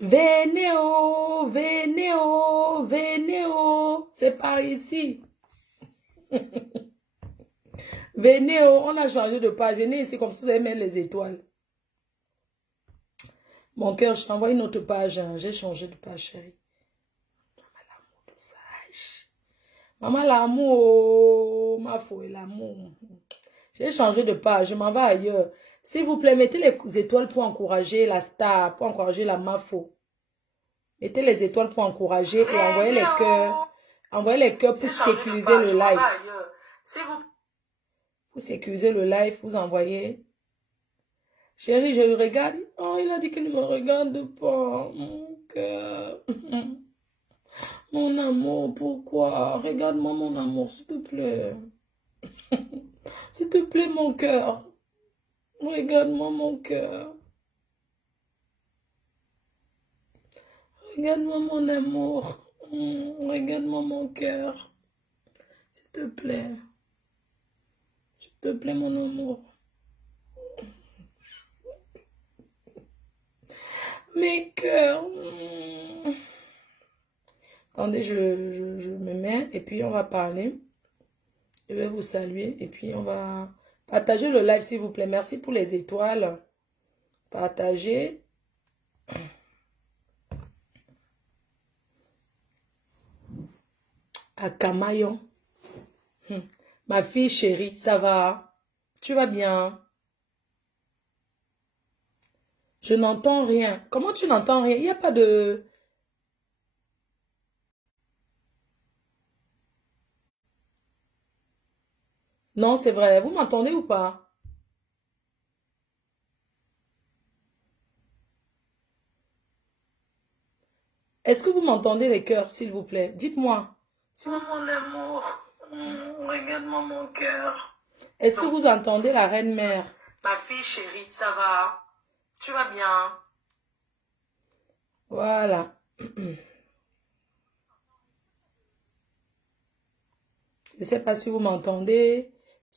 Venez, oh, venez, oh, venez, oh. C'est par ici. Venez, oh, on a changé de page. Venez ici, comme ça vous allez mettre les étoiles. Mon cœur, je t'envoie une autre page. Hein. J'ai changé de page, chérie. Maman, l'amour de sage. Maman, l'amour, ma foi, l'amour. J'ai changé de page, je m'en vais ailleurs. S'il vous plaît, mettez les étoiles pour encourager la star, pour encourager la mafo. Mettez les étoiles pour encourager et envoyez les cœurs. Envoyez les cœurs pour sécuriser le live. Pour sécuriser le live, vous envoyez. Chérie, je le regarde. Oh, il a dit qu'il ne me regarde pas. Mon cœur. Mon amour, pourquoi? Regarde-moi, mon amour, s'il te plaît. S'il te plaît, mon cœur. Regarde-moi, mon cœur. Regarde-moi, mon amour. Regarde-moi, mon cœur. S'il te plaît. S'il te plaît, mon amour. Mes cœurs. Attendez, je me mets et puis on va parler. Je vais vous saluer et puis on va partager le live, s'il vous plaît. Merci pour les étoiles. Partagez. À Camaillon. Ma fille chérie, ça va? Tu vas bien? Je n'entends rien. Comment tu n'entends rien? Il n'y a pas de... Non, c'est vrai. Vous m'entendez ou pas? Est-ce que vous m'entendez les cœurs, s'il vous plaît? Dites-moi. Oh, mon amour. Regarde-moi mon cœur. Est-ce que vous entendez la reine-mère? Ma fille chérie, ça va? Tu vas bien? Voilà. Je ne sais pas si vous m'entendez.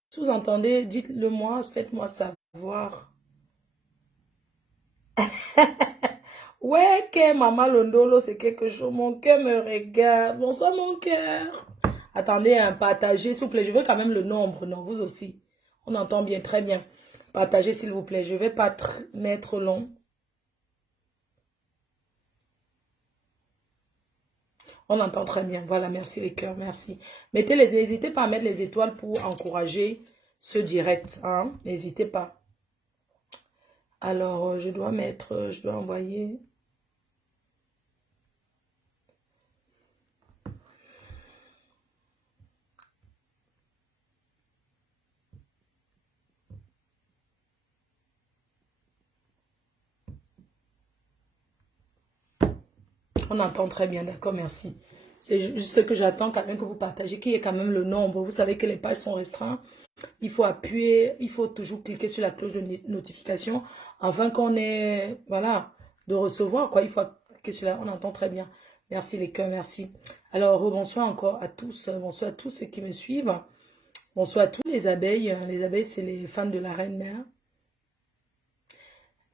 Si vous entendez, dites-le moi, faites-moi savoir. Ouais, que maman Londolo, c'est quelque chose. Mon cœur me regarde. Bonsoir, mon cœur. Attendez, hein, partagez, s'il vous plaît. Je veux quand même le nombre. Non, vous aussi. On entend bien, très bien. Partagez, s'il vous plaît. Je ne vais pas mettre long. On entend très bien. Voilà, merci les cœurs, merci. N'hésitez pas à mettre les étoiles pour encourager ce direct. Hein? N'hésitez pas. Alors, je dois envoyer... On entend très bien, d'accord, merci. C'est juste ce que j'attends quand même que vous partagez, qu'il y ait quand même le nombre. Vous savez que les pages sont restreintes. Il faut appuyer, il faut toujours cliquer sur la cloche de notification afin qu'on ait, voilà, de recevoir, quoi. Il faut cliquer sur là, on entend très bien. Merci les cœurs, merci. Alors, bonsoir encore à tous. Bonsoir à tous ceux qui me suivent. Bonsoir à tous les abeilles. Les abeilles, c'est les fans de la reine-mère.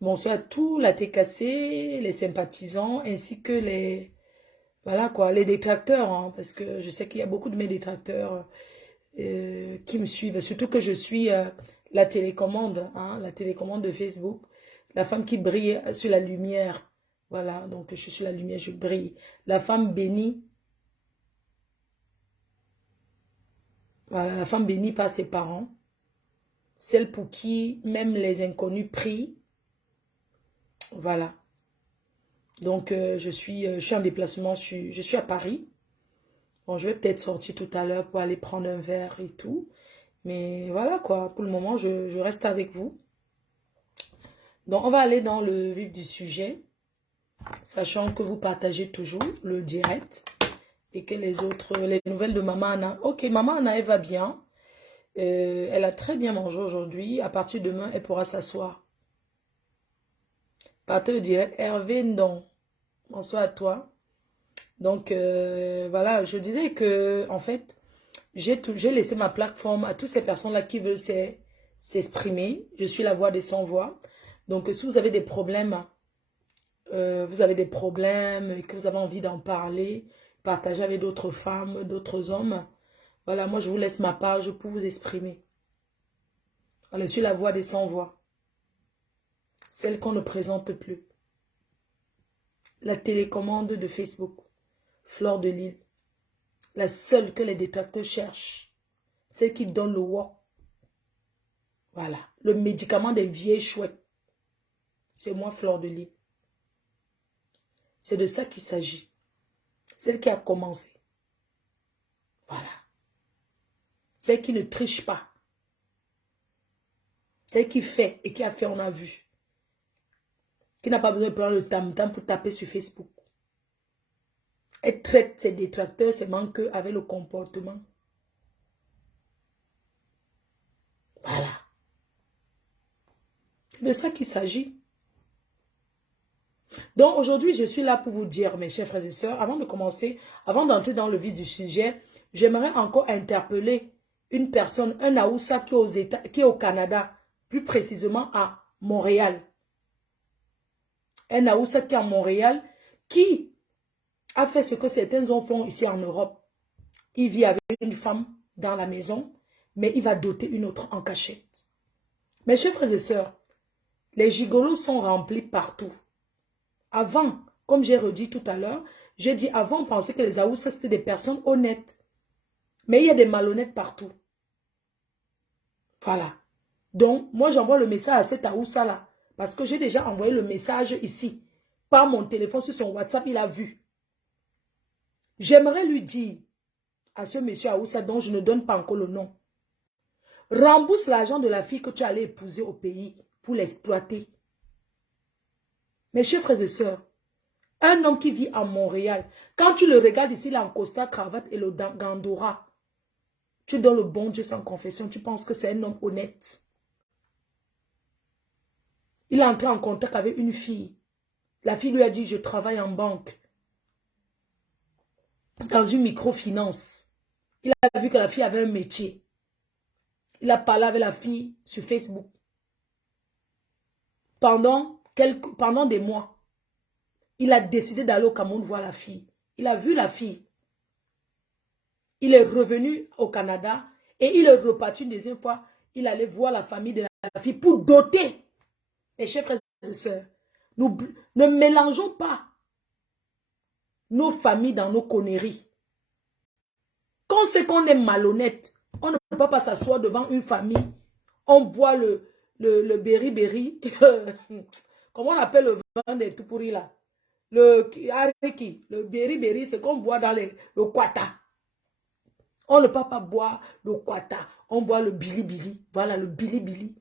Bonsoir à tous la TKC, les sympathisants, ainsi que les, voilà quoi, les détracteurs, hein, parce que je sais qu'il y a beaucoup de mes détracteurs qui me suivent, surtout que je suis la télécommande, hein, la télécommande de Facebook, la femme qui brille sur la lumière, voilà, donc je suis sur la lumière, je brille, la femme bénie, voilà, la femme bénie par ses parents, celle pour qui même les inconnus prient, voilà. Donc, je suis en déplacement, je suis à Paris. Bon, je vais peut-être sortir tout à l'heure pour aller prendre un verre et tout. Mais voilà quoi, pour le moment, je reste avec vous. Donc, on va aller dans le vif du sujet, sachant que vous partagez toujours le direct et que les nouvelles de Maman Anna. Ok, Maman Anna, elle va bien. Elle a très bien mangé aujourd'hui. À partir de demain, elle pourra s'asseoir. Partez le direct. Hervé Ndon. Bonsoir à toi. Donc, voilà, je disais que, en fait, j'ai laissé ma plateforme à toutes ces personnes-là qui veulent s'exprimer. Je suis la voix des sans-voix. Donc, si vous avez des problèmes vous avez des problèmes et que vous avez envie d'en parler, partager avec d'autres femmes, d'autres hommes, voilà, moi je vous laisse ma page pour vous exprimer. Voilà, je suis la voix des sans-voix. Celle qu'on ne présente plus. La télécommande de Facebook. Fleur de Lille. La seule que les détracteurs cherchent. Celle qui donne le wok. Voilà. Le médicament des vieilles chouettes. C'est moi, Fleur de Lille. C'est de ça qu'il s'agit. Celle qui a commencé. Voilà. Celle qui ne triche pas. Celle qui fait et qui a fait, on a vu. Qui n'a pas besoin de prendre le tam-tam pour taper sur Facebook. Elle traite ses détracteurs seulement qu'avec le comportement. Voilà. C'est de ça qu'il s'agit. Donc aujourd'hui, je suis là pour vous dire, mes chers frères et sœurs, avant de commencer, avant d'entrer dans le vif du sujet, j'aimerais encore interpeller une personne, un Aoussa qui est au Canada, plus précisément à Montréal. Un Aoussa qui est à Montréal, qui a fait ce que certains hommes font ici en Europe. Il vit avec une femme dans la maison, mais il va doter une autre en cachette. Mes chers frères et sœurs, les gigolos sont remplis partout. Avant, comme j'ai redit tout à l'heure, j'ai dit avant, on pensait que les Aoussa, c'était des personnes honnêtes. Mais il y a des malhonnêtes partout. Voilà. Donc, moi, j'envoie le message à cet Aoussa-là. Parce que j'ai déjà envoyé le message ici. Par mon téléphone, sur son WhatsApp, il a vu. J'aimerais lui dire à ce monsieur Aoussa, dont je ne donne pas encore le nom, rembourse l'argent de la fille que tu allais épouser au pays pour l'exploiter. Mes chers frères et sœurs, un homme qui vit à Montréal, quand tu le regardes ici, il a un costard, cravate et le gandora, tu donnes le bon Dieu sans confession, tu penses que c'est un homme honnête. Il est entré en contact avec une fille. La fille lui a dit, je travaille en banque, dans une microfinance. Il a vu que la fille avait un métier. Il a parlé avec la fille sur Facebook. Pendant des mois, il a décidé d'aller au Cameroun voir la fille. Il a vu la fille. Il est revenu au Canada et il est reparti une deuxième fois. Il allait voir la famille de la fille pour doter. Mes chers frères et sœurs, nous ne mélangeons pas nos familles dans nos conneries. Quand on sait qu'on est malhonnête, on ne peut pas s'asseoir devant une famille. On boit le berry. Comment on appelle le vin des tout pourris là? Le hariki, le berry, c'est qu'on boit dans le kwata. On ne peut pas boire le kwata. On boit le bili-bili. Voilà, le bili-bili.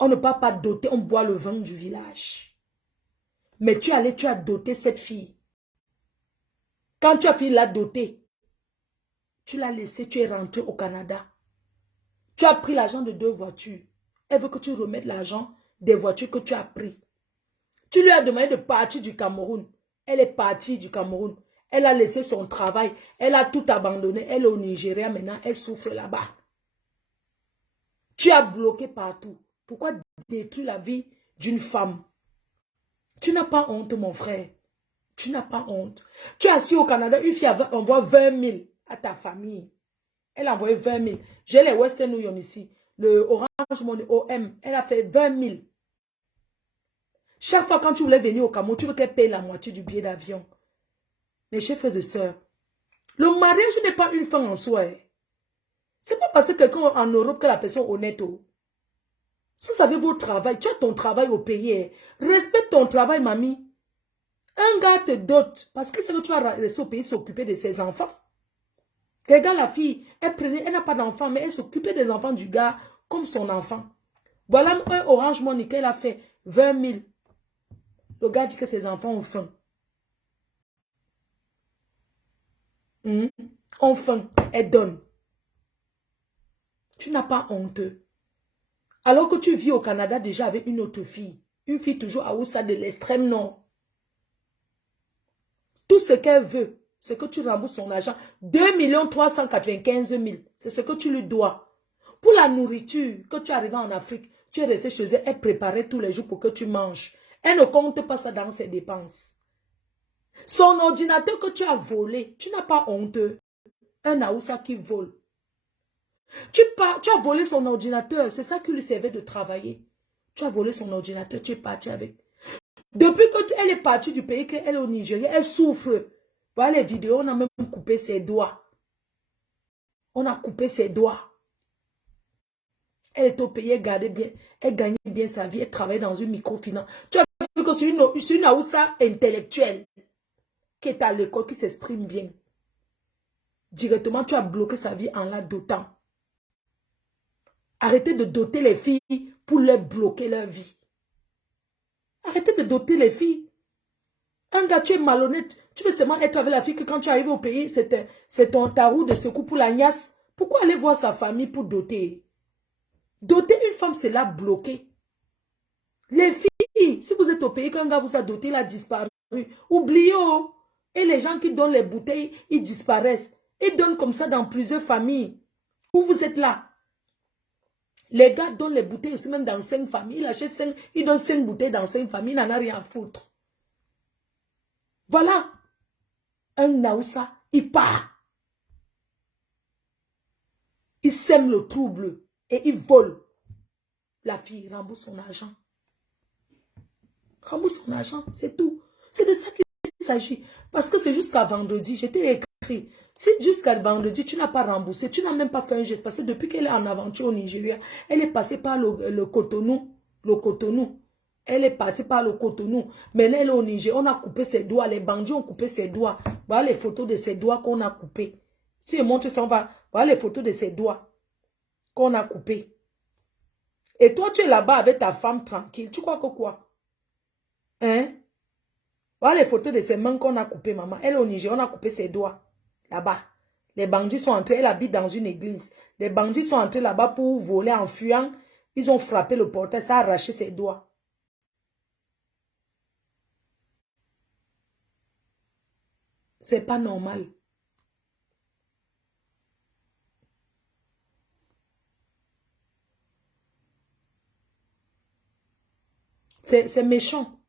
On ne peut pas doter, on boit le vin du village. Mais tu as doté cette fille. Quand tu as fini de la doter, tu l'as laissée, tu es rentré au Canada. Tu as pris l'argent de 2 voitures. Elle veut que tu remettes l'argent des voitures que tu as pris. Tu lui as demandé de partir du Cameroun. Elle est partie du Cameroun. Elle a laissé son travail. Elle a tout abandonné. Elle est au Nigeria maintenant. Elle souffre là-bas. Tu as bloqué partout. Pourquoi détruire la vie d'une femme? Tu n'as pas honte, mon frère. Tu n'as pas honte. Tu as assis au Canada, une fille envoie 20 000 à ta famille. Elle a envoyé 20 000. J'ai les Western Union ici. Le Orange Money OM. Elle a fait 20 000. Chaque fois quand tu voulais venir au Cameroun, tu veux qu'elle paye la moitié du billet d'avion. Mes chers frères et sœurs, le mariage n'est pas une fin en soi. C'est pas parce que quelqu'un en Europe que la personne est honnête. Si vous avez votre travail, tu as ton travail au pays. Respecte ton travail, mamie. Un gars te dote parce que c'est que tu vas rester au pays s'occuper de ses enfants. Regarde la fille, elle n'a pas d'enfant, mais elle s'occupait des enfants du gars comme son enfant. Voilà un Orange Money qu'elle a fait 20 000. Le gars dit que ses enfants ont faim. Ont faim, elle donne. Tu n'as pas honte. Alors que tu vis au Canada déjà avec une autre fille. Une fille toujours à Oussa de l'extrême nord. Tout ce qu'elle veut, c'est que tu rembourses son argent. 2 395 000. C'est ce que tu lui dois. Pour la nourriture, quand tu arrives en Afrique, tu es resté chez elle, elle préparait tous les jours pour que tu manges. Elle ne compte pas ça dans ses dépenses. Son ordinateur que tu as volé, tu n'as pas honte. Un Aoussa qui vole. Tu as volé son ordinateur, c'est ça qui lui servait de travailler. Tu as volé son ordinateur, tu es parti avec. Depuis qu'elle est partie du pays, qu'elle est au Nigeria, elle souffre. Voilà les vidéos, on a même coupé ses doigts. On a coupé ses doigts. Elle est au pays, elle gardait bien, elle gagnait bien sa vie, elle travaillait dans une microfinance. Tu as vu que c'est une Aoussa intellectuelle qui est à l'école, qui s'exprime bien. Directement, tu as bloqué sa vie en la dotant. Arrêtez de doter les filles pour leur bloquer leur vie. Arrêtez de doter les filles. Un gars, tu es malhonnête. Tu veux seulement être avec la fille que quand tu arrives au pays, c'est ton tarou de secours pour la niasse. Pourquoi aller voir sa famille pour doter? Doter une femme, c'est la bloquer. Les filles, si vous êtes au pays, qu'un gars vous a doté, il a disparu. Oubliez, oh. Et les gens qui donnent les bouteilles, ils disparaissent. Ils donnent comme ça dans plusieurs familles. Où vous êtes là? Les gars donnent les bouteilles aussi même dans 5 familles. Il achète 5, il donne 5 bouteilles dans 5 familles. Il n'en a rien à foutre. Voilà. Un Naoussa, il part. Il sème le trouble et il vole. La fille rembourse son argent. Rembourse son argent, c'est tout. C'est de ça qu'il s'agit. Parce que c'est jusqu'à vendredi, je t'ai écrit. Si jusqu'à vendredi, tu n'as pas remboursé, tu n'as même pas fait un geste. Parce que depuis qu'elle est en aventure au Nigeria, elle est passée par le Cotonou. Le Cotonou. Elle est passée par le Cotonou. Maintenant, elle est au Niger. On a coupé ses doigts. Les bandits ont coupé ses doigts. Voilà les photos de ses doigts qu'on a coupés. Si je montre ça, on va. Voilà les photos de ses doigts qu'on a coupés. Et toi, tu es là-bas avec ta femme tranquille. Tu crois que quoi? Hein? Voilà les photos de ses mains qu'on a coupées, maman. Elle est au Niger. On a coupé ses doigts. Là-bas. Les bandits sont entrés. Elle habite dans une église. Les bandits sont entrés là-bas pour voler en fuyant. Ils ont frappé le portail. Ça a arraché ses doigts. C'est pas normal. C'est méchant.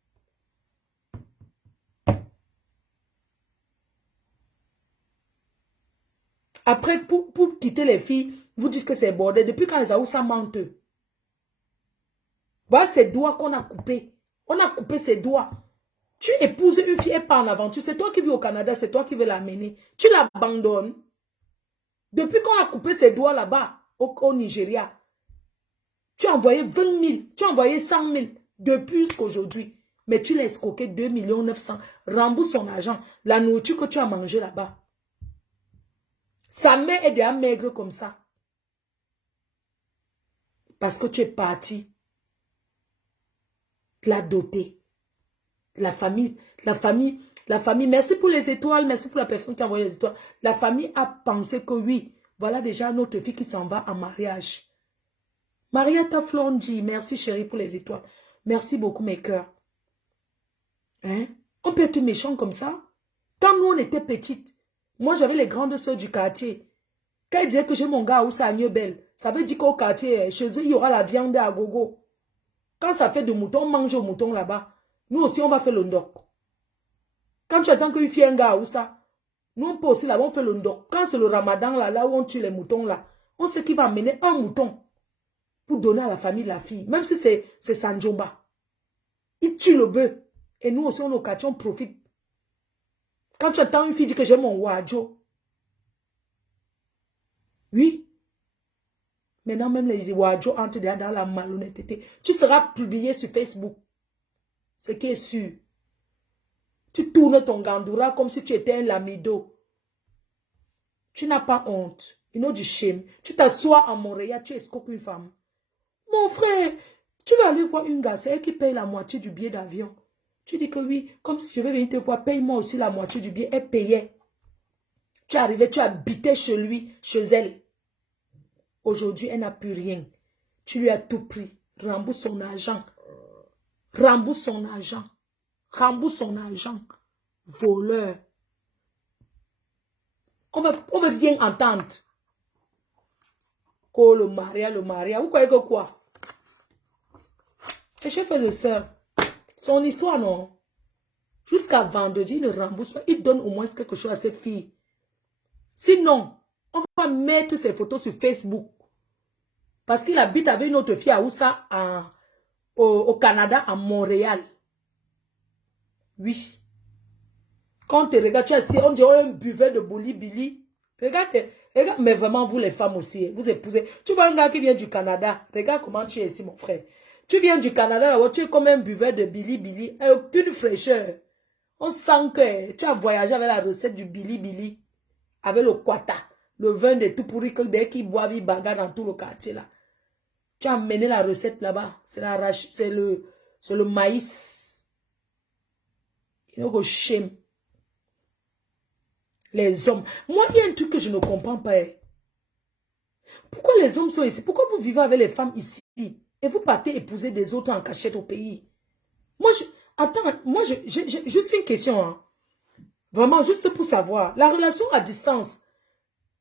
Après, pour quitter les filles, vous dites que c'est bordel. Depuis quand les Aoussa mentent? Voilà ces doigts qu'on a coupés. On a coupé ses doigts. Tu épouses une fille et pas en aventure. C'est toi qui vis au Canada, c'est toi qui veux l'amener. Tu l'abandonnes. Depuis qu'on a coupé ses doigts là-bas, au Nigeria, tu as envoyé 20 000, tu as envoyé 100 000 depuis jusqu'aujourd'hui. Mais tu l'as escroqué 2 900 000. Rembourse son argent. La nourriture que tu as mangée là-bas. Sa mère est déjà maigre comme ça. Parce que tu es parti. La doter. La famille, merci pour les étoiles, merci pour la personne qui a envoyé les étoiles. La famille a pensé que oui, voilà déjà notre fille qui s'en va en mariage. Marietta Flondi, merci chérie pour les étoiles. Merci beaucoup mes cœurs. Hein? On peut être méchant comme ça. Quand nous on était petites, moi j'avais les grandes soeurs du quartier. Quand elles disaient que j'ai mon gars où ça a belle, ça veut dire qu'au quartier, chez eux, il y aura la viande à gogo. Quand ça fait de mouton, on mange au mouton là-bas. Nous aussi, on va faire le ndok. Quand tu attends qu'il y ait un gars où ça, nous on peut aussi là-bas, on fait le ndok. Quand c'est le ramadan là où on tue les moutons là, on sait qu'il va amener un mouton pour donner à la famille de la fille. Même si c'est Sanjomba. Il tue le bœuf. Et nous aussi, on au quartier, on profite. Quand tu attends une fille dire que j'ai mon wadjo. Oui. Maintenant, même les wadjo entrent déjà dans la malhonnêteté. Tu seras publié sur Facebook. Ce qui est sûr. Tu tournes ton gandoura comme si tu étais un lamido. Tu n'as pas honte. You know du shame. Tu t'assois à Montréal, tu escroques une femme. Mon frère, tu vas aller voir une gars, c'est elle qui paye la moitié du billet d'avion. Tu dis que oui, comme si je vais venir te voir, paye-moi aussi la moitié du billet. Elle payait. Tu es arrivé, tu habitais chez lui, chez elle. Aujourd'hui, elle n'a plus rien. Tu lui as tout pris. Rembourse son argent. Rembourse son argent. Rembourse son argent. Voleur. On veut rien entendre. Oh, le mariage. Vous croyez que quoi? Et chers frères et sœurs, Son histoire, non. Jusqu'à vendredi, il ne rembourse pas. Il donne au moins quelque chose à cette fille. Sinon, on va mettre ses photos sur Facebook. Parce qu'il habite avec une autre fille à Oussa, au Canada, à Montréal. Oui. Quand tu regardes, tu as on dirait un buvet de Boli-Bili. Regarde, regarde, mais vraiment, vous les femmes aussi, vous épousez. Tu vois un gars qui vient du Canada. Regarde comment tu es ici, mon frère. Tu viens du Canada, là, tu es comme un buvet de Bili-Bili. Aucune fraîcheur. On sent que tu as voyagé avec la recette du Bili-Bili. Avec le Kwata. Le vin de tout pourri que dès qu'ils boivent, ils bagarrent dans tout le quartier, là. Tu as amené la recette là-bas. C'est le maïs. Il y a shame. Les hommes. Moi, il y a un truc que je ne comprends pas. Pourquoi les hommes sont ici? Pourquoi vous vivez avec les femmes ici? Et vous partez épouser des autres en cachette au pays? Moi, juste une question. Hein. Vraiment, juste pour savoir. La relation à distance.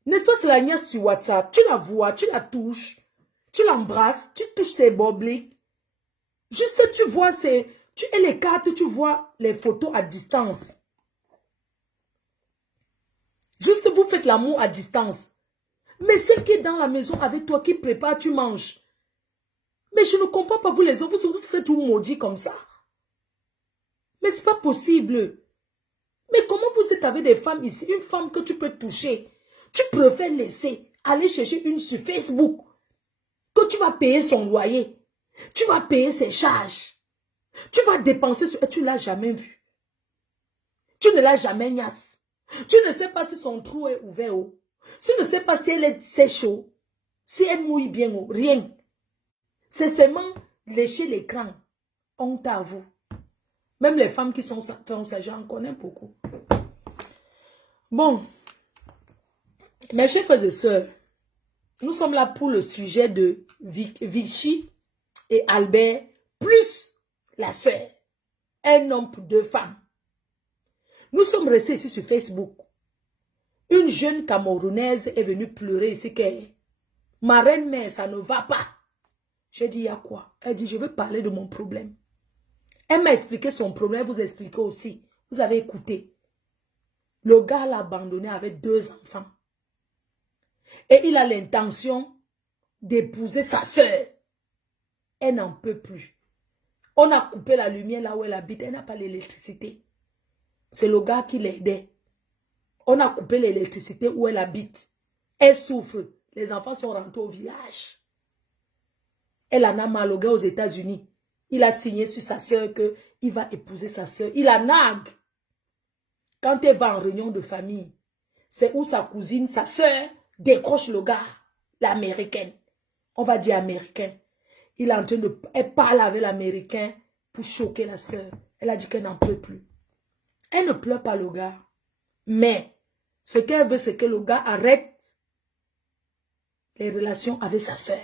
N'est-ce pas, c'est la niaise sur WhatsApp. Tu la vois, tu la touches. Tu l'embrasses, tu touches ses bobliques. Juste, tu vois tu es les cartes, tu vois les photos à distance. Juste, vous faites l'amour à distance. Mais celle qui est dans la maison avec toi, qui prépare, tu manges. Mais je ne comprends pas, vous les autres, vous êtes tout maudits comme ça. Mais c'est pas possible. Mais comment vous êtes avec des femmes ici, une femme que tu peux toucher, tu préfères laisser, aller chercher une sur Facebook, que tu vas payer son loyer, tu vas payer ses charges, tu vas dépenser sur... Tu ne l'as jamais vu. Tu ne l'as jamais niasse. Tu ne sais pas si son trou est ouvert. Oh. Tu ne sais pas si c'est chaud, si elle mouille bien. Oh. Rien. C'est seulement lécher l'écran. Honte à vous. Même les femmes qui sont font ça, j'en connais beaucoup. Bon. Mes chers frères et sœurs, nous sommes là pour le sujet de Vichy et Albert, plus la sœur. Un homme pour deux femmes. Nous sommes restés ici sur Facebook. Une jeune Camerounaise est venue pleurer ici que ma reine-mère, ça ne va pas. J'ai dit, il y a quoi? Elle dit, je veux parler de mon problème. Elle m'a expliqué son problème, vous expliquez aussi. Vous avez écouté. Le gars l'a abandonné avec 2 enfants. Et il a l'intention d'épouser sa sœur. Elle n'en peut plus. On a coupé la lumière là où elle habite. Elle n'a pas l'électricité. C'est le gars qui l'aidait. On a coupé l'électricité où elle habite. Elle souffre. Les enfants sont rentrés au village. Elle en a mal au gars aux États-Unis. Il a signé sur sa soeur qu'il va épouser sa soeur. Il a nague. Quand elle va en réunion de famille, c'est où sa cousine, sa soeur, décroche le gars, l'américaine. On va dire américain. Il est en train de... Elle parle avec l'américain pour choquer la soeur. Elle a dit qu'elle n'en peut plus. Elle ne pleure pas le gars. Mais ce qu'elle veut, c'est que le gars arrête les relations avec sa soeur.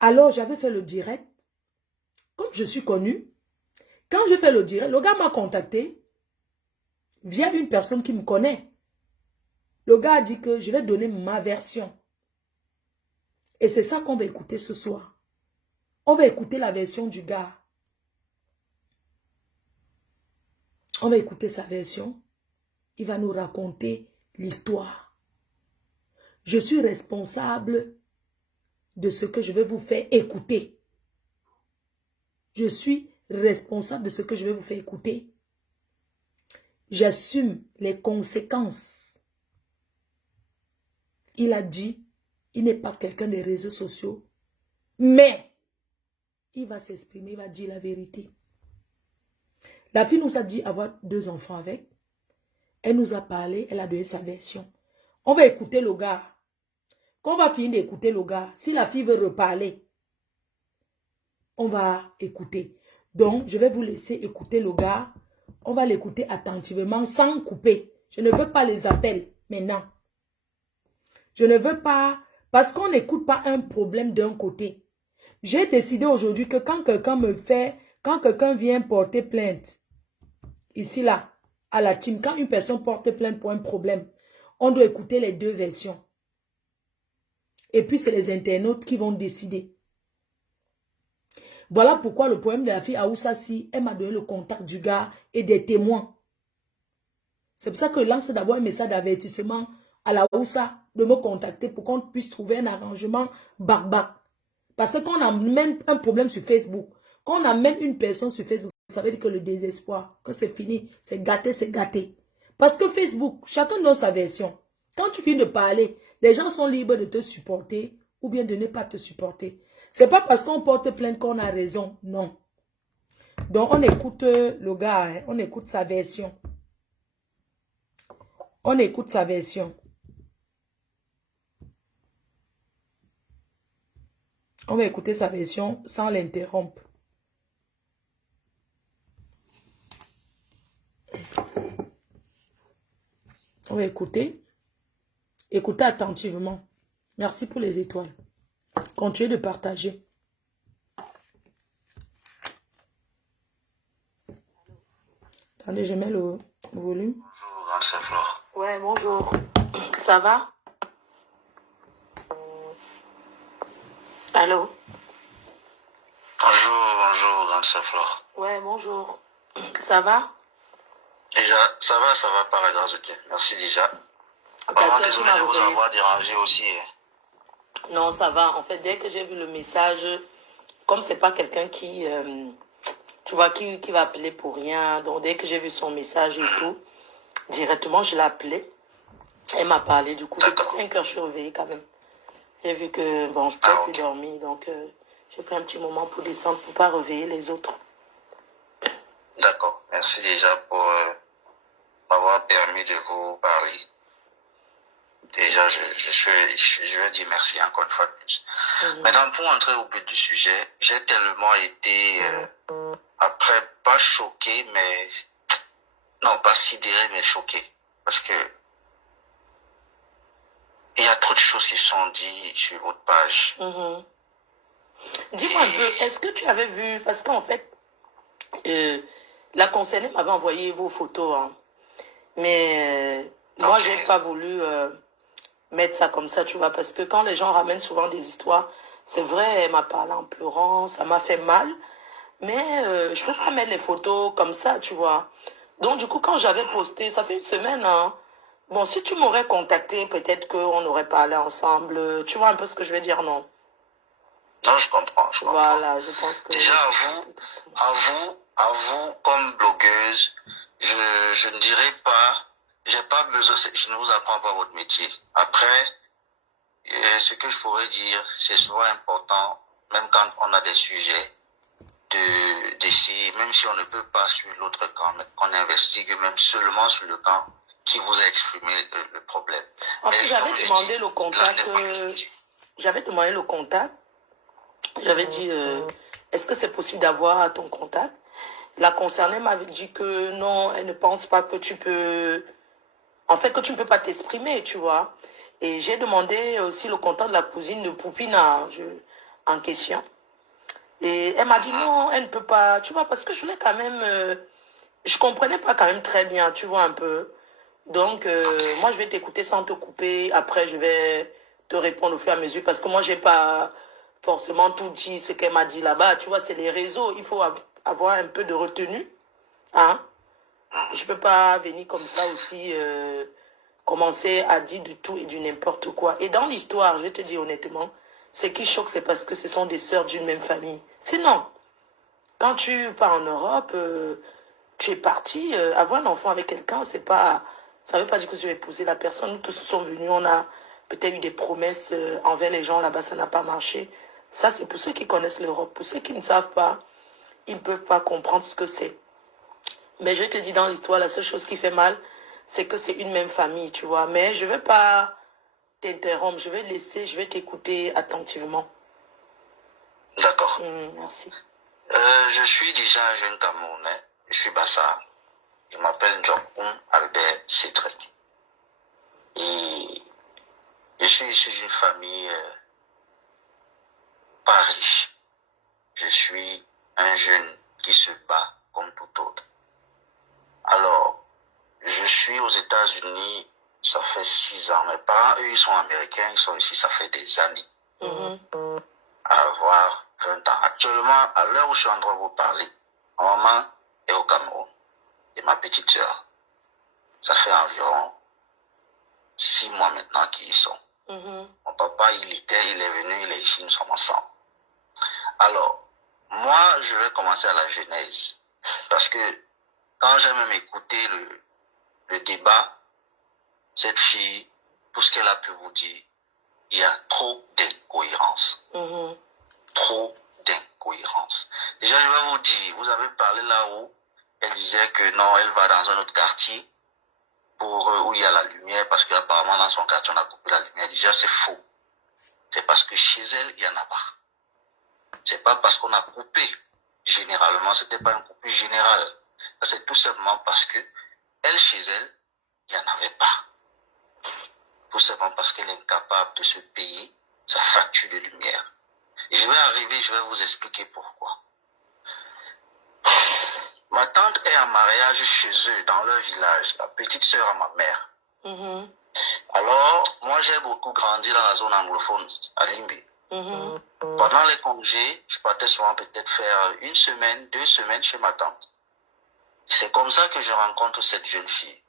Alors, j'avais fait le direct. Comme je suis connue, quand je fais le direct, le gars m'a contacté via une personne qui me connaît. Le gars a dit que je vais donner ma version. Et c'est ça qu'on va écouter ce soir. On va écouter la version du gars. On va écouter sa version. Il va nous raconter l'histoire. Je suis responsable de ce que je vais vous faire écouter. Je suis responsable de ce que je vais vous faire écouter. J'assume les conséquences. Il a dit, il n'est pas quelqu'un des réseaux sociaux, mais il va s'exprimer, il va dire la vérité. La fille nous a dit avoir 2 enfants avec. Elle nous a parlé, elle a donné sa version. On va écouter le gars. Quand on va finir d'écouter le gars, si la fille veut reparler, on va écouter. Donc, je vais vous laisser écouter le gars. On va l'écouter attentivement, sans couper. Je ne veux pas les appels maintenant. Je ne veux pas, parce qu'on n'écoute pas un problème d'un côté. J'ai décidé aujourd'hui que quand quelqu'un vient porter plainte, ici là, à la team, quand une personne porte plainte pour un problème, on doit écouter les 2 versions. Et puis c'est les internautes qui vont décider. Voilà pourquoi le problème de la fille Aoussa, si elle m'a donné le contact du gars et des témoins. C'est pour ça que je lance d'abord un message d'avertissement à la Aoussa de me contacter pour qu'on puisse trouver un arrangement barbare. Parce que quand on amène un problème sur Facebook, quand on amène une personne sur Facebook, ça veut dire que le désespoir, que c'est fini, c'est gâté, c'est gâté. Parce que Facebook, chacun donne sa version. Quand tu finis de parler, les gens sont libres de te supporter ou bien de ne pas te supporter. C'est pas parce qu'on porte plainte qu'on a raison, non. Donc on écoute le gars, hein, on écoute sa version. On écoute sa version. On va écouter sa version sans l'interrompre. On va écouter. Écoutez attentivement. Merci pour les étoiles. Continuez de partager. Attendez, je mets le volume. Bonjour, Anne Flore. Ouais, bonjour. Ça va? Allô? Bonjour, Anne Flore. Ouais, bonjour. Ça va? Déjà, ça va par la grâce de Dieu. Merci déjà. Vraiment désolé de vous avoir dérangé aussi. Non, ça va. En fait, dès que j'ai vu le message, comme c'est pas quelqu'un qui, tu vois, qui va appeler pour rien, donc dès que j'ai vu son message et tout, directement, je l'ai appelé. Elle m'a parlé, du coup, depuis 5 heures, je suis réveillée quand même. J'ai vu que, bon, je ne pouvais plus dormir, donc j'ai pris un petit moment pour descendre, pour ne pas réveiller les autres. D'accord. Merci déjà pour m'avoir permis de vous parler. Déjà, je vais dire merci encore une fois de plus. Maintenant, pour entrer au but du sujet, j'ai tellement été, après, pas choqué, mais, non, pas sidéré, mais choqué. Parce que, il y a trop de choses qui sont dites sur votre page. Dis-moi un peu, est-ce que tu avais vu, parce qu'en fait, la concernée m'avait envoyé vos photos, hein, mais moi, je n'ai pas voulu mettre ça comme ça, tu vois, parce que quand les gens ramènent souvent des histoires, c'est vrai, elle m'a parlé en pleurant, ça m'a fait mal, mais je ne peux pas mettre les photos comme ça, tu vois. Donc, du coup, quand j'avais posté, ça fait une semaine, hein, bon, si tu m'aurais contacté, peut-être qu'on aurait parlé ensemble, tu vois un peu ce que je veux dire, non? Non, je comprends. Voilà, je pense que... Déjà, à vous, comme blogueuse, je ne dirais pas, j'ai pas besoin, je ne vous apprends pas votre métier. Après, ce que je pourrais dire, c'est souvent important, même quand on a des sujets, d'essayer, même si on ne peut pas suivre l'autre camp, mais qu'on investigue même seulement sur le camp qui vous a exprimé le problème. En fait, j'avais demandé le contact, j'avais dit, est-ce que c'est possible d'avoir ton contact? La concernée m'avait dit que non, elle ne pense pas que tu peux, en fait, que tu ne peux pas t'exprimer, tu vois. Et j'ai demandé aussi le contact de la cousine de Poupina en question. Et elle m'a dit non, elle ne peut pas, tu vois, parce que je voulais quand même, je comprenais pas quand même très bien, tu vois un peu. Donc, moi, je vais t'écouter sans te couper. Après, je vais te répondre au fur et à mesure parce que moi, j'ai pas forcément tout dit ce qu'elle m'a dit là-bas. Tu vois, c'est les réseaux. Il faut avoir un peu de retenue. Hein? Je peux pas venir comme ça aussi commencer à dire du tout et du n'importe quoi. Et dans l'histoire, je vais te dire honnêtement, ce qui choque, c'est parce que ce sont des sœurs d'une même famille. Sinon, quand tu pars en Europe, tu es parti, avoir un enfant avec quelqu'un, c'est pas, ça ne veut pas dire que tu vas épouser la personne. Nous tous sommes venus, on a peut-être eu des promesses envers les gens là-bas, ça n'a pas marché. Ça, c'est pour ceux qui connaissent l'Europe. Pour ceux qui ne savent pas, ils ne peuvent pas comprendre ce que c'est. Mais je te dis dans l'histoire, la seule chose qui fait mal, c'est que c'est une même famille, tu vois. Mais je ne vais pas t'interrompre, je vais laisser, je vais t'écouter attentivement. D'accord. Merci. Je suis déjà un jeune Camerounais. Je suis Bassa. Je m'appelle Njokun Albert Cédric. Et je suis issu d'une famille pas riche. Je suis un jeune qui se bat comme tout autre. Alors, je suis aux États-Unis, ça fait 6 ans. Mes parents, eux, ils sont américains, ils sont ici, ça fait des années. À avoir 20 ans. Actuellement, à l'heure où je suis en train de vous parler, ma maman est au Cameroun. Et ma petite sœur, ça fait environ 6 mois maintenant qu'ils y sont. Mon papa, il est venu, il est ici, nous sommes ensemble. Alors, moi, je vais commencer à la genèse. Parce que quand j'ai même écouté le débat, cette fille, tout ce qu'elle a pu vous dire, il y a trop d'incohérences. Trop d'incohérences. Déjà, je vais vous dire, vous avez parlé là où elle disait que non, elle va dans un autre quartier où il y a la lumière, parce qu'apparemment dans son quartier, on a coupé la lumière. Déjà, c'est faux. C'est parce que chez elle, il n'y en a pas. C'est pas parce qu'on a coupé généralement, c'était pas une coupure générale. C'est tout simplement parce que elle, chez elle, il n'y en avait pas. Tout simplement parce qu'elle est incapable de se payer sa facture de lumière. Et je vais vous expliquer pourquoi. Ma tante est en mariage chez eux, dans leur village, la petite sœur à ma mère. Alors, moi j'ai beaucoup grandi dans la zone anglophone, à Limbe. Pendant les congés, je partais souvent peut-être faire 1 semaine, 2 semaines chez ma tante. C'est comme ça que je rencontre cette jeune fille.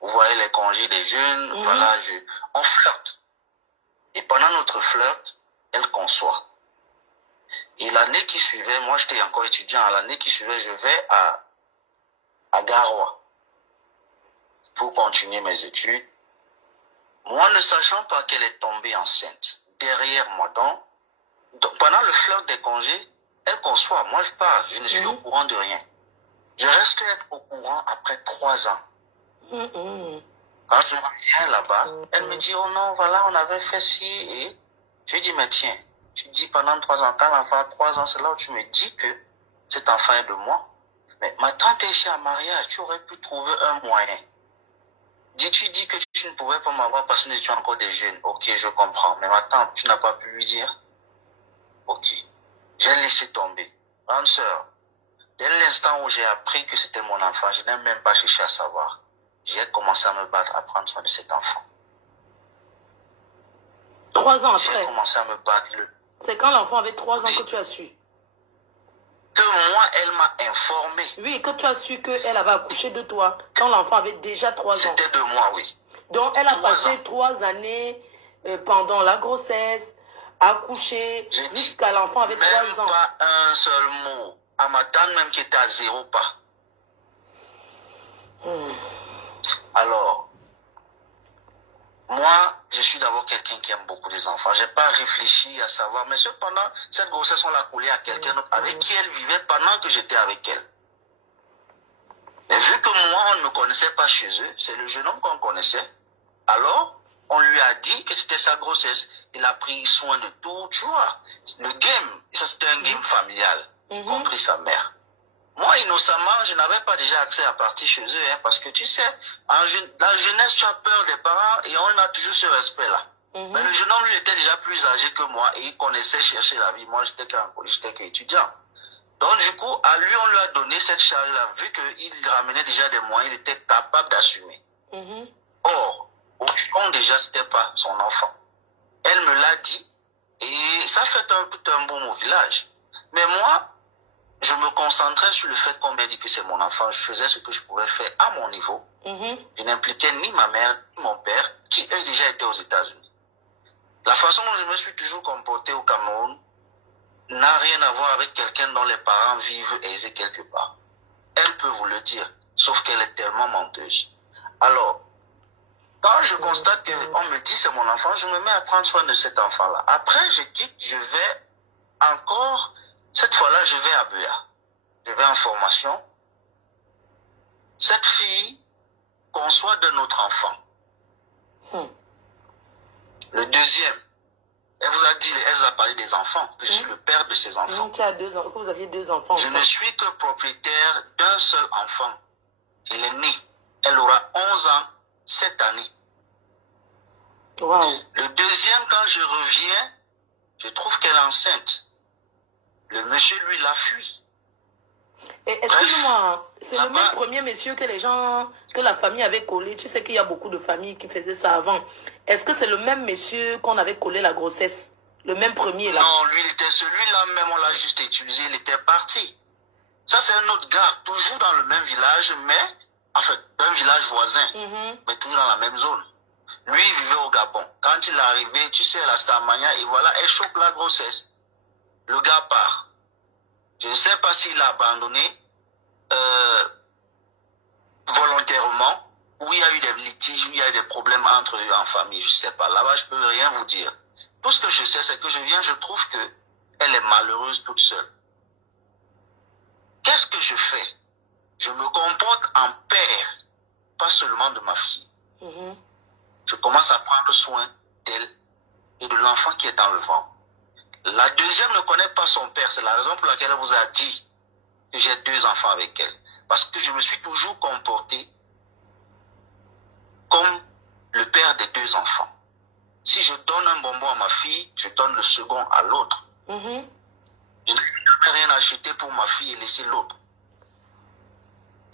Vous voyez les congés des jeunes, voilà, on flirte. Et pendant notre flirt, elle conçoit. Et l'année qui suivait, moi j'étais encore étudiant, l'année qui suivait, je vais à Garoua pour continuer mes études. Moi, ne sachant pas qu'elle est tombée enceinte derrière moi, donc pendant le flirt des congés, elle conçoit. Moi, je pars, je ne suis au courant de rien. Je reste au courant après 3 ans. Quand je reviens là-bas, elle me dit, oh non, voilà, on avait fait ci, et je lui dis, mais tiens, tu dis pendant 3 ans, quand l'enfant a 3 ans, c'est là où tu me dis que cet enfant est de moi. Mais ma tante est ici à mariage, tu aurais pu trouver un moyen. Tu dis que tu ne pouvais pas m'avoir parce que nous étions encore des jeunes. Ok, je comprends. Mais ma tante, tu n'as pas pu lui dire? Ok. J'ai laissé tomber. Grande sœur, dès l'instant où j'ai appris que c'était mon enfant, je n'ai même pas cherché à savoir. J'ai commencé à me battre, à prendre soin de cet enfant. 3 ans après. J'ai commencé à me battre. C'est quand l'enfant avait 3 ans que tu as su? Que moi, elle m'a informé. Oui, que tu as su qu'elle avait accouché de toi quand l'enfant avait déjà 3 ans. C'était de moi, oui. Donc, elle a passé 3 années pendant la grossesse, accouché, jusqu'à l'enfant avait 3 ans. Même pas un seul mot. À ma tante même qui était à 0 pas. Alors, moi, je suis d'abord quelqu'un qui aime beaucoup les enfants. Je n'ai pas réfléchi à savoir. Mais cependant, cette grossesse, on l'a collée à quelqu'un d'autre avec qui elle vivait pendant que j'étais avec elle. Mais vu que moi, on ne me connaissait pas chez eux, c'est le jeune homme qu'on connaissait. Alors, on lui a dit que c'était sa grossesse. Il a pris soin de tout, tu vois. Le game, ça c'était un game familial, y compris sa mère. Moi, innocemment, je n'avais pas déjà accès à partir chez eux, hein, parce que tu sais, la jeunesse, tu as peur des parents et on a toujours ce respect-là. Mais le jeune homme, lui, était déjà plus âgé que moi et il connaissait chercher la vie. Moi, j'étais qu'étudiant. Donc, du coup, à lui, on lui a donné cette charge-là. Vu qu'il ramenait déjà des moyens, il était capable d'assumer. Or, au fond, déjà, c'était pas son enfant. Elle me l'a dit et ça fait un boom au village. Mais moi, je me concentrais sur le fait qu'on m'a dit que c'est mon enfant. Je faisais ce que je pouvais faire à mon niveau. Je n'impliquais ni ma mère, ni mon père, qui eux déjà étaient aux États-Unis. La façon dont je me suis toujours comporté au Cameroun n'a rien à voir avec quelqu'un dont les parents vivent aisés quelque part. Elle peut vous le dire, sauf qu'elle est tellement menteuse. Alors, quand je constate qu'on me dit c'est mon enfant, je me mets à prendre soin de cet enfant-là. Après, je quitte, je vais encore, cette fois-là, je vais à Béa. Je vais en formation. Cette fille conçoit de notre enfant. Le deuxième, elle vous a dit, elle vous a parlé des enfants, que je suis le père de ces enfants. Tu as 2 ans, que vous aviez 2 enfants. Je ne suis que propriétaire d'un seul enfant. Il est né. Elle aura 11 ans cette année. Wow. Le deuxième, quand je reviens, je trouve qu'elle est enceinte. Le monsieur, lui, l'a fui. Excuse-moi, c'est le même premier monsieur que les gens, que la famille avait collé. Tu sais qu'il y a beaucoup de familles qui faisaient ça avant. Est-ce que c'est le même monsieur qu'on avait collé la grossesse? Le même premier là. Non, lui, il était celui-là, même on l'a juste utilisé, il était parti. Ça, c'est un autre gars, toujours dans le même village, mais, en fait, un village voisin, mais toujours dans la même zone. Lui, il vivait au Gabon. Quand il est arrivé, tu sais, la Starmania, et voilà, elle chope la grossesse. Le gars part. Je ne sais pas s'il a abandonné volontairement, ou il y a eu des litiges, ou il y a eu des problèmes entre eux en famille, je ne sais pas. Là-bas, je ne peux rien vous dire. Tout ce que je sais, c'est que je trouve que elle est malheureuse toute seule. Qu'est-ce que je fais? Je me comporte en père, pas seulement de ma fille. Je commence à prendre soin d'elle et de l'enfant qui est dans le ventre. La deuxième ne connaît pas son père. C'est la raison pour laquelle elle vous a dit que j'ai 2 enfants avec elle. Parce que je me suis toujours comporté comme le père des 2 enfants. Si je donne un bonbon à ma fille, je donne le second à l'autre. Je n'ai rien acheté pour ma fille et laisser l'autre.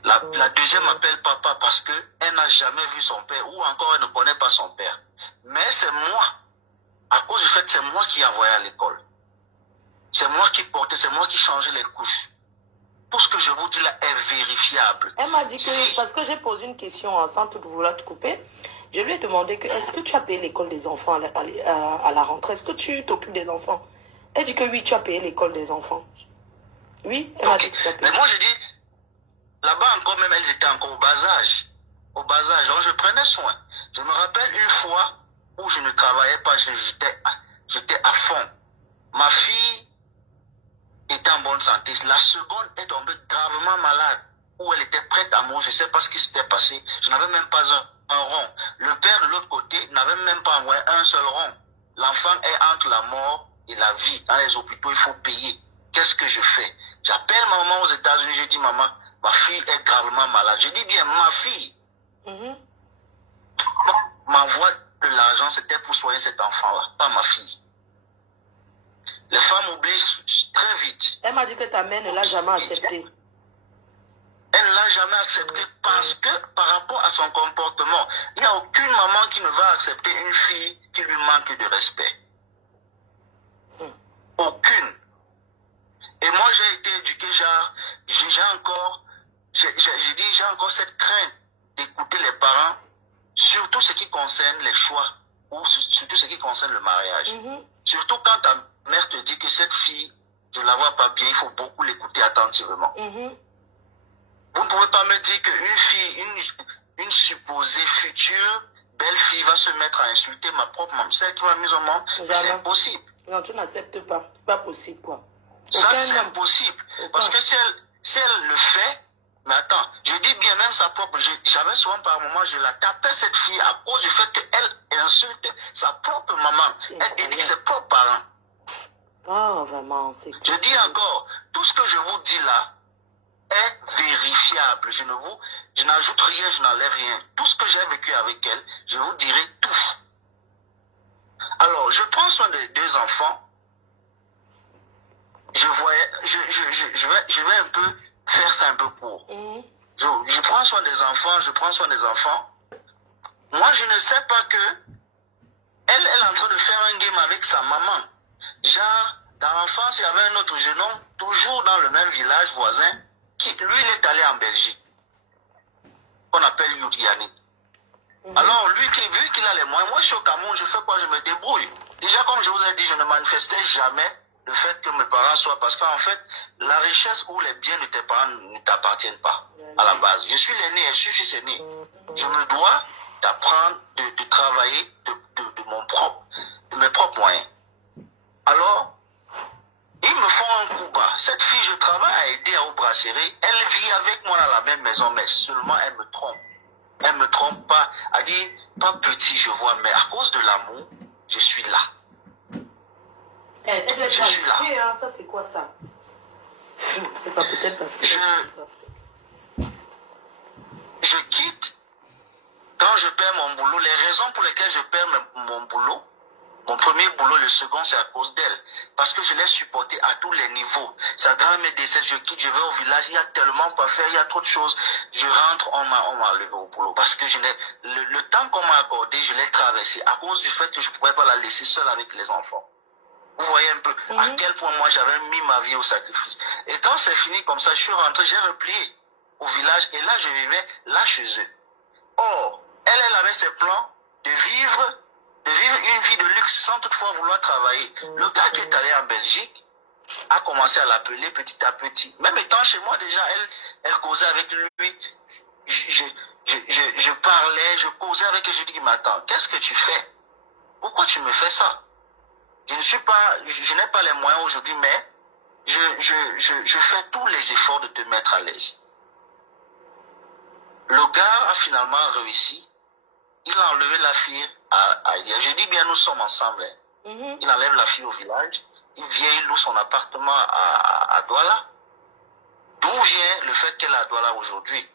La deuxième m'appelle papa parce qu'elle n'a jamais vu son père ou encore elle ne connaît pas son père. Mais c'est moi. À cause du fait que c'est moi qui envoyais à l'école. C'est moi qui portais, c'est moi qui changeais les couches. Tout ce que je vous dis là est vérifiable. Elle m'a dit que, parce que j'ai posé une question sans tout vouloir te couper, je lui ai demandé que est-ce que tu as payé l'école des enfants à la rentrée? Est-ce que tu t'occupes des enfants? Elle dit que oui, tu as payé l'école des enfants. Oui, elle m'a dit que tu as payé. Mais moi je dis, là-bas encore même, elles étaient encore au bas âge. Au bas âge, donc je prenais soin. Je me rappelle une fois où je ne travaillais pas, j'étais à fond. Ma fille était en bonne santé. La seconde est tombée gravement malade, où elle était prête à mourir. Je ne sais pas ce qui s'était passé. Je n'avais même pas un rond. Le père de l'autre côté n'avait même pas envoyé un seul rond. L'enfant est entre la mort et la vie. Dans les hôpitaux, il faut payer. Qu'est-ce que je fais? J'appelle ma maman aux États-Unis. Je dis, maman, ma fille est gravement malade. Je dis bien, ma fille. M'envoie de l'argent, c'était pour soigner cet enfant-là, pas ma fille. Les femmes oublient très vite. Elle m'a dit que ta mère ne l'a jamais accepté. Elle ne l'a jamais accepté parce que par rapport à son comportement, il n'y a aucune maman qui ne va accepter une fille qui lui manque de respect. Aucune. Et moi, j'ai été éduqué, genre, j'ai encore cette crainte d'écouter les parents, surtout ce qui concerne les choix, ou surtout ce qui concerne le mariage. Surtout quand ta mère te dit que cette fille, je ne la vois pas bien, il faut beaucoup l'écouter attentivement. Vous ne pouvez pas me dire qu'une fille, une supposée future belle fille va se mettre à insulter ma propre maman. C'est elle qui m'a mise au monde. C'est impossible. Non, tu n'acceptes pas. C'est pas possible, quoi. Ça, c'est impossible. Parce que si elle le fait, mais attends, je dis bien même sa propre, j'avais souvent par moment, je la tapais cette fille à cause du fait qu'elle insulte sa propre maman. Elle dénigre ses propres parents. Ah, vraiment, c'est... Je dis encore, tout ce que je vous dis là est vérifiable. Je n'ajoute rien, je n'enlève rien. Tout ce que j'ai vécu avec elle, je vous dirai tout. Alors, je prends soin des 2 enfants. Je vais un peu faire ça un peu court. Je prends soin des enfants, Moi, je ne sais pas que elle est en train de faire un game avec sa maman. Genre, dans l'enfance, il y avait un autre jeune homme, toujours dans le même village voisin, qui, lui, il est allé en Belgique, qu'on appelle Yuriani. Alors, lui, vu qu'il a les moyens, moi, je suis au Cameroun, je fais quoi? Je me débrouille. Déjà, comme je vous ai dit, je ne manifestais jamais le fait que mes parents soient, parce qu'en fait, la richesse ou les biens de tes parents ne t'appartiennent pas à la base. Je suis l'aîné, je suis fils aîné. Je me dois d'apprendre, de travailler de mes propres moyens. Alors, ils me font un coup bas. Cette fille, je travaille à aider à brasserie. Elle vit avec moi dans la même maison, mais seulement elle me trompe. Elle ne me trompe pas. Elle dit, pas petit, je vois, mais à cause de l'amour, je suis là. Je suis là. Hein, ça, c'est quoi ça? C'est pas peut-être parce que... Je quitte quand je perds mon boulot. Les raisons pour lesquelles je perds mon boulot, mon premier boulot, le second, c'est à cause d'elle. Parce que je l'ai supporté à tous les niveaux. Sa grand-mère décède, je quitte, je vais au village, il y a tellement pas à faire, il y a trop de choses. Je rentre, on m'a enlevé au boulot. Parce que le temps qu'on m'a accordé, je l'ai traversé à cause du fait que je ne pouvais pas la laisser seule avec les enfants. Vous voyez un peu à quel point moi j'avais mis ma vie au sacrifice. Et quand c'est fini comme ça, je suis rentré, j'ai replié au village et là je vivais là chez eux. Or, elle avait ses plans de vivre une vie de luxe sans toutefois vouloir travailler. Le gars qui est allé en Belgique a commencé à l'appeler petit à petit. Même étant chez moi déjà, elle causait avec lui. Je parlais, je causais avec elle. Je dis, mais attends, qu'est-ce que tu fais? Pourquoi tu me fais ça? Je n'ai pas les moyens aujourd'hui, mais je fais tous les efforts de te mettre à l'aise. Le gars a finalement réussi. Il a enlevé la fille à je dis bien, nous sommes ensemble. Il enlève la fille au village. Il vient, il loue son appartement à Douala. D'où vient le fait qu'elle est à Douala aujourd'hui?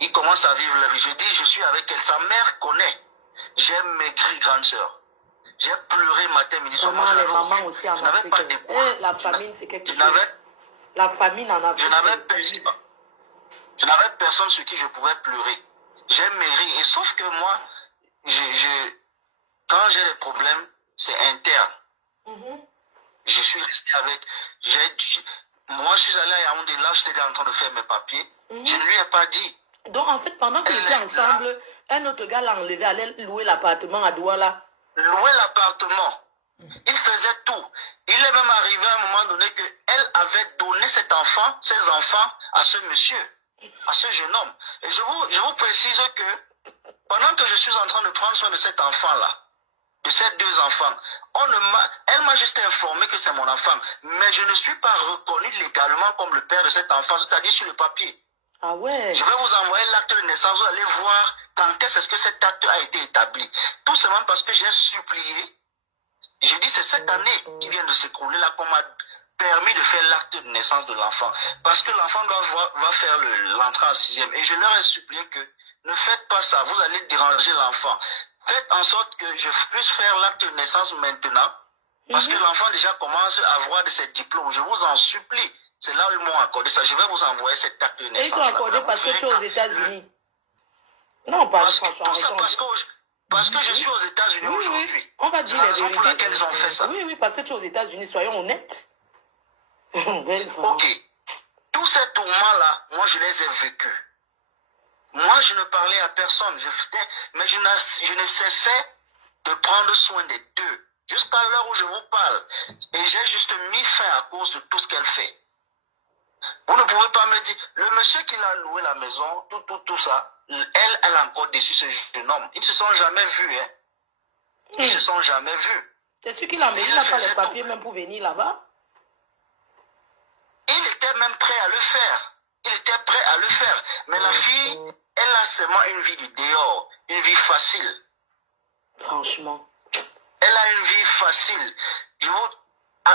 Il commence à vivre la vie. Je dis, je suis avec elle. Sa mère connaît. J'ai maigri, grande sœur. J'ai pleuré matin, midi, soir. Maman, les mamans aussi en je n'avais pas d'épaule. La famine, c'est quelque chose. La famine en Afrique. Je n'avais personne sur qui je pouvais pleurer. J'ai maigri. Et sauf que moi, quand j'ai des problèmes, c'est interne. Je suis resté avec... Moi, je suis allé à Yaoundé, là, j'étais en train de faire mes papiers. Je ne lui ai pas dit. Donc, en fait, pendant qu'ils étaient ensemble, un autre gars l'a enlevé, allait louer l'appartement à Douala. Louer l'appartement. Il faisait tout. Il est même arrivé à un moment donné qu'elle avait donné ses enfants à ce monsieur, à ce jeune homme. Et je vous précise que pendant que je suis en train de prendre soin de cet enfant-là, de ces deux enfants, elle m'a juste informé que c'est mon enfant, mais je ne suis pas reconnu légalement comme le père de cet enfant, c'est-à-dire sur le papier. Ah ouais. Je vais vous envoyer l'acte de naissance, vous allez voir quand est-ce que cet acte a été établi. Tout simplement parce que j'ai supplié. J'ai dit, c'est cette année qui vient de s'écrouler là qu'on m'a permis de faire l'acte de naissance de l'enfant. Parce que l'enfant va faire l'entrée en 6e. Et je leur ai supplié que ne faites pas ça, vous allez déranger l'enfant. Faites en sorte que je puisse faire l'acte de naissance maintenant. Parce que l'enfant déjà commence à avoir de ses diplômes. Je vous en supplie. C'est là où ils m'ont accordé ça. Je vais vous envoyer cet acte de naissance. Et ils t'ont accordé parce que tu es aux États-Unis. Non, pas parce que je suis aux États-Unis aujourd'hui. Oui. On va dire la raison pour laquelle ils ont fait ça. Oui, parce que tu es aux États-Unis, soyons honnêtes. Ok. Tous ces tourments-là, moi, je les ai vécus. Moi, je ne parlais à personne. Mais je ne cessais de prendre soin des deux. Jusqu'à l'heure où je vous parle. Et j'ai juste mis fin à cause de tout ce qu'elle fait. Vous ne pouvez pas me dire, le monsieur qui l'a loué la maison, tout ça, elle a encore déçu ce jeune homme. Ils ne se sont jamais vus, hein. Ils ne se sont jamais vus. C'est sûr qu'il a n'a pas les papiers même pour venir là-bas. Il était même prêt à le faire. Mais la fille, elle a seulement une vie du dehors, une vie facile. Franchement. Elle a une vie facile.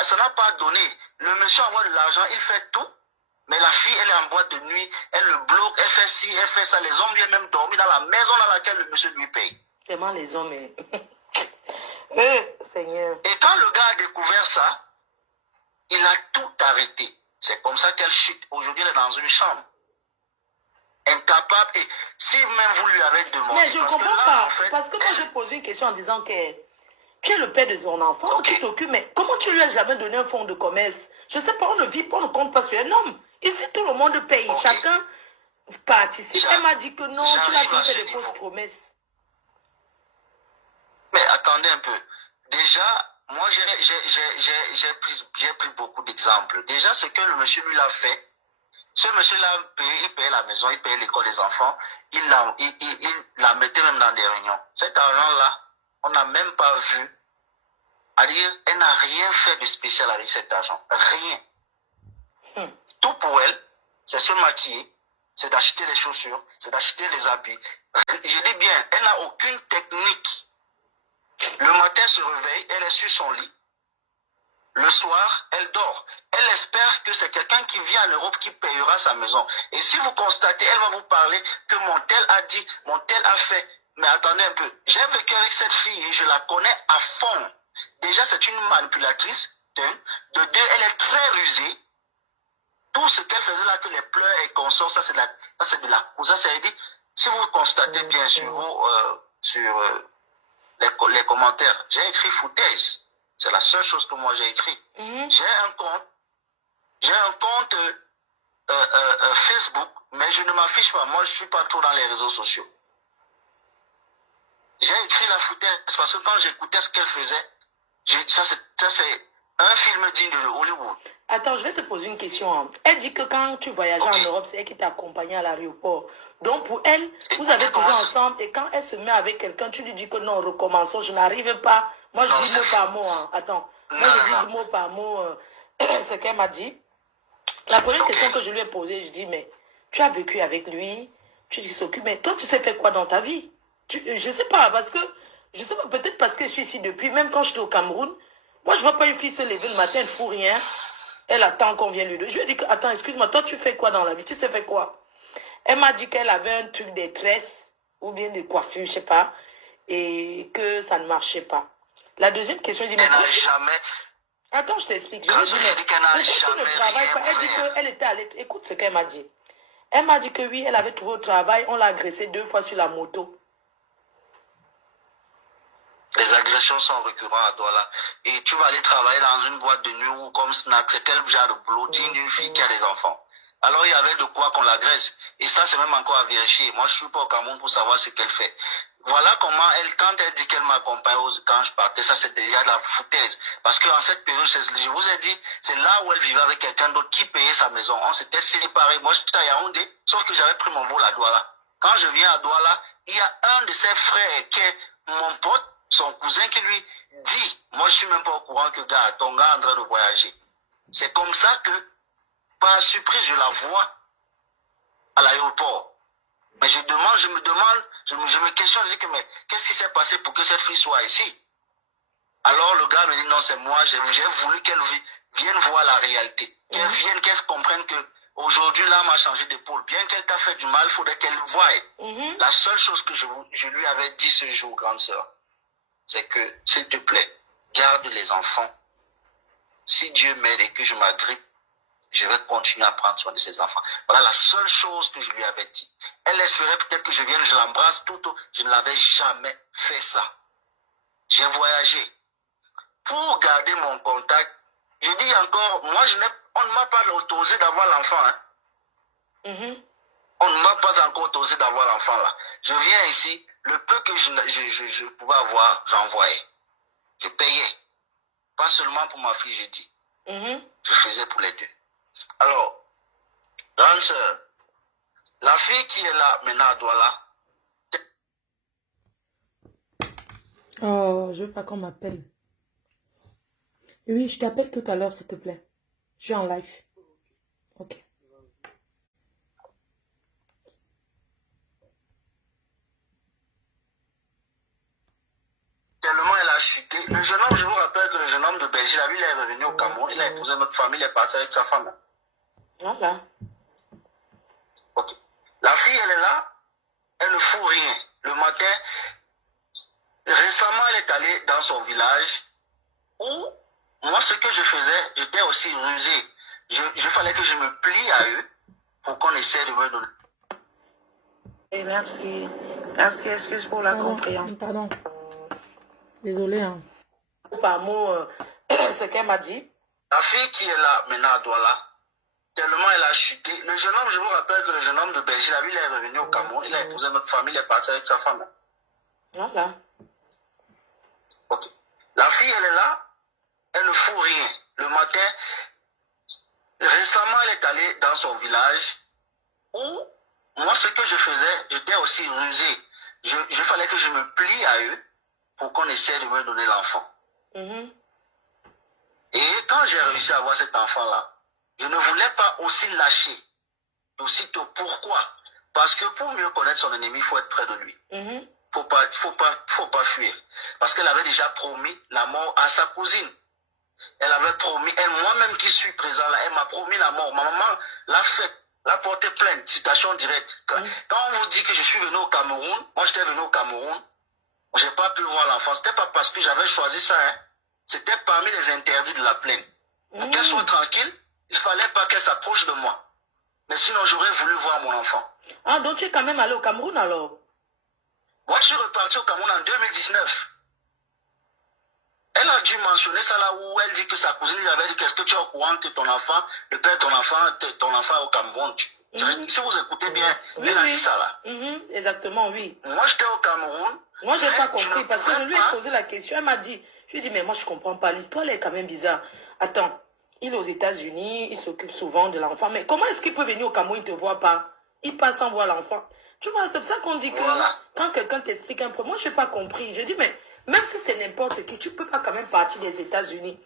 Ça n'a pas donné. Le monsieur envoie de l'argent, il fait tout. Mais la fille, elle est en boîte de nuit, elle le bloque, elle fait ci, elle fait ça. Les hommes viennent même dormir dans la maison dans laquelle le monsieur lui paye. Tellement les hommes. Seigneur. Et quand le gars a découvert ça, il a tout arrêté. C'est comme ça qu'elle chute. Aujourd'hui, elle est dans une chambre. Incapable. Et si même vous lui avez demandé... Mais je ne comprends pas. En fait, parce que moi, j'ai posé une question en disant que tu es le père de son enfant, okay. Tu t'occupes, mais comment tu lui as jamais donné un fonds de commerce? Je ne sais pas, on ne vit pas, on ne compte pas sur un homme. Ici, tout le monde paye. Okay. Chacun participe. Elle m'a dit que non, tu l'as fait des fausses promesses. Mais attendez un peu. Déjà, moi, j'ai pris beaucoup d'exemples. Déjà, ce que le monsieur lui l'a fait, ce monsieur-là, il payait la maison, il payait l'école des enfants, il la mettait même dans des réunions. Cet argent-là, on n'a même pas vu. C'est-à-dire, elle n'a rien fait de spécial avec cet argent. Rien. Tout pour elle, c'est se maquiller, c'est d'acheter les chaussures, c'est d'acheter les habits. Je dis bien, elle n'a aucune technique. Le matin, elle se réveille, elle est sur son lit. Le soir, elle dort. Elle espère que c'est quelqu'un qui vit en Europe qui payera sa maison. Et si vous constatez, elle va vous parler que mon tel a dit, mon tel a fait. Mais attendez un peu, j'ai vécu avec cette fille et je la connais à fond. Déjà, c'est une manipulatrice. De deux, elle est très rusée. Tout ce qu'elle faisait là, que les pleurs et consorts, ça c'est de la cause. Ça veut dire, si vous constatez bien sur les commentaires, j'ai écrit foutaise. C'est la seule chose que moi j'ai écrit. J'ai un compte Facebook, mais je ne m'affiche pas. Moi, je suis pas trop dans les réseaux sociaux. J'ai écrit la foutaise parce que quand j'écoutais ce qu'elle faisait, ça c'est un film digne de Hollywood. Attends, je vais te poser une question. Elle dit que quand tu voyageais en Europe, c'est elle qui t'a accompagné à l'aéroport. Donc pour elle, vous avez toujours ensemble et quand elle se met avec quelqu'un, tu lui dis que non, recommençons, je n'arrive pas. Moi, je dis mot par mot. Hein. Attends, moi je dis mot par mot ce qu'elle m'a dit. La première question que je lui ai posée, je dis, mais tu as vécu avec lui, tu dis s'occupe, mais toi, tu sais faire quoi dans ta vie? Je sais pas, parce que, je sais pas, peut-être parce que je suis ici depuis, même quand j'étais au Cameroun, moi, je vois pas une fille se lever le matin, elle ne fout rien, elle attend qu'on vienne lui donner. Je lui ai dit, que, attends, excuse-moi, toi, tu fais quoi dans la vie? Tu sais faire quoi? Elle m'a dit qu'elle avait un truc des tresses, ou bien des coiffures, je sais pas, et que ça ne marchait pas. La deuxième question, je dis, mais elle n'a jamais... Attends, je t'explique. Je lui ai dit, mais pourquoi tu ne travailles pas? Elle dit qu'elle était à l'état. Écoute ce qu'elle m'a dit. Elle m'a dit que oui, elle avait trouvé au travail, on l'a agressée 2 fois sur la moto. Les agressions sont récurrentes à Douala. Et tu vas aller travailler dans une boîte de nuit ou comme snack. C'est quel genre de boulot digne d'une fille qui a des enfants? Alors il y avait de quoi qu'on l'agresse. Et ça, c'est même encore à vérifier. Moi, je suis pas au Cameroun pour savoir ce qu'elle fait. Voilà comment elle, quand elle dit qu'elle m'accompagne quand je partais, ça c'est déjà de la foutaise. Parce qu'en cette période, je vous ai dit, c'est là où elle vivait avec quelqu'un d'autre qui payait sa maison. On s'était séparés. Moi, j'étais à Yaoundé, sauf que j'avais pris mon vol à Douala. Quand je viens à Douala, il y a un de ses frères qui est mon pote, son cousin qui lui dit, moi je suis même pas au courant que ton gars est en train de voyager. C'est comme ça que, par surprise, je la vois à l'aéroport. Mais je me questionne, je dis que mais qu'est-ce qui s'est passé pour que cette fille soit ici? Alors le gars me dit non, c'est moi, j'ai voulu qu'elle vienne voir la réalité. Qu'elle vienne, qu'elle comprenne que aujourd'hui l'âme a changé d'épaule. Bien qu'elle t'a fait du mal, il faudrait qu'elle voie. La seule chose que je lui avais dit ce jour, grande sœur, c'est que, s'il te plaît, garde les enfants. Si Dieu m'aide et que je m'agrippe, je vais continuer à prendre soin de ses enfants. Voilà la seule chose que je lui avais dit. Elle espérait peut-être que je vienne, je l'embrasse tout. Je ne l'avais jamais fait ça. J'ai voyagé. Pour garder mon contact, je dis encore, moi, on ne m'a pas autorisé d'avoir l'enfant. Hein. On ne m'a pas encore autorisé d'avoir l'enfant là. Je viens ici, le peu que je pouvais avoir, j'envoyais. Je payais. Pas seulement pour ma fille, je dis. Je faisais pour les deux. Alors, grande sœur, la fille qui est là maintenant à Douala. Oh, je veux pas qu'on m'appelle. Oui, je t'appelle tout à l'heure, s'il te plaît. Je suis en live. Ok. Tellement elle a chuté. Le jeune homme, je vous rappelle que le jeune homme de Belgique, lui, il est revenu au Cameroun, il a épousé notre famille, il est parti avec sa femme. Voilà. Ok. La fille, elle est là, elle ne fout rien. Le matin, récemment, elle est allée dans son village où, moi, ce que je faisais, j'étais aussi rusé. Je fallait que je me plie à eux pour qu'on essaie de me donner. Et merci. Merci, excuse pour la compréhension. Pardon. Désolé. Hein. Par mot, ce qu'elle m'a dit. La fille qui est là maintenant à Douala, tellement elle a chuté. Le jeune homme, je vous rappelle que le jeune homme de Belgique, lui, il est revenu au Cameroun, il a épousé notre famille, il est parti avec sa femme. Voilà. Ok. La fille, elle est là, elle ne fout rien. Le matin, récemment, elle est allée dans son village où, moi, ce que je faisais, j'étais aussi rusé. Je fallait que je me plie à eux pour qu'on essaie de me donner l'enfant. Et quand j'ai réussi à avoir cet enfant-là, je ne voulais pas aussi lâcher aussitôt. Pourquoi? Parce que pour mieux connaître son ennemi, il faut être près de lui. Faut pas fuir. Parce qu'elle avait déjà promis la mort à sa cousine. Elle avait promis, moi-même qui suis présent là, elle m'a promis la mort. Ma maman l'a fait, l'a porté plainte, citation directe. Quand on vous dit que je suis venu au Cameroun, moi j'étais venu au Cameroun, j'ai pas pu voir l'enfant. C'était pas parce que j'avais choisi ça, hein. C'était parmi les interdits de la plaine. Pour qu'elle soit tranquille, il fallait pas qu'elle s'approche de moi. Mais sinon, j'aurais voulu voir mon enfant. Ah, donc tu es quand même allé au Cameroun alors? Moi, je suis reparti au Cameroun en 2019. Elle a dû mentionner ça là où elle dit que sa cousine lui avait dit qu'est-ce que tu es au courant que ton enfant, le père de ton enfant est au Cameroun. Si vous écoutez bien, oui, elle a dit ça là. Exactement, oui. Moi j'étais au Cameroun. Moi je n'ai pas compris parce que je lui ai posé la question, elle m'a dit, je lui ai dit mais moi je ne comprends pas, l'histoire elle est quand même bizarre. Attends, il est aux États-Unis, il s'occupe souvent de l'enfant, mais comment est-ce qu'il peut venir au Cameroun, il ne te voit pas? Il passe sans voir l'enfant. Tu vois, c'est pour ça qu'on dit que quand quelqu'un t'explique un peu, moi je n'ai pas compris. Je dis mais même si c'est n'importe qui, tu ne peux pas quand même partir des États-Unis.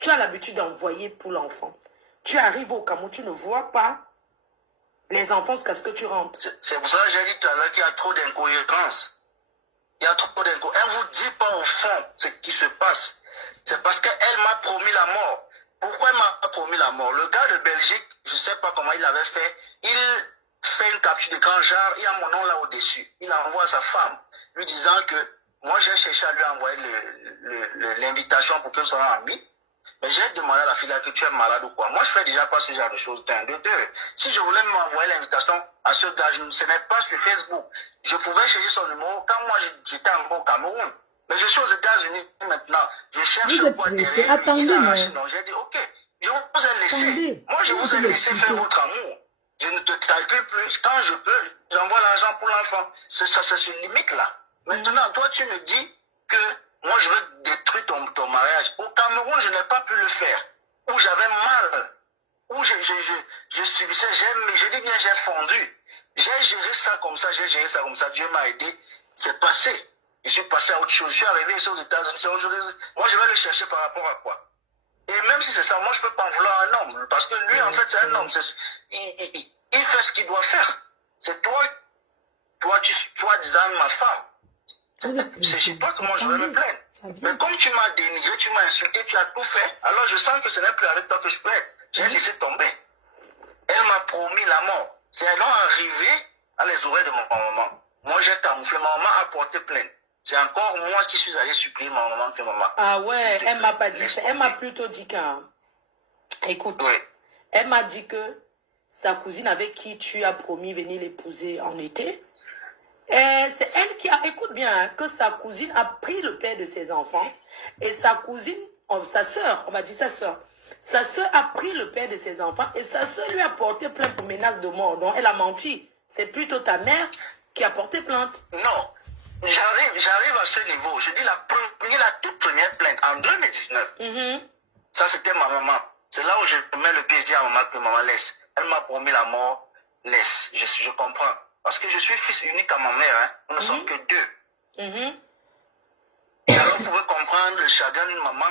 Tu as l'habitude d'envoyer pour l'enfant. Tu arrives au Cameroun, tu ne vois pas les enfants jusqu'à ce que tu rentres. C'est pour ça que j'ai dit tout à l'heure qu'il y a trop d'incohérences. Il y a trop d'incohérences. Elle ne vous dit pas au fond ce qui se passe. C'est parce qu'elle m'a promis la mort. Pourquoi elle m'a promis la mort? Le gars de Belgique, je ne sais pas comment il avait fait, il fait une capture d'écran, genre, il y a mon nom là au-dessus. Il envoie à sa femme, lui disant que moi j'ai cherché à lui envoyer l'invitation pour qu'elle soit amie. Mais j'ai demandé à la fille là que tu es malade ou quoi. Moi, je fais déjà pas ce genre de choses. D'un, de deux. Si je voulais m'envoyer l'invitation à ce gars, ce n'est pas sur Facebook. Je pouvais chercher son numéro quand moi j'étais encore au Cameroun. Mais je suis aux États-Unis maintenant. Je cherche quoi derrière. Attendez, non, j'ai dit, ok, je vous ai laissé. Moi, je vous ai laissé faire votre amour. Je ne te calcule plus. Quand je peux, j'envoie l'argent pour l'enfant. C'est sur limite là. Maintenant, toi, tu me dis que moi, je veux détruire ton mariage. Au Cameroun, je n'ai pas pu le faire. Où j'avais mal. Où je subissais. Je dis bien, j'ai fondu. J'ai géré ça comme ça. Dieu m'a aidé. C'est passé. Je suis passé à autre chose. Je suis arrivé ici aux États-Unis. Moi, je vais le chercher par rapport à quoi? Et même si c'est ça, moi, je ne peux pas en vouloir un homme. Parce que lui, en fait, c'est un homme. Il fait ce qu'il doit faire. C'est toi, disant ma femme. C'est chez toi que moi je vais me plaindre. Mais comme tu m'as dénigré, tu m'as insulté, tu as tout fait, alors je sens que ce n'est plus avec toi que je peux être. J'ai laissé tomber. Elle m'a promis la mort. C'est elle arrivé à les oreilles de ma maman. Moi j'ai camouflé, ma maman a porté plainte. C'est encore moi qui suis allé supplier ma maman que maman. Ah ouais, elle m'a pas dit ça. Elle m'a plutôt dit écoute, elle m'a dit que sa cousine avec qui tu as promis venir l'épouser en été, c'est elle qui a, écoute bien, que sa cousine a pris le père de ses enfants et sa cousine, sa soeur, on va dire sa soeur a pris le père de ses enfants et sa soeur lui a porté plainte pour menace de mort. Donc elle a menti. C'est plutôt ta mère qui a porté plainte. Non, j'arrive à ce niveau. Je dis la toute première plainte en 2019. Ça c'était ma maman. C'est là où je mets le pied, je dis à maman que maman laisse. Elle m'a promis la mort, laisse. Je comprends. Parce que je suis fils unique à ma mère, hein. Nous ne sommes que deux. Et alors, vous pouvez comprendre le chagrin d'une maman,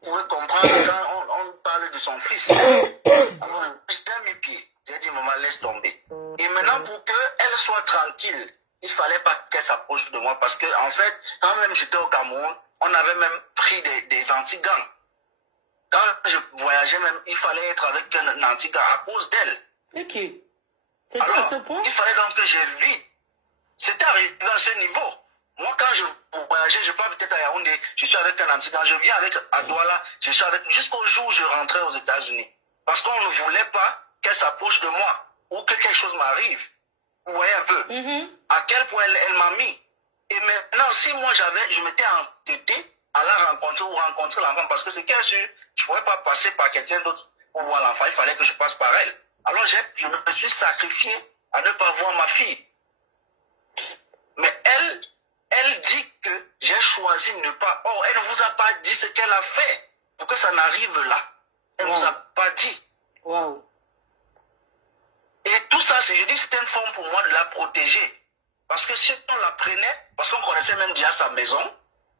vous pouvez comprendre quand on parle de son fils. Alors, j'ai mes pieds. J'ai dit, maman, laisse tomber. Et maintenant, pour qu'elle soit tranquille, il ne fallait pas qu'elle s'approche de moi. Parce que, en fait, quand même j'étais au Cameroun, on avait même pris des anti-gangs. Quand je voyageais même, il fallait être avec un anti-gang à cause d'elle. Ok. C'était à ce point? Il fallait donc que j'évite. C'était arrivé à ce niveau. Moi, quand je voyageais, je pars peut-être à Yaoundé, je suis avec un anti-gang, je viens avec à Douala, je suis avec, jusqu'au jour où je rentrais aux États-Unis. Parce qu'on ne voulait pas qu'elle s'approche de moi, ou que quelque chose m'arrive. Vous voyez un peu? À quel point elle m'a mis. Et maintenant, si moi je m'étais entêté à la rencontrer ou rencontrer l'enfant, parce que c'est qu'elle je ne pourrais pas passer par quelqu'un d'autre pour voir l'enfant, il fallait que je passe par elle. Alors je me suis sacrifié à ne pas voir ma fille. Mais elle dit que j'ai choisi de ne pas... Oh, elle ne vous a pas dit ce qu'elle a fait pour que ça n'arrive là. Elle ne vous a pas dit. Wow. Et tout ça, je dis, c'était une forme pour moi de la protéger. Parce que si on la prenait, parce qu'on connaissait même déjà sa maison,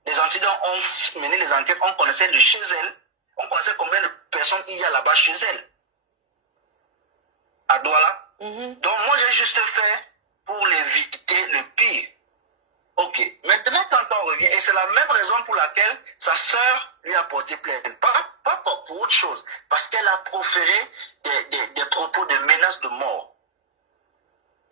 les antidotes ont mené les enquêtes, on connaissait de chez elle, on connaissait combien de personnes il y a là-bas chez elle. À Douala. Donc moi j'ai juste fait pour l'éviter le pire. Ok. Maintenant quand on revient, et c'est la même raison pour laquelle sa sœur lui a porté plainte. Pas pour autre chose. Parce qu'elle a proféré des propos de menaces de mort.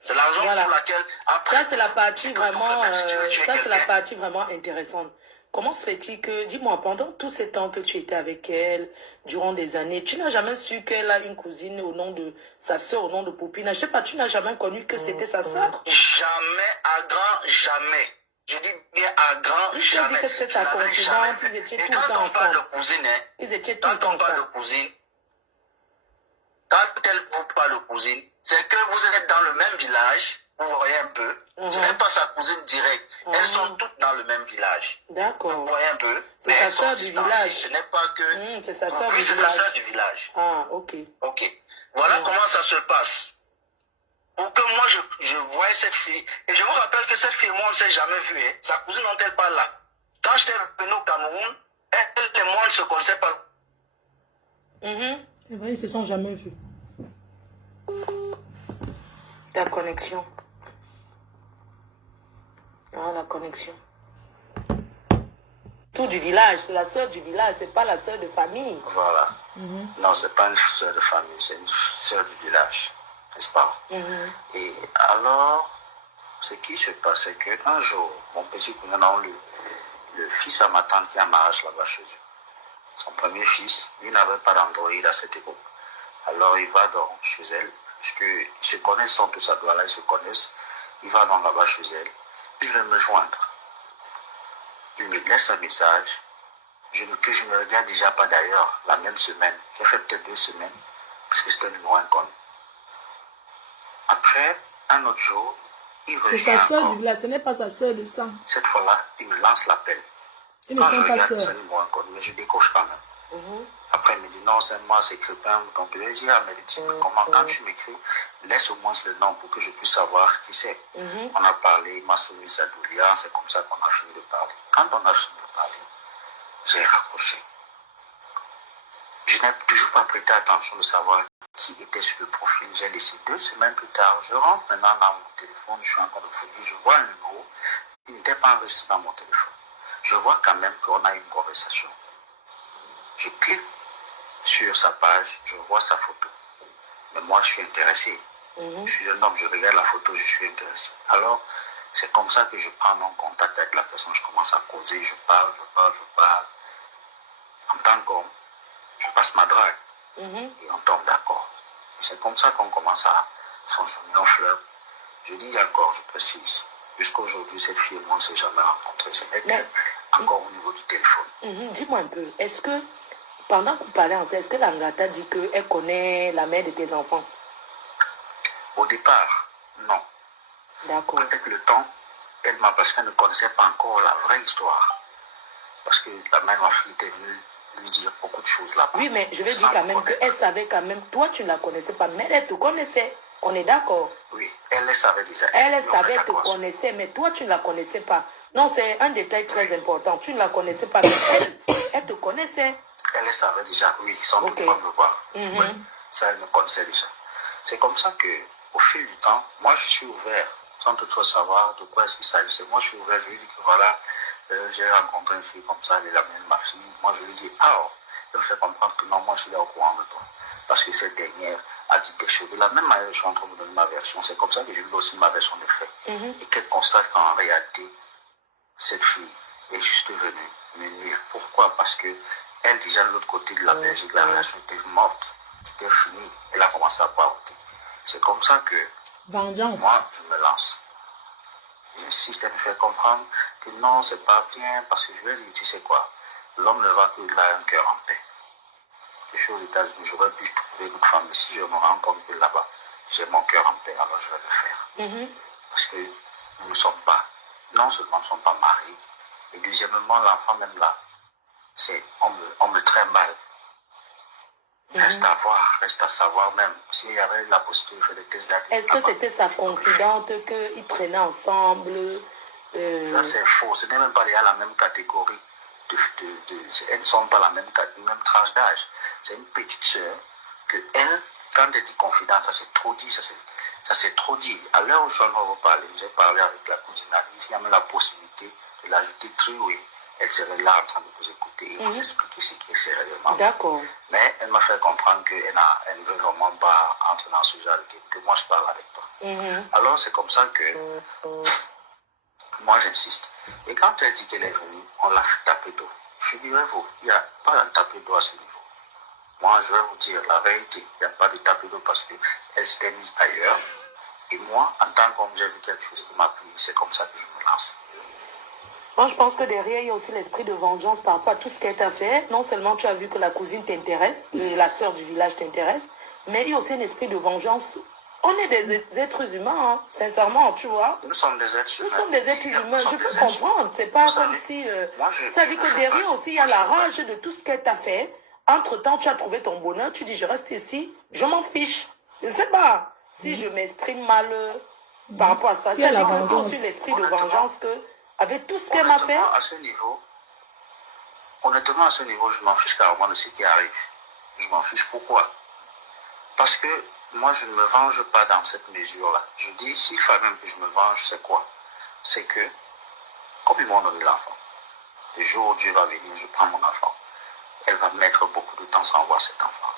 C'est la raison pour laquelle après. Ça c'est la partie vraiment. Ça c'est la partie vraiment intéressante. Comment se fait-il que, dis-moi, pendant tous ces temps que tu étais avec elle, durant des années, tu n'as jamais su qu'elle a une cousine au nom de sa soeur, au nom de Poupina? Je ne sais pas, tu n'as jamais connu que c'était sa soeur? Jamais, à grand jamais. Je dis bien à grand jamais. Que c'était ta confidente, ils étaient tout le temps quand on parle ensemble. de cousine, hein, Ils étaient tout le temps quand on parle de ensemble. cousine, quand elle vous parle de cousine, c'est que vous êtes dans le même village, vous voyez un peu. Ce n'est pas sa cousine directe. Elles sont toutes dans le même village. D'accord. Vous voyez un peu. C'est sa soeur du village. Ce n'est pas que... c'est sa soeur oui, du c'est village. sa soeur du village. Ah, ok. Ok. Voilà comment ça se passe. Pour que moi, je voyais cette fille. Et je vous rappelle que cette fille, moi, on ne s'est jamais vu. Hein. Sa cousine, dont elle parle là. Quand j'étais venu au Cameroun, elle et moi, on ne se connaissait pas. C'est vrai, ils ne se sont jamais vus. La connexion. Ah, la connexion. Tout du village, c'est la soeur du village, c'est pas la soeur de famille. Voilà. Non, c'est pas une soeur de famille, c'est une soeur du village, n'est-ce pas? Et alors, ce qui se passe, c'est qu'un jour, mon petit cousin, le fils à ma tante qui a mariage là-bas chez eux, son premier fils, lui n'avait pas d'Android à cette époque. Alors il va donc chez elle, parce qu'ils se connaissent, tous ces doigts-là, ils se connaissent. Il va donc là-bas chez elle, il veut me joindre. Il me laisse un message, que je ne regarde déjà pas d'ailleurs, la même semaine. J'ai fait peut-être 2 semaines, parce que c'était un numéro inconnu. Après, un autre jour, il revient. C'est sa soeur du village, ce n'est pas sa soeur de sang. Cette fois-là, il me lance l'appel. Quand je regarde, c'est un numéro inconnu, mais je décoche quand même. Après, il me dit, non, c'est moi, c'est Crépin. Donc, je lui dis, ah, mais comment, quand tu m'écris, laisse au moins le nom pour que je puisse savoir qui c'est. On a parlé, il m'a soumis sa douleur, c'est comme ça qu'on a fini de parler. Quand on a fini de parler, j'ai raccroché. Je n'ai toujours pas prêté attention de savoir qui était sur le profil. J'ai laissé 2 semaines plus tard. Je rentre maintenant dans mon téléphone, je suis encore de fouiller, je vois un numéro. Il n'était pas enregistré dans mon téléphone. Je vois quand même qu'on a une conversation. Je clique sur sa page, je vois sa photo. Mais moi, je suis intéressé. Je suis un homme, je regarde la photo, je suis intéressé. Alors, c'est comme ça que je prends mon contact avec la personne. Je commence à causer, je parle. En tant qu'homme, je passe ma drague. Et on tombe d'accord. C'est comme ça qu'on commence à fonctionner en fleur. Je dis encore, je précise, jusqu'à aujourd'hui, cette fille et moi, on ne s'est jamais rencontrés. Ce n'est encore au niveau du téléphone. Dis-moi un peu, est-ce que, pendant que vous parlez ensemble, est-ce que Langata dit qu'elle connaît la mère de tes enfants? Au départ, non. D'accord. Avec le temps, elle m'a, parce qu'elle ne connaissait pas encore la vraie histoire. Parce que la mère de ma fille était venue lui dire beaucoup de choses là-bas. Oui, mais je veux dire quand même qu'elle savait quand même, toi tu ne la connaissais pas, mais elle te connaissait. On est d'accord? Oui, elle le savait déjà. Elle savait, te connaissait, mais toi tu ne la connaissais pas. Non, c'est un détail très important. Tu ne la connaissais pas, mais elle te connaissait. Elle le savait déjà, oui, sans toutefois me voir. Oui, ça, elle me connaissait déjà. C'est comme ça que, au fil du temps, moi je suis ouvert, sans toutefois savoir de quoi est-ce qu'il s'agissait. Moi je suis ouvert, je lui dis que voilà, j'ai rencontré une fille comme ça, elle est la mienne, ma fille. Moi je lui dis, elle me fait comprendre que non, moi je suis là au courant de toi. Parce que cette dernière a dit quelque chose. De la même manière, je suis en train de vous donner ma version. C'est comme ça que je lui donne aussi ma version des faits. Et qu'elle constate qu'en réalité, cette fille est juste venue me nuire. Pourquoi? Parce que elle, déjà de l'autre côté de la Belgique, la relation était morte, c'était fini. Elle a commencé à paroter. C'est comme ça que vengeance. Moi, je me lance. J'insiste à me faire comprendre que non, c'est pas bien, parce que je vais dire, tu sais quoi, l'homme ne va que là un cœur en paix. Je suis aux États-Unis, j'aurais pu trouver une femme, mais si je me rends compte que là-bas, j'ai mon cœur en paix, alors je vais le faire. Parce que nous ne sommes pas, non seulement nous ne sommes pas mariés, et deuxièmement, l'enfant même là, c'est on me trimballe. Reste à voir, reste à savoir même. S'il y avait la possibilité de faire des tests d'ADN. Est-ce que c'était sa confidente qu'ils traînaient ensemble? Ça c'est faux, ce n'est même pas la même catégorie. Elles ne sont pas la même tranche d'âge. C'est une petite sœur que elle, quand elle dit confidente, ça c'est trop dit, ça c'est trop dit. À l'heure où je suis en train de vous parler, j'ai parlé avec la cousine Alice, s'il y avait la possibilité de l'ajouter triouée, elle serait là en train de vous écouter et vous expliquer ce qui est réellement. D'accord. Mais elle m'a fait comprendre qu'elle ne veut vraiment pas entrer dans ce genre de game, que moi je parle avec toi. Alors c'est comme ça que moi j'insiste. Et quand elle dit qu'elle est venue, on l'a fait taper d'eau. Figurez-vous, il n'y a pas un tapé d'eau à ce niveau. Moi je vais vous dire la vérité, il n'y a pas de tapé d'eau parce qu'elle s'était mise ailleurs. Et moi, en tant qu'homme, j'ai vu quelque chose qui m'a plu. C'est comme ça que je me lance. Moi, je pense que derrière, il y a aussi l'esprit de vengeance par rapport à tout ce qu'elle t'a fait. Non seulement tu as vu que la cousine t'intéresse, la sœur du village t'intéresse, mais il y a aussi un esprit de vengeance. On est des êtres humains, hein, sincèrement, tu vois. Nous sommes des êtres humains. Nous sommes des êtres humains. Je peux comprendre. C'est pas comme si... ça dit que derrière aussi, il y a la rage de tout ce qu'elle t'a fait. Entre-temps, tu as trouvé ton bonheur. Tu dis, je reste ici. Je m'en fiche. Je ne sais pas si je m'exprime mal par rapport à ça. Ça dit que aussi l'esprit de vengeance que, avec tout ce qu'elle m'a fait... Honnêtement, à ce niveau, je m'en fiche carrément de ce qui arrive. Je m'en fiche. Pourquoi? Parce que moi, je ne me venge pas dans cette mesure-là. Je dis, s'il faut même que je me venge, c'est quoi? C'est que, comme ils m'ont donné l'enfant, le jour où Dieu va venir, je prends mon enfant. Elle va mettre beaucoup de temps sans voir cet enfant-là.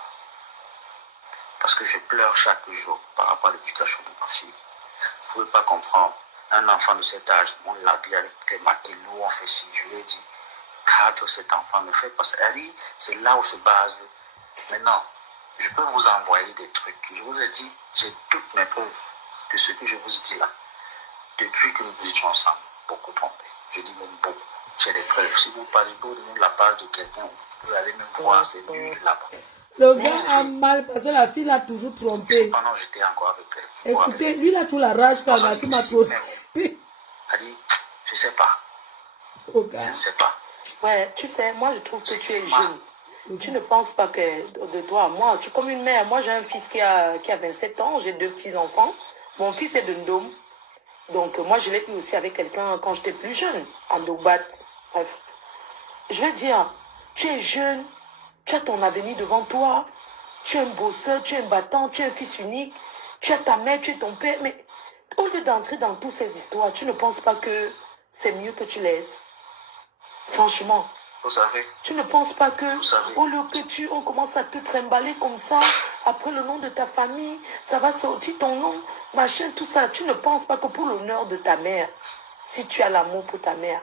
Parce que je pleure chaque jour par rapport à l'éducation de ma fille. Vous ne pouvez pas comprendre. Un enfant de cet âge, on l'habille avec des matelots, on fait ci. Je lui ai dit, cadre cet enfant, ne fait pas ça. Elle dit, c'est là où se base. Maintenant, je peux vous envoyer des trucs. Je vous ai dit, j'ai toutes mes preuves de ce que je vous dis là. Depuis que nous étions ensemble, beaucoup trompés. Je dis même beaucoup. J'ai des preuves. Si vous parlez de la page de quelqu'un, vous pouvez aller même voir, c'est lui de là-bas. Le gars a mal parce que la fille l'a toujours trompé. Cependant, j'étais encore avec elle. Écoutez, lui, il a tout la rage quand Gassi m'a trompé. Elle dit, je ne sais pas. Okay. Je ne sais pas. Ouais, tu sais, moi je trouve que tu es jeune. Tu ne penses pas que de toi, moi, tu es comme une mère. Moi, j'ai un fils qui a 27 ans, j'ai 2 petits-enfants. Mon fils est de Ndom. Donc, moi, je l'ai eu aussi avec quelqu'un quand j'étais plus jeune, à Ndogbat. Bref. Je veux dire, tu es jeune, tu as ton avenir devant toi, tu es un bosseur, tu es un battant, tu es un fils unique, tu as ta mère, tu es ton père. Mais au lieu d'entrer dans toutes ces histoires, tu ne penses pas que c'est mieux que tu laisses? Franchement. Vous savez. Tu ne penses pas que, au lieu que on commence à te trimballer comme ça, après le nom de ta famille, ça va sortir ton nom, machin, tout ça. Tu ne penses pas que pour l'honneur de ta mère, si tu as l'amour pour ta mère,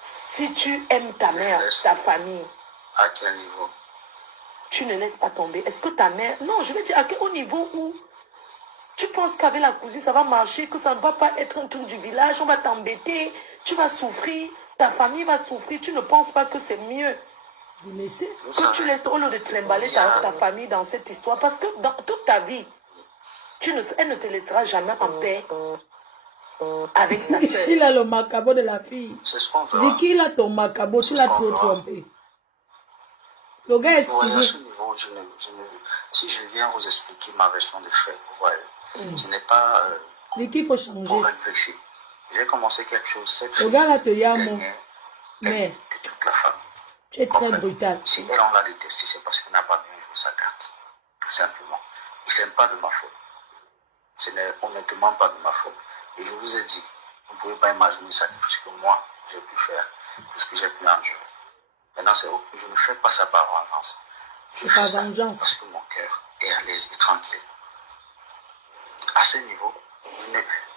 si tu aimes ta mère, ta famille. À quel niveau? Tu ne laisses pas tomber. Est-ce que ta mère... Non, je veux dire, au niveau où tu penses qu'avec la cousine, ça va marcher, que ça ne va pas être un truc du village, on va t'embêter, tu vas souffrir. Ta famille va souffrir. Tu ne penses pas que c'est mieux que tu laisses au lieu de trimballer ta famille dans cette histoire? Parce que dans toute ta vie, elle ne te laissera jamais en paix avec sa soeur. Il a le macabo de la fille. C'est ce qu'on veut. Vicky, il a ton macabo, tu l'as trop trompé. Le gars est sérieux. Si je viens vous expliquer ma version des faits, vous voyez, ce n'est pas Vicky, il faut changer. Pour réfléchir. J'ai commencé quelque chose. Le gars là te yamo. Mais toute la famille. Tu es très brutal. Si elle, on l'a détesté, c'est parce qu'elle n'a pas bien joué sa carte. Tout simplement. Et ce n'est pas de ma faute. Ce n'est honnêtement pas de ma faute. Et je vous ai dit, vous ne pouvez pas imaginer ça, tout ce que moi, j'ai pu faire, tout ce que j'ai pu endurer. Maintenant, je ne fais pas ça par vengeance. Je fais ça parce que mon cœur est à l'aise et tranquille. À ce niveau,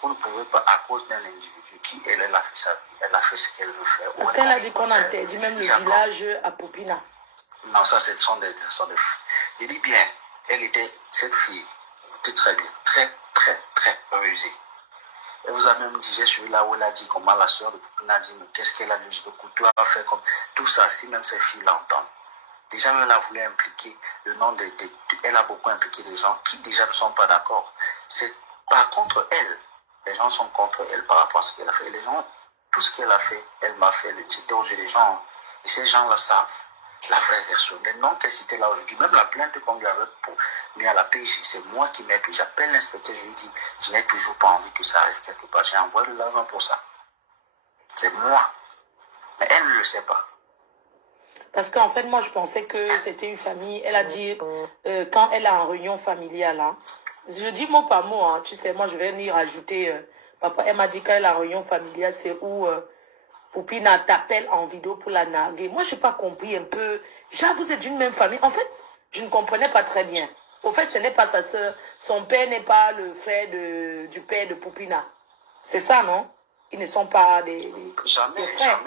vous ne pouvez pas, à cause d'un individu qui, elle a fait sa vie, elle a fait ce qu'elle veut faire. Parce qu'elle a dit qu'on interdit même le village à Popina. Non, ça, ce sont des je dis bien, cette fille était très bien, très, très, très rusée. Elle vous a même dit, j'ai suivi là où elle a dit comment la soeur de Popina a dit, mais qu'est-ce qu'elle a dit, le couteau a fait comme tout ça, si même ces filles l'entendent. Déjà, elle a voulu impliquer le nom elle a beaucoup impliqué des gens qui déjà ne sont pas d'accord. C'est pas contre elle. Les gens sont contre elle par rapport à ce qu'elle a fait. Les gens, tout ce qu'elle a fait, elle m'a fait. C'était aux yeux des gens. Et ces gens-là savent la vraie version. Les noms qu'elle citait là aujourd'hui, même la plainte qu'on lui avait mis à la PJ, c'est moi qui m'ai pris. J'appelle l'inspecteur, je lui dis, je n'ai toujours pas envie que ça arrive quelque part. J'ai envoyé de l'argent pour ça. C'est moi. Mais elle ne le sait pas. Parce qu'en fait, moi, je pensais que c'était une famille. Elle a dit, quand elle est en réunion familiale, hein, je dis mot par mot, hein, tu sais, moi, je vais venir rajouter. Papa, elle m'a dit quand elle est en réunion familiale, c'est où Poupina t'appelle en vidéo pour la narguer. Moi, je n'ai pas compris un peu. Genre, vous êtes d'une même famille. En fait, je ne comprenais pas très bien. Au fait, ce n'est pas sa soeur. Son père n'est pas le frère du père de Poupina. C'est ça, non? Ils ne sont pas des frères.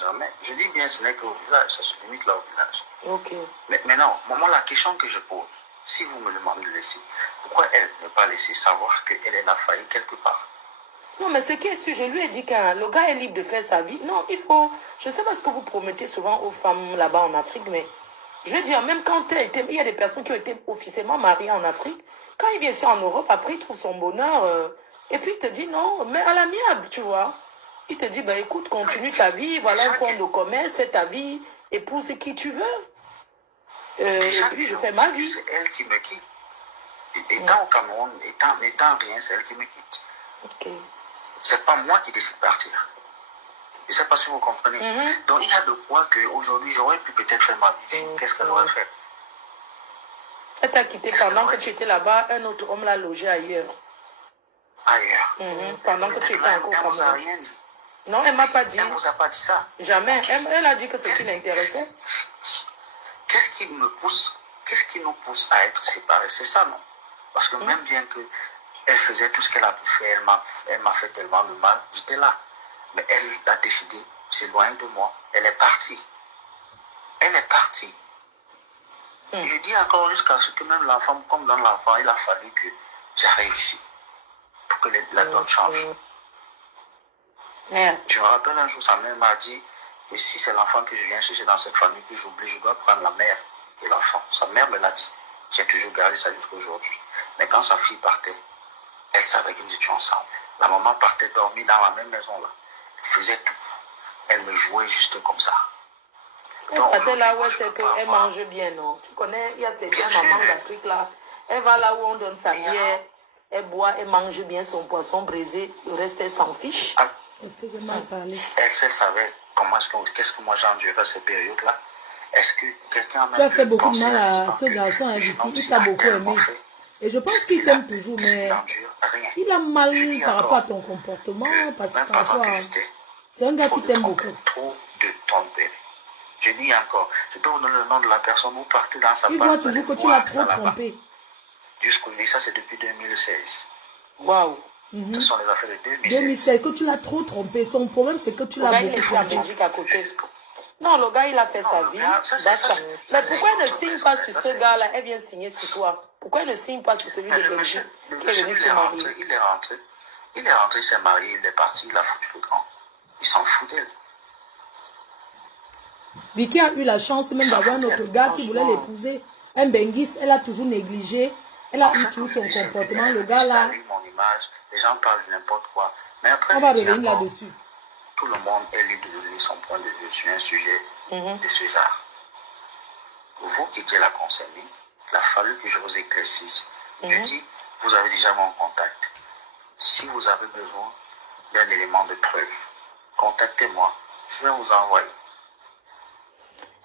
Jamais. Je dis bien, ce n'est qu'au village, ça se limite là au village. Ok. Mais maintenant, maman, la question que je pose, si vous me demandez de laisser, pourquoi elle ne pas laisser savoir qu'elle a failli quelque part? Non, mais ce qui est sûr, je lui ai dit que le gars est libre de faire sa vie. Non, il faut... Je ne sais pas ce que vous promettez souvent aux femmes là-bas en Afrique, mais je veux dire, même quand il y a des personnes qui ont été officiellement mariées en Afrique, quand il vient ici en Europe, après il trouve son bonheur, et puis il te dit non, mais à l'amiable, tu vois. Il te dit, bah, écoute, continue ta vie, voilà un fonds de commerce, fais ta vie, épouse qui tu veux. Et puis je fais ma vie. C'est elle qui me quitte. Étant au Cameroun, n'étant rien, c'est elle qui me quitte. Ok. C'est pas moi qui décide de partir. Je ne sais pas si vous comprenez. Donc il y a de quoi qu'aujourd'hui j'aurais pu peut-être faire ma vie ici. Qu'est-ce qu'elle aurait fait? Elle t'a quitté pendant que tu étais là-bas, un autre homme l'a logé ailleurs. Ailleurs. Pendant que tu étais encore au Elle ne vous a Cameroun. rien dit. Non, elle ne m'a pas dit. Elle ne vous a pas dit ça. Jamais. Elle a dit que ce qui l'intéressait. Qu'est-ce qui nous pousse à être séparés? C'est ça, non? Parce que même bien que elle faisait tout ce qu'elle a pu faire, elle m'a fait tellement de mal, j'étais là. Mais elle a décidé de s'éloigner de moi. Elle est partie. Elle est partie. Et je dis encore jusqu'à ce que même l'enfant, comme dans l'enfant, il a fallu que j'arrive ici pour que la donne change. Je me rappelle un jour, sa mère m'a dit que si c'est l'enfant que je viens chercher dans cette famille que j'oublie, je dois prendre la mère et l'enfant. Sa mère me l'a dit. J'ai toujours gardé ça jusqu'à aujourd'hui. Mais quand sa fille partait, elle savait que nous étions ensemble. La maman partait dormir dans la même maison là. Elle faisait tout. Elle me jouait juste comme ça. Elle partait là où c'est qu'elle mange bien, non? Tu connais, il y a ces mamans d'Afrique là. Elle va là où on donne sa bière, elle boit, elle mange bien son poisson brisé, le reste elle s'en fiche. Est-ce que j'ai mal parlé? Elle savait qu'est-ce que moi j'endurais à ces périodes-là. Est-ce que quelqu'un Tu as fait beaucoup de mal à ce garçon invité. Il t'a beaucoup aimé. Et je pense qu'il t'aime toujours, mais il a mal par rapport à ton comportement, parce que par rapport à... C'est un gars qui t'aime beaucoup. Trop de tromper. Je dis encore, je peux vous donner le nom de la personne, vous partez dans sa Il voit toujours que tu l'as trop trompé. Jusqu'aujourd'hui, ça c'est depuis 2016. Waouh. Ce sont les affaires de 2016. 2016, que tu l'as trop trompé. Son problème, c'est que tu l'as beaucoup trompé. À côté. Non, le gars, il a fait sa vie. Mais pourquoi elle ne signe pas sur ce gars-là? Elle vient signer sur toi. Pourquoi elle ne signe pas sur celui de Belgique qui est venu se marier? Il est rentré, il s'est marié, il est parti, il a foutu le camp. Il s'en fout d'elle. Vicky a eu la chance même d'avoir un autre gars qui voulait l'épouser. Un Benguis, elle a toujours négligé. Elle a eu tout son comportement. Le gars là... mon image, les gens parlent de n'importe quoi. Mais après, on va revenir là-dessus. Tout le monde est libre de donner son point de vue sur un sujet de ce genre. Vous qui étiez la concernée, il a fallu que je vous éclaircisse. Je dis, vous avez déjà mon contact. Si vous avez besoin d'un élément de preuve, contactez-moi. Je vais vous envoyer.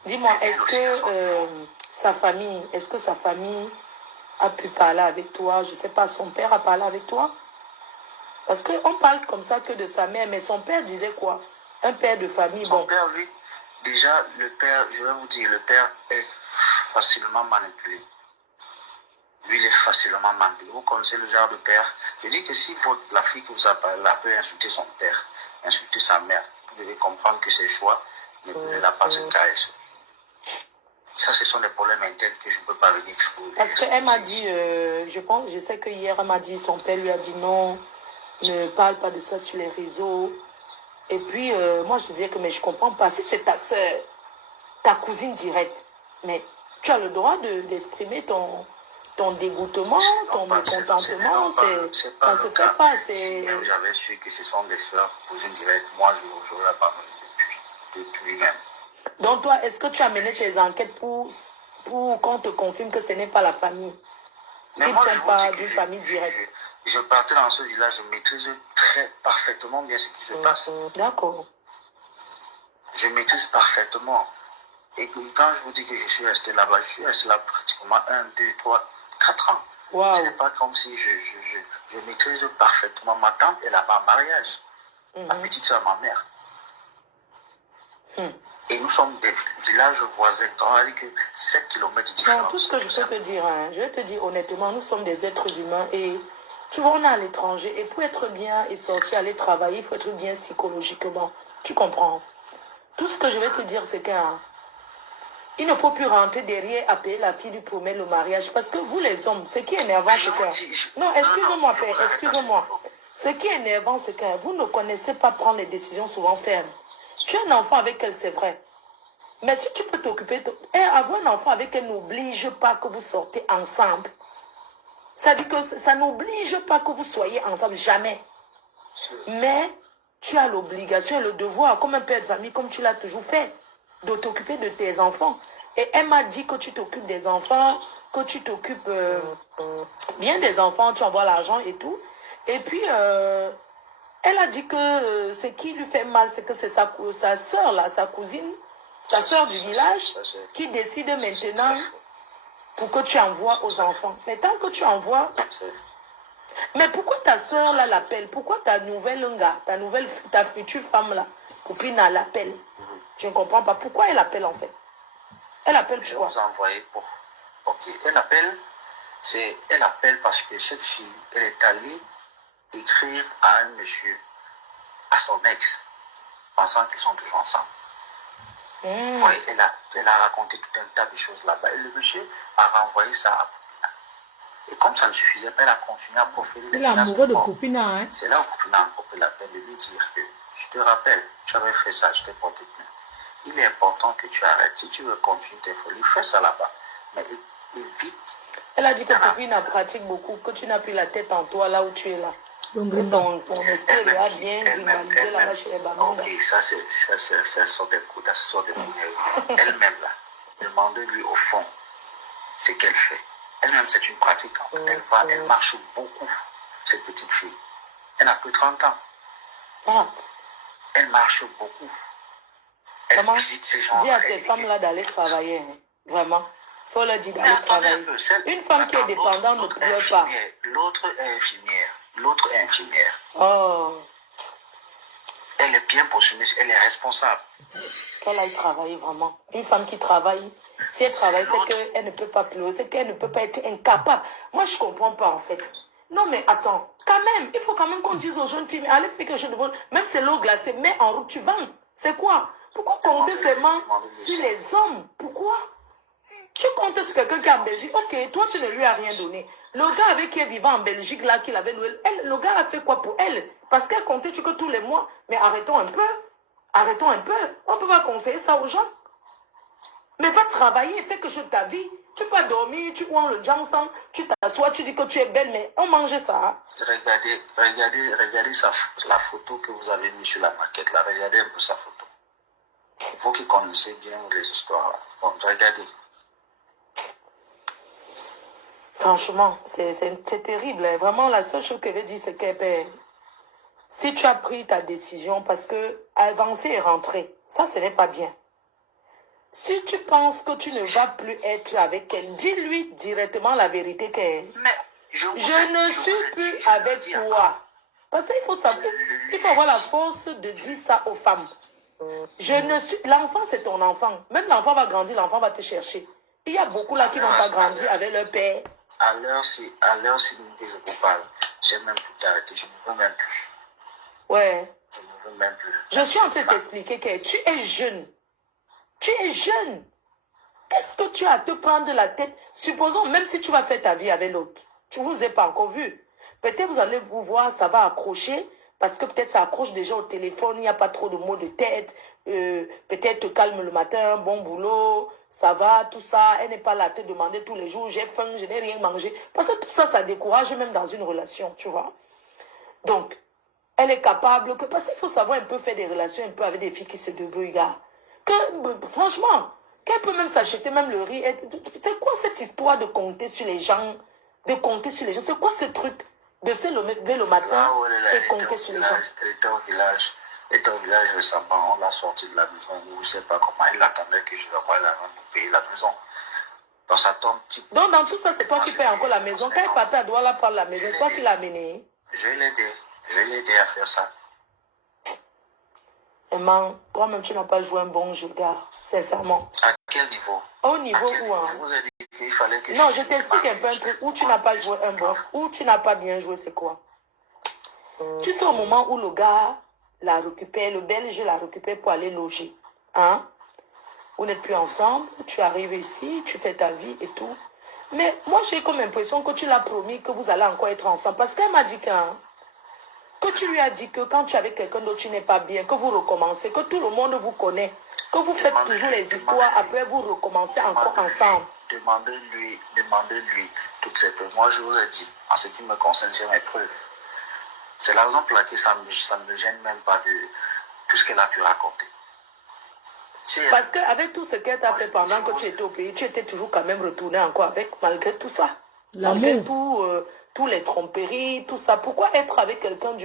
Dis-moi, est-ce que sa famille a pu parler avec toi? Je ne sais pas, son père a parlé avec toi? Parce qu'on parle comme ça que de sa mère, mais son père disait quoi? Un père de famille, Son père, lui, déjà, le père, je vais vous dire, le père est facilement manipulé. Lui, il est facilement manipulé. Vous connaissez le genre de père. Je dis que si la fille qui vous a parlé peut insulter son père, insulter sa mère, vous devez comprendre que ses choix ne l'appartiennent qu'à elle. Ça, ce sont des problèmes internes que je ne peux pas venir exposer. Parce qu'elle m'a dit, je sais que hier, elle m'a dit, son père lui a dit non, ne parle pas de ça sur les réseaux. Et puis, moi, je disais que, mais je ne comprends pas. Si c'est ta soeur, ta cousine directe, mais tu as le droit d'exprimer ton dégoûtement, ton mécontentement. Ça ne se fait pas. Si j'avais su que ce sont des soeurs, cousines directes, moi, je n'aurais pas venu depuis même. Donc toi, est-ce que tu as mené tes enquêtes pour qu'on te confirme que ce n'est pas la famille? Qu'ils ne sont pas d'une famille directe? Je partais dans ce village, je maîtrise parfaitement bien ce qui se passe. D'accord. Je maîtrise parfaitement. Et quand je vous dis que je suis resté là-bas, je suis resté là pratiquement 1, 2, 3, 4 ans. Wow. Ce n'est pas comme si je maîtrise parfaitement. Ma tante est là-bas en mariage. Ma petite soeur, ma mère. Et nous sommes des villages voisins. On a dit que 7 km de différence. Non, tout ce que je peux te dire, je vais te dire honnêtement, nous sommes des êtres humains et tu vois, on est à l'étranger. Et pour être bien et sortir, aller travailler, il faut être bien psychologiquement. Tu comprends? Tout ce que je vais te dire, c'est qu'il ne faut plus rentrer derrière à payer la fille, lui promettre le mariage. Parce que vous, les hommes, ce qui est énervant, c'est que... Non, excuse-moi, père, excuse-moi. Ce qui est énervant, c'est que vous ne connaissez pas prendre les décisions souvent fermes. Tu as un enfant avec elle, c'est vrai. Mais si tu peux t'occuper, avoir un enfant avec elle n'oblige pas que vous sortez ensemble. Ça dit que ça n'oblige pas que vous soyez ensemble, jamais. Mais tu as l'obligation et le devoir, comme un père de famille, comme tu l'as toujours fait, de t'occuper de tes enfants. Et elle m'a dit que tu t'occupes des enfants, que tu t'occupes bien des enfants, tu envoies l'argent et tout. Et puis, elle a dit que ce qui lui fait mal, c'est que c'est sa soeur, là, sa cousine, sa soeur du village, qui décide maintenant pour que tu envoies aux enfants. Mais tant que tu envoies... Mais pourquoi ta soeur, là, l'appelle? Pourquoi ta nouvelle gars, ta future femme, là, copine, l'appelle? Je ne comprends pas. Pourquoi elle appelle, en fait? Elle appelle pourquoi? Je vous ai envoyé pour... Ok, elle appelle parce que cette fille, elle est allée écrire à un monsieur, à son ex, pensant qu'ils sont toujours ensemble. Ouais, elle a raconté tout un tas de choses là-bas. Et le monsieur a renvoyé ça à Popina. Et comme ça ne suffisait pas, elle a continué à profiler les menaces. Il est amoureux de Popina, hein? C'est là où Popina a encore pris la peine de lui dire que je te rappelle, tu avais fait ça, je t'ai porté plainte. Il est important que tu arrêtes. Si tu veux continuer tes folies, fais ça là-bas. Mais évite. Elle a dit que Popina pratique beaucoup, que tu n'as plus la tête en toi là où tu es là. Donc, ton esprit là bien grimbalisé là-bas chez les Bamanda. Ok, ça sort des coups, ça sort des fouilleries. Elle-même là, demandez-lui au fond ce qu'elle fait. Elle-même, c'est une pratiquante. Elle marche beaucoup, cette petite fille. Elle n'a que 30 ans. Elle marche beaucoup. Elle visite ces gens. Dis à tes femmes là d'aller travailler, hein. Vraiment. Il faut leur dire d'aller travailler. Une femme qui est dépendante ne pleure pas. L'autre est infirmière. L'autre est infirmière. Oh. Elle est bien positionnée, elle est responsable. Qu'elle aille travailler vraiment. Une femme qui travaille, si elle travaille, c'est qu'elle ne peut pas pleurer, c'est qu'elle ne peut pas être incapable. Moi, je ne comprends pas en fait. Non, mais attends, quand même, il faut quand même qu'on dise aux jeunes filles, allez faire quelque chose de bon. Même c'est l'eau glacée, mets en route, tu vends. C'est quoi? Pourquoi compter seulement sur les hommes? Pourquoi? Tu comptes sur quelqu'un qui est en Belgique. Ok, toi, tu ne lui as rien donné. Le gars avec qui elle vivait en Belgique, là, qu'il avait loué, le gars a fait quoi pour elle? Parce qu'elle comptait que tous les mois. Mais arrêtons un peu. Arrêtons un peu. On ne peut pas conseiller ça aux gens. Mais va travailler, fais quelque chose de ta vie. Tu peux dormir, tu prends le jam ensemble, tu t'assois, tu dis que tu es belle, mais on mange ça. Hein? Regardez la photo que vous avez mise sur la maquette, là. Regardez un peu sa photo. Vous qui connaissez bien les histoires, là. Donc, regardez. Franchement, c'est terrible. Hein. Vraiment, la seule chose qu'elle dit, c'est que si tu as pris ta décision, parce que avancer et rentrer, ça, ce n'est pas bien. Si tu penses que tu ne vas plus être avec elle, dis-lui directement la vérité qu'elle. Je ne suis plus avec toi. Parce qu'il faut savoir, il faut avoir la force de dire ça aux femmes. L'enfant, c'est ton enfant. Même l'enfant va grandir, l'enfant va te chercher. Il y a beaucoup là qui ne vont pas grandir avec leur père. À l'heure, si je vous parle, j'ai même tout arrêté, je ne veux même plus. Ouais. Je ne veux même plus. Je suis en train de t'expliquer que tu es jeune. Tu es jeune. Qu'est-ce que tu as à te prendre de la tête? Supposons, même si tu vas faire ta vie avec l'autre, tu ne vous ai pas encore vu. Peut-être vous allez vous voir, ça va accrocher, parce que peut-être ça accroche déjà au téléphone, il n'y a pas trop de mots de tête. Peut-être te calme le matin, bon boulot, ça va, tout ça. Elle n'est pas là à te demander tous les jours, j'ai faim, je n'ai rien mangé. Parce que tout ça, ça décourage même dans une relation, tu vois. Donc, elle est capable, parce qu'il faut savoir un peu faire des relations un peu avec des filles qui se débrouillent, gars. Franchement, qu'elle peut même s'acheter même le riz. C'est quoi cette histoire de compter sur les gens? C'est quoi ce truc de se lever le matin et compter sur les gens? Elle était au village récemment, on l'a sortie de la maison, je ne sais pas comment, elle attendait que je lui envoie l'argent pour payer la maison. Dans sa tombe type. Donc dans tout ça, c'est toi qui payes encore la maison. Quand elle partait, elle doit la prendre la maison. C'est toi qui l'as amenée. Je l'ai aidé à faire ça. Maman, toi-même, tu n'as pas joué un bon jeu, gars. Sincèrement. À quel niveau? Au niveau où, hein? Je vous ai dit qu'il fallait que non, je t'explique un peu un truc. Où tu n'as pas joué un bon, où tu n'as pas bien joué, c'est quoi? Tu sais, au moment où le gars la récupère, le Belge la récupère pour aller loger. Hein? Vous n'êtes plus ensemble, tu arrives ici, tu fais ta vie et tout. Mais moi, j'ai comme impression que tu l'as promis que vous allez encore être ensemble. Parce qu'elle m'a dit que que tu lui as dit que quand tu es avec quelqu'un d'autre, tu n'es pas bien, que vous recommencez, que tout le monde vous connaît, que vous faites toujours les histoires, après vous recommencez encore ensemble. Demandez-lui toutes ces preuves. Moi, je vous ai dit, en ce qui me concerne, j'ai mes preuves. C'est la raison pour laquelle ça ne me gêne même pas de tout ce qu'elle a pu raconter. Parce qu'avec tout ce qu'elle t'a fait pendant que tu étais au pays, tu étais toujours quand même retourné encore avec, malgré tout ça. Malgré tous les tromperies, tout ça. Pourquoi être avec quelqu'un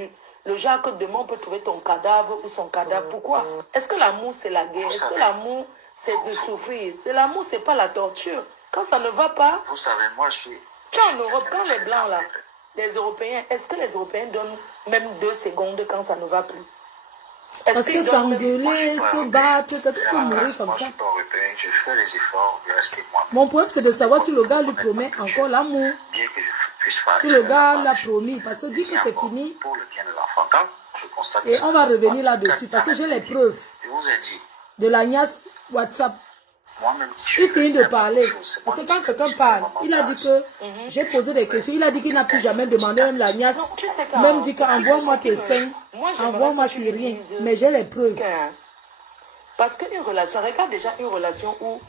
le genre que demain on peut trouver ton cadavre ou son cadavre? Pourquoi? Est-ce que l'amour c'est la guerre? Est-ce que l'amour c'est de souffrir? C'est l'amour, c'est pas la torture. Quand ça ne va pas... Vous savez, moi je suis... Tu es en Europe, quand les Blancs là, les Européens, est-ce que les Européens donnent même 2 secondes quand ça ne va plus? Parce que s'engueuler, se battre, tu peux mourir comme ça. Moi, je suis pas européen, je fais les efforts de rester moi. Mon problème, c'est de savoir si le gars lui promet encore l'amour. Bien que je puisse faire. Si le gars l'a promis, parce que dit que c'est fini. Pour le bien de l'enfant, quand je constate. Et on va revenir là-dessus, parce que j'ai les preuves. Je vous ai dit. De la niace WhatsApp. Moi-même, il finit de parler. Parce que quand quelqu'un parle, il a dit que j'ai posé des questions. Il a dit qu'il n'a plus jamais demandé même la niace. Même dit qu'envoie-moi tes seins. Envoie-moi sur rien. Mais j'ai les preuves. Parce qu'une relation, regarde déjà une relation où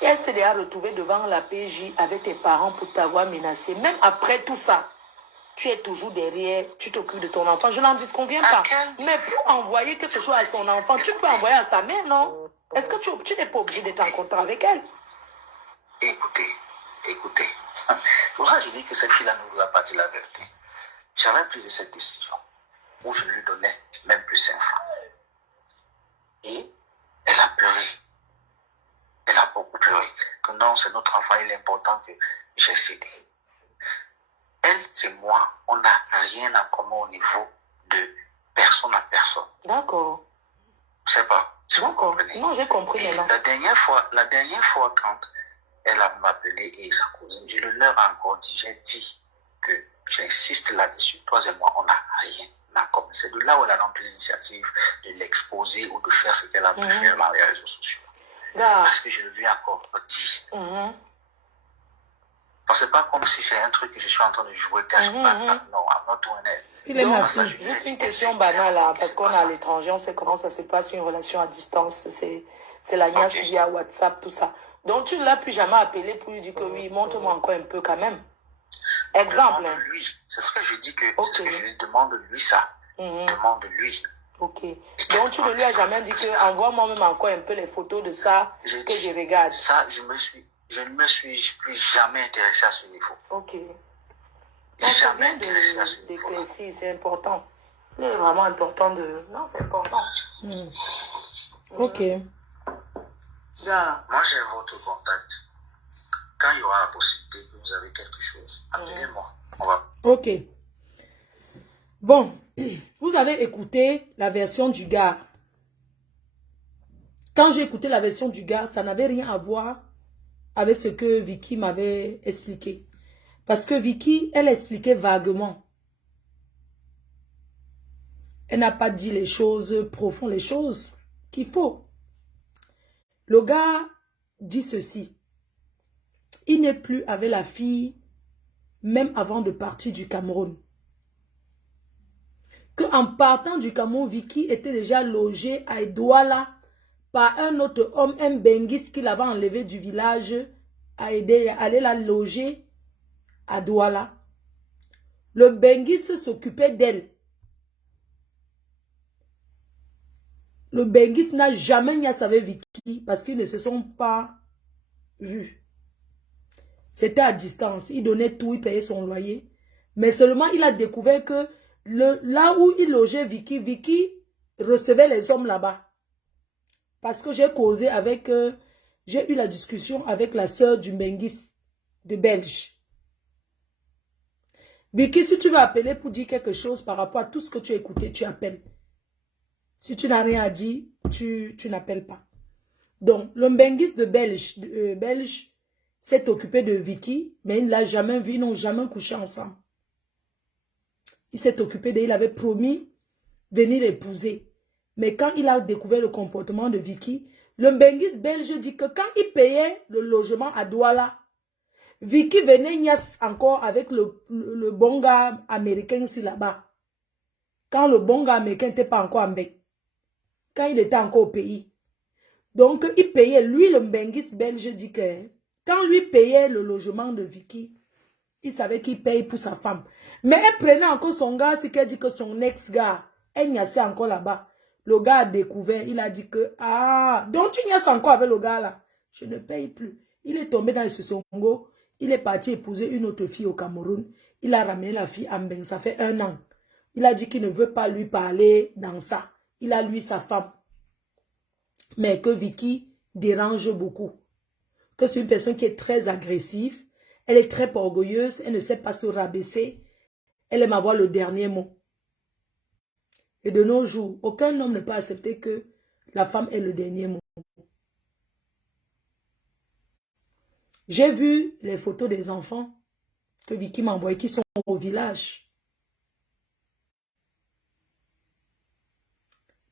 elle s'est déjà retrouvée devant la PJ avec tes parents pour t'avoir menacé. Même après tout ça, tu es toujours derrière, tu t'occupes de ton enfant. Je n'en disconviens pas. Mais pour envoyer quelque chose à son enfant, tu peux envoyer à sa mère, non? Est-ce que tu n'es pas obligé d'être en contact avec elle? Écoutez. Pour ça, je dis que cette fille-là ne vous a pas dit la vérité. J'avais pris cette décision où je lui donnais même plus un franc. Et elle a pleuré. Elle a beaucoup pleuré. Que non, c'est notre enfant, il est important que j'ai cédé. Elle, c'est moi, on n'a rien en commun au niveau de personne à personne. D'accord. Je sais pas. Si vous comprenez. Non, j'ai compris maintenant. La dernière fois, quand elle a m'appelé et sa cousine, je leur ai encore dit, j'ai dit que j'insiste là-dessus. Toi et moi, on n'a rien en commun. C'est de là où elle a pris l'initiative de l'exposer ou de faire ce qu'elle a pu faire dans les réseaux sociaux. Parce que je le lui ai encore dit. Parce que c'est pas comme si c'est un truc que je suis en train de jouer cache-patte. Non, I'm not doing it. Juste une question banale, là, parce qu'on est à l'étranger, on sait comment ça se passe, une relation à distance, c'est la niace via WhatsApp, tout ça. Donc tu ne l'as plus jamais appelé pour lui dire que oui, montre-moi encore un peu quand même. Exemple. Lui, c'est ce que je dis que, c'est ce que je lui demande de lui ça. Demande de lui. Ok. Donc tu ne lui as jamais dit que envoie-moi même encore un peu les photos de ça que je regarde. Ça, je ne me suis plus jamais intéressé à ce niveau. Ok. Jamais intéressé à ce niveau. C'est important. C'est vraiment important de... Non, c'est important. Ok. Moi, j'ai votre contact. Quand il y aura la possibilité que vous avez quelque chose, appelez-moi. On va... Ok. Bon, vous avez écouté la version du gars. Quand j'ai écouté la version du gars, ça n'avait rien à voir avec ce que Vicky m'avait expliqué. Parce que Vicky, elle expliquait vaguement. Elle n'a pas dit les choses profondes, les choses qu'il faut. Le gars dit ceci. Il n'est plus avec la fille, même avant de partir du Cameroun. Qu'en partant du Cameroun, Vicky était déjà logée à Douala par un autre homme, un Benguis qu'il avait enlevé du village, a aidé à aller la loger à Douala. Le Benguis s'occupait d'elle. Le Benguis n'a jamais niaisé avec Vicky parce qu'ils ne se sont pas vus. C'était à distance. Il donnait tout, il payait son loyer. Mais seulement il a découvert que là où il logeait Vicky, Vicky recevait les hommes là-bas. Parce que j'ai causé avec... j'ai eu la discussion avec la sœur du Benguis de Belge. Vicky, si tu veux appeler pour dire quelque chose par rapport à tout ce que tu as écouté, tu appelles. Si tu n'as rien à dire, tu n'appelles pas. Donc, le Benguis de Belge s'est occupé de Vicky, mais il ne l'a jamais vu, ils n'ont jamais couché ensemble. Il s'est occupé d'elle, il avait promis venir l'épouser. Mais quand il a découvert le comportement de Vicky, le Benguis belge dit que quand il payait le logement à Douala, Vicky venait niasse encore avec le bon gars américain ici là-bas. Quand le bon gars américain n'était pas encore en bec. Quand il était encore au pays. Donc, il payait, lui, le Mbenguis belge, dit que quand lui payait le logement de Vicky, il savait qu'il paye pour sa femme. Mais elle prenait encore son gars, c'est qu'elle dit que son ex-gars, elle niassait encore là-bas. Le gars a découvert, il a dit que, ah, donc tu niasses encore avec le gars là. Je ne paye plus. Il est tombé dans le Sosongo, il est parti épouser une autre fille au Cameroun. Il a ramené la fille à Mbeng, ça fait 1 an. Il a dit qu'il ne veut pas lui parler dans ça. Il a lui sa femme. Mais que Vicky dérange beaucoup. Que c'est une personne qui est très agressive. Elle est très orgueilleuse. Elle ne sait pas se rabaisser. Elle aime avoir le dernier mot. Et de nos jours, aucun homme ne peut accepter que la femme ait le dernier mot. J'ai vu les photos des enfants que Vicky m'a envoyés qui sont au village.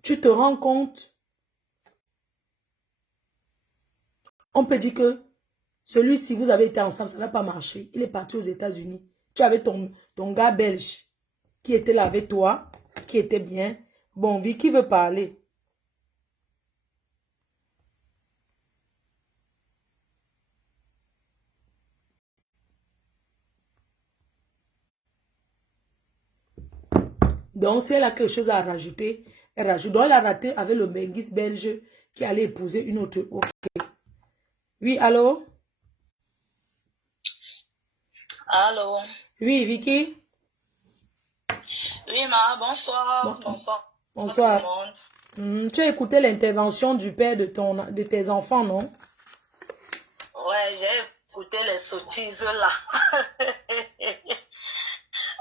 Tu te rends compte? On peut dire que celui-ci, vous avez été ensemble, ça n'a pas marché. Il est parti aux États-Unis. Tu avais ton gars belge qui était là avec toi, qui était bien. Bon, Vicky veut parler. Donc, si elle a quelque chose à rajouter, elle rajoute. Donc, elle a raté avec le Benguis belge qui allait épouser une autre. Ok. Oui, allô? Allô? Oui, Vicky? Oui, ma, bonsoir. Bon, Bonsoir. bonsoir. Tout le monde. Tu as écouté l'intervention du père de tes enfants, non? Ouais, j'ai écouté les sottises là.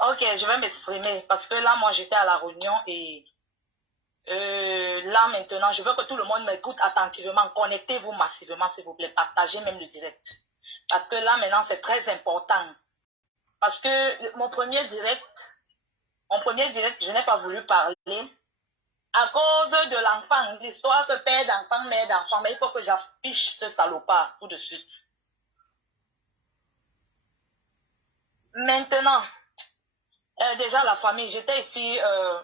Ok, je vais m'exprimer parce que là, moi, j'étais à la réunion et là, maintenant, je veux que tout le monde m'écoute attentivement. Connectez-vous massivement, s'il vous plaît. Partagez même le direct. Parce que là, maintenant, c'est très important. Parce que mon premier direct, je n'ai pas voulu parler à cause de l'enfant. L'histoire que père d'enfant, mère d'enfant. Mais il faut que j'affiche ce salopard tout de suite. Maintenant, déjà la famille, j'étais ici,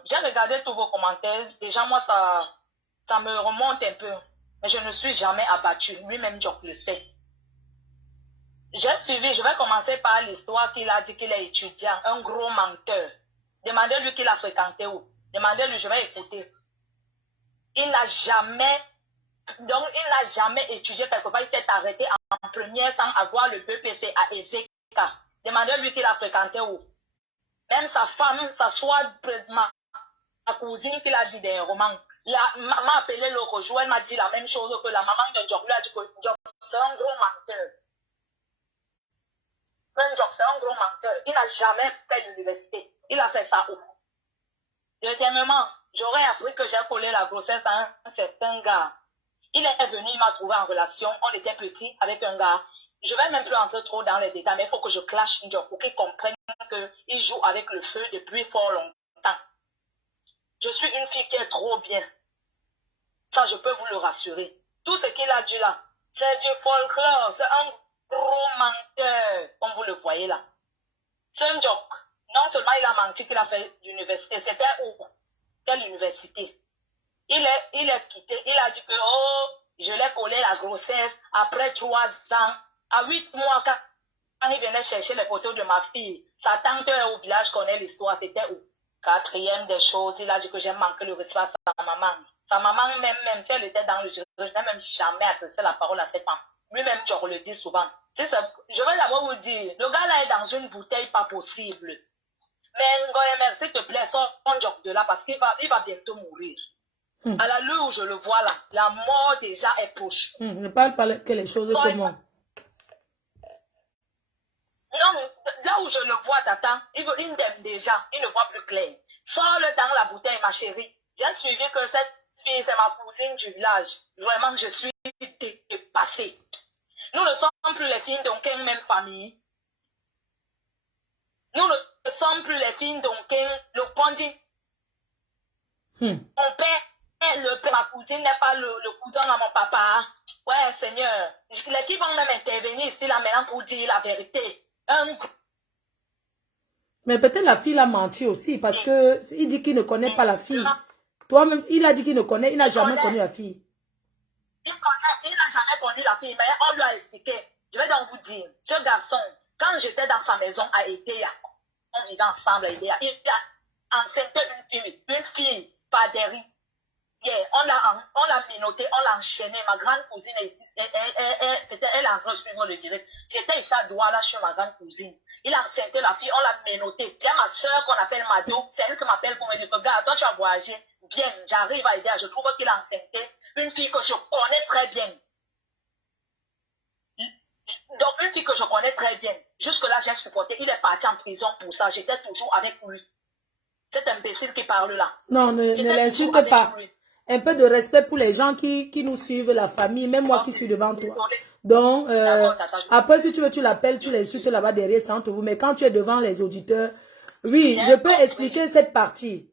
j'ai regardé tous vos commentaires. Déjà, moi, ça me remonte un peu. Mais je ne suis jamais abattue. Lui-même, Jock le sait. J'ai suivi, je vais commencer par l'histoire qu'il a dit qu'il est étudiant, un gros menteur. Demandez-lui qu'il a fréquenté où. Demandez-lui, je vais écouter. Il n'a jamais, donc il n'a jamais étudié quelque part. Il s'est arrêté en première sans avoir le BPC à Ezeka. Demandez-lui qu'il a fréquenté où. Même sa femme, sa soeur, ma cousine qu'il a dit des romans. M'a appelé le rejoint, elle m'a dit la même chose que la maman de Jock. Lui a dit que Jock, c'est un gros menteur. Jock, c'est un gros menteur. Il n'a jamais fait l'université. Il a fait ça où? Deuxièmement, j'aurais appris que j'ai collé la grossesse à un certain gars. Il est venu, il m'a trouvé en relation. On était petits avec un gars. Je ne vais même plus entrer trop dans les détails, mais il faut que je clash Jock pour qu'il comprenne qu'il joue avec le feu depuis fort longtemps. Je suis une fille qui est trop bien. Ça, je peux vous le rassurer. Tout ce qu'il a dit là, c'est du folklore. C'est un gros menteur, comme vous le voyez là. C'est un Jock. Non seulement il a menti qu'il a fait l'université, c'était où? Quelle université? Il est quitté. Il a dit que, oh, je l'ai collé la grossesse après 3 ans. À 8 mois, quand il venait chercher les photos de ma fille, sa tante au village connaît l'histoire. C'était où? 4e des choses, il a dit que j'ai manqué le respect à sa maman. Sa maman, même si elle était dans le jeu, je n'ai même jamais adressé la parole à cette femme. Lui-même, je le dis souvent. Je vais d'abord vous dire, le gars là est dans une bouteille pas possible. Mais Ngoyemer, s'il te plaît, sors ton Jock de là parce qu'il va bientôt mourir. À la l'heure où je le vois là, la mort déjà est proche. Ne parle pas que les choses que moi. Non, là où je le vois, Tata, il m'aime déjà, il ne voit plus clair. Sors-le dans la bouteille, ma chérie. J'ai suivi que cette fille, c'est ma cousine du village. Vraiment, je suis dépassée. Nous ne sommes plus les filles d'aucune même famille. Nous ne sommes plus les filles d'aucun, le Pondi. Mon père, le père, ma cousine n'est pas le cousin à mon papa. Ouais, Seigneur. Les qui vont même intervenir ici, là, maintenant, pour dire la vérité. Mais peut-être la fille l'a menti aussi parce que il dit qu'il ne connaît pas la fille. Toi-même, il a dit qu'il ne connaît, il n'a jamais connu la fille. Il n'a jamais connu la fille, mais on lui a expliqué. Je vais donc vous dire, ce garçon, quand j'étais dans sa maison à Edea, on vivait ensemble à Edea, il a enceinté une fille par derrière. Yeah, on l'a menotté, on l'a enchaîné. Ma grande cousine, elle est en train de suivre le direct. J'étais ici à Douala chez ma grande cousine. Il a enceinté la fille, on l'a menotté. J'ai ma soeur qu'on appelle Mado, c'est elle qui m'appelle pour me dire, regarde, toi tu as voyagé, bien, j'arrive à aider, je trouve qu'il a enceinté une fille que je connais très bien. Donc une fille que je connais très bien. Jusque-là, j'ai supporté, il est parti en prison pour ça, j'étais toujours avec lui. Cet imbécile qui parle là. Non, ne l'insulte pas. Lui. Un peu de respect pour les gens qui nous suivent, la famille, même moi qui suis devant toi. Donc, après, si tu veux, tu l'appelles, tu l'insultes là-bas derrière, c'est entre vous. Mais quand tu es devant les auditeurs, oui, je peux expliquer cette partie.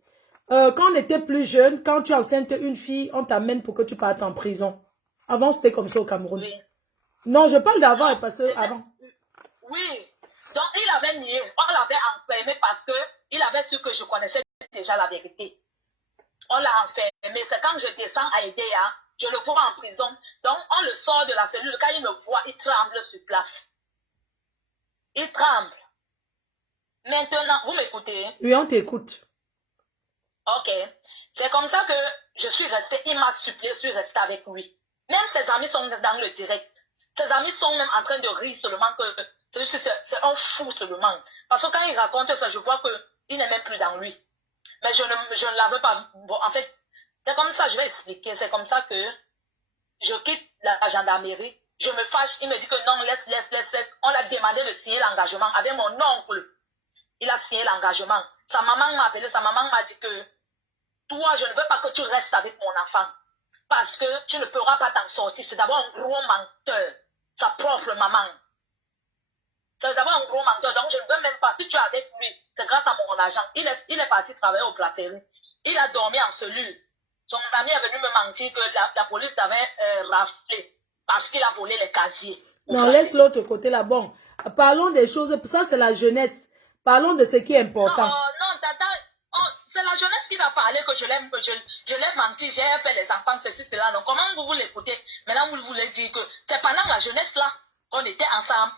Quand on était plus jeune, quand tu enceintes une fille, on t'amène pour que tu partes en prison. Avant, c'était comme ça au Cameroun. Oui. Non, je parle d'avant, parce que avant. Oui. Donc, il avait nié. On l'avait enfermé parce qu'il avait su que je connaissais déjà la vérité. On l'a enfermé. C'est quand je descends à Edea, je le vois en prison. Donc, on le sort de la cellule. Quand il me voit, il tremble sur place. Il tremble. Maintenant, vous m'écoutez? Oui, on t'écoute. Ok. C'est comme ça que je suis restée. Il m'a supplié, je suis restée avec lui. Même ses amis sont dans le direct. Ses amis sont même en train de rire seulement que c'est un fou seulement. Parce que quand il raconte ça, je vois qu'il n'est même plus dans lui. Mais je ne l'avais pas. Bon, en fait, c'est comme ça, je vais expliquer. C'est comme ça que je quitte la gendarmerie. Je me fâche. Il me dit que non, laisse. On l'a demandé de signer l'engagement avec mon oncle. Il a signé l'engagement. Sa maman m'a appelé. Sa maman m'a dit que toi, je ne veux pas que tu restes avec mon enfant. Parce que tu ne pourras pas t'en sortir. C'est d'abord un gros menteur. Sa propre maman. C'est d'abord un gros menteur. Donc, je ne veux même pas. Si tu es avec lui, c'est grâce à mon argent. Il est parti travailler au Placerie. Il a dormi en cellule. Son ami est venu me mentir que la police l'avait raflé parce qu'il a volé les casiers. Non, laisse l'autre côté là. Bon, parlons des choses. Ça, c'est la jeunesse. Parlons de ce qui est important. Non, tata. C'est la jeunesse qui va parler que je l'ai menti. J'ai fait les enfants, ceci, cela. Donc, comment vous l'écoutez? Maintenant, vous voulez dire que c'est pendant la jeunesse là qu'on était ensemble.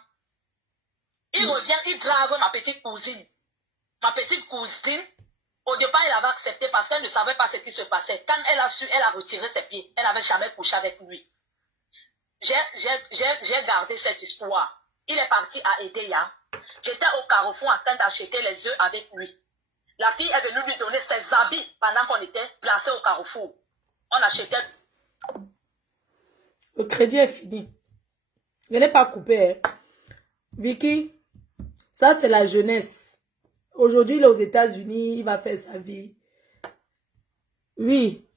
Il revient, il drague ma petite cousine. Ma petite cousine, au départ, elle avait accepté parce qu'elle ne savait pas ce qui se passait. Quand elle a su, elle a retiré ses pieds. Elle n'avait jamais couché avec lui. J'ai gardé cette histoire. Il est parti à Edea. J'étais au Carrefour en train d'acheter les œufs avec lui. La fille est venue lui donner ses habits pendant qu'on était placés au Carrefour. On achetait. Le crédit est fini. Je n'ai pas coupé. Hein. Vicky, ça c'est la jeunesse. Aujourd'hui, il est aux États-Unis, il va faire sa vie. Oui.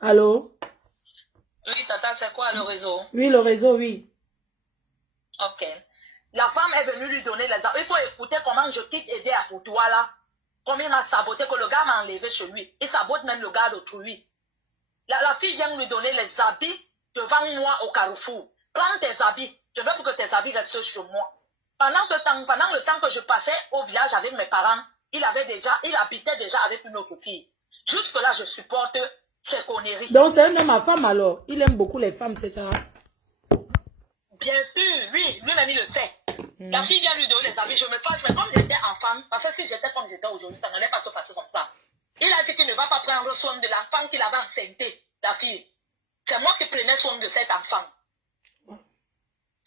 Allô? Oui, tata, c'est quoi le réseau? Oui, le réseau, oui. Ok. La femme est venue lui donner les habits. Il faut écouter comment je quitte aider à Poutoua là. Comme il m'a saboté, que le gars m'a enlevé chez lui. Il sabote même le gars d'autrui. La fille vient lui donner les habits devant moi au Carrefour. Prends tes habits. Je veux que tes habits restent chez moi. Pendant le temps que je passais au village avec mes parents, il habitait déjà avec une autre fille. Jusque-là, je supporte ces conneries. Donc, c'est un homme à femme alors. Il aime beaucoup les femmes, c'est ça? Bien sûr, oui. Lui-même, il le sait. La fille vient lui donner les habits. Je me fâche, mais comme j'étais enfant, parce que si j'étais comme j'étais aujourd'hui, ça n'allait pas se passer comme ça. Il a dit qu'il ne va pas prendre soin de l'enfant qu'il avait enceinté, la fille. C'est moi qui prenais soin de cet enfant.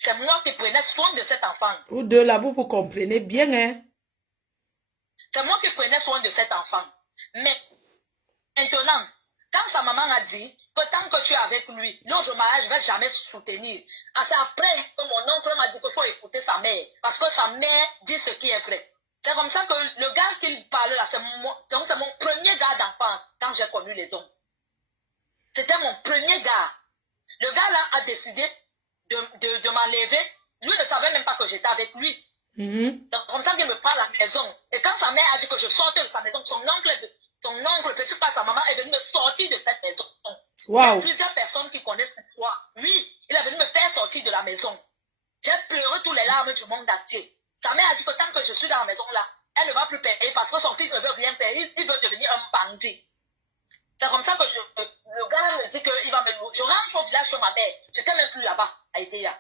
C'est moi qui prenais soin de cet enfant. Vous deux là, vous comprenez bien, hein? C'est moi qui prenais soin de cet enfant. Mais maintenant, quand sa maman a dit que tant que tu es avec lui, non, je ne vais jamais soutenir. C'est après que mon oncle m'a dit qu'il faut écouter sa mère. Parce que sa mère dit ce qui est vrai. C'est comme ça que le gars qu'il parle là, c'est mon premier gars d'enfance quand j'ai connu les hommes. C'était mon premier gars. Le gars là a décidé de m'enlever. Lui ne savait même pas que j'étais avec lui. Donc, comme ça qu'il me parle à la maison. Et quand sa mère a dit que je sortais de sa maison, son oncle, petit pas sa maman, est venu me sortir de cette maison. Wow. Il y a plusieurs personnes qui connaissent cette histoire. Oui, il est venu me faire sortir de la maison. J'ai pleuré tous les larmes du monde entier. Sa mère a dit que tant que je suis dans la maison là, elle ne va plus payer parce que son fils ne veut rien faire. Il veut devenir un bandit. C'est comme ça que le gars me dit qu'il va me... Je rentre au village chez ma mère. Je n'étais même plus là-bas, à Idéa.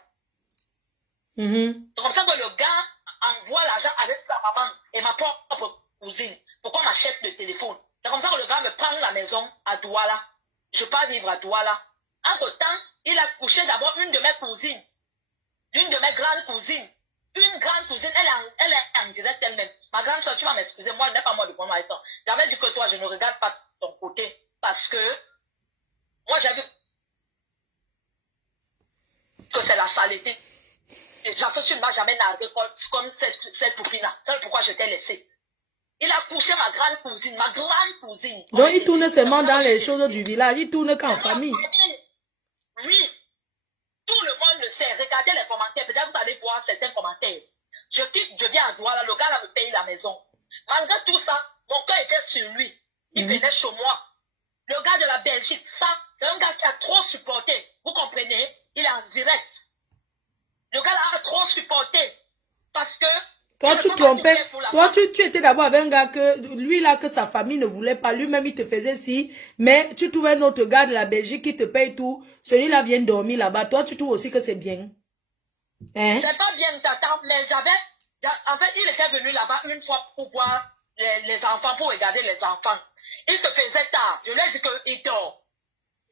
C'est comme ça que le gars envoie l'argent avec sa maman et ma propre cousine pour qu'on m'achète le téléphone. C'est comme ça que le gars me prend la maison à Douala. Je pars vivre à Douala. Entre-temps, il a couché d'abord une de mes cousines. Une de mes grandes cousines. Une grande cousine, elle est en direct elle-même. Ma grande soeur, tu vas m'excuser, moi, n'est pas moi de prendre ma temps. J'avais dit que toi, je ne regarde pas ton côté. Parce que moi, j'ai vu que c'est la saleté. J'assure, tu ne m'as jamais nargué comme cette poupine-là. C'est pourquoi je t'ai laissé. Il a couché ma grande cousine, Donc, il tourne seulement dans les choses du village. Il tourne qu'en famille. Oui. Tout le monde le sait. Regardez les commentaires. Peut-être vous allez voir certains commentaires. Je viens à Douala. Le gars là me paye la maison. Malgré tout ça, mon cœur était sur lui. Il venait chez moi. Le gars de la Belgique, ça, c'est un gars qui a trop supporté. Vous comprenez? Il est en direct. Le gars là a trop supporté. Parce que... Toi, tu trompais. Toi, tu étais d'abord avec un gars que... Lui là, que sa famille ne voulait pas. Lui-même, il te faisait ci. Mais tu trouvais un autre gars de la Belgique qui te paye tout. Celui-là vient dormir là-bas. Toi, tu trouves aussi que c'est bien. Hein? C'est pas bien, tata. Mais en fait, il était venu là-bas une fois pour voir les enfants, pour regarder les enfants. Il se faisait tard. Je lui ai dit qu'il dort.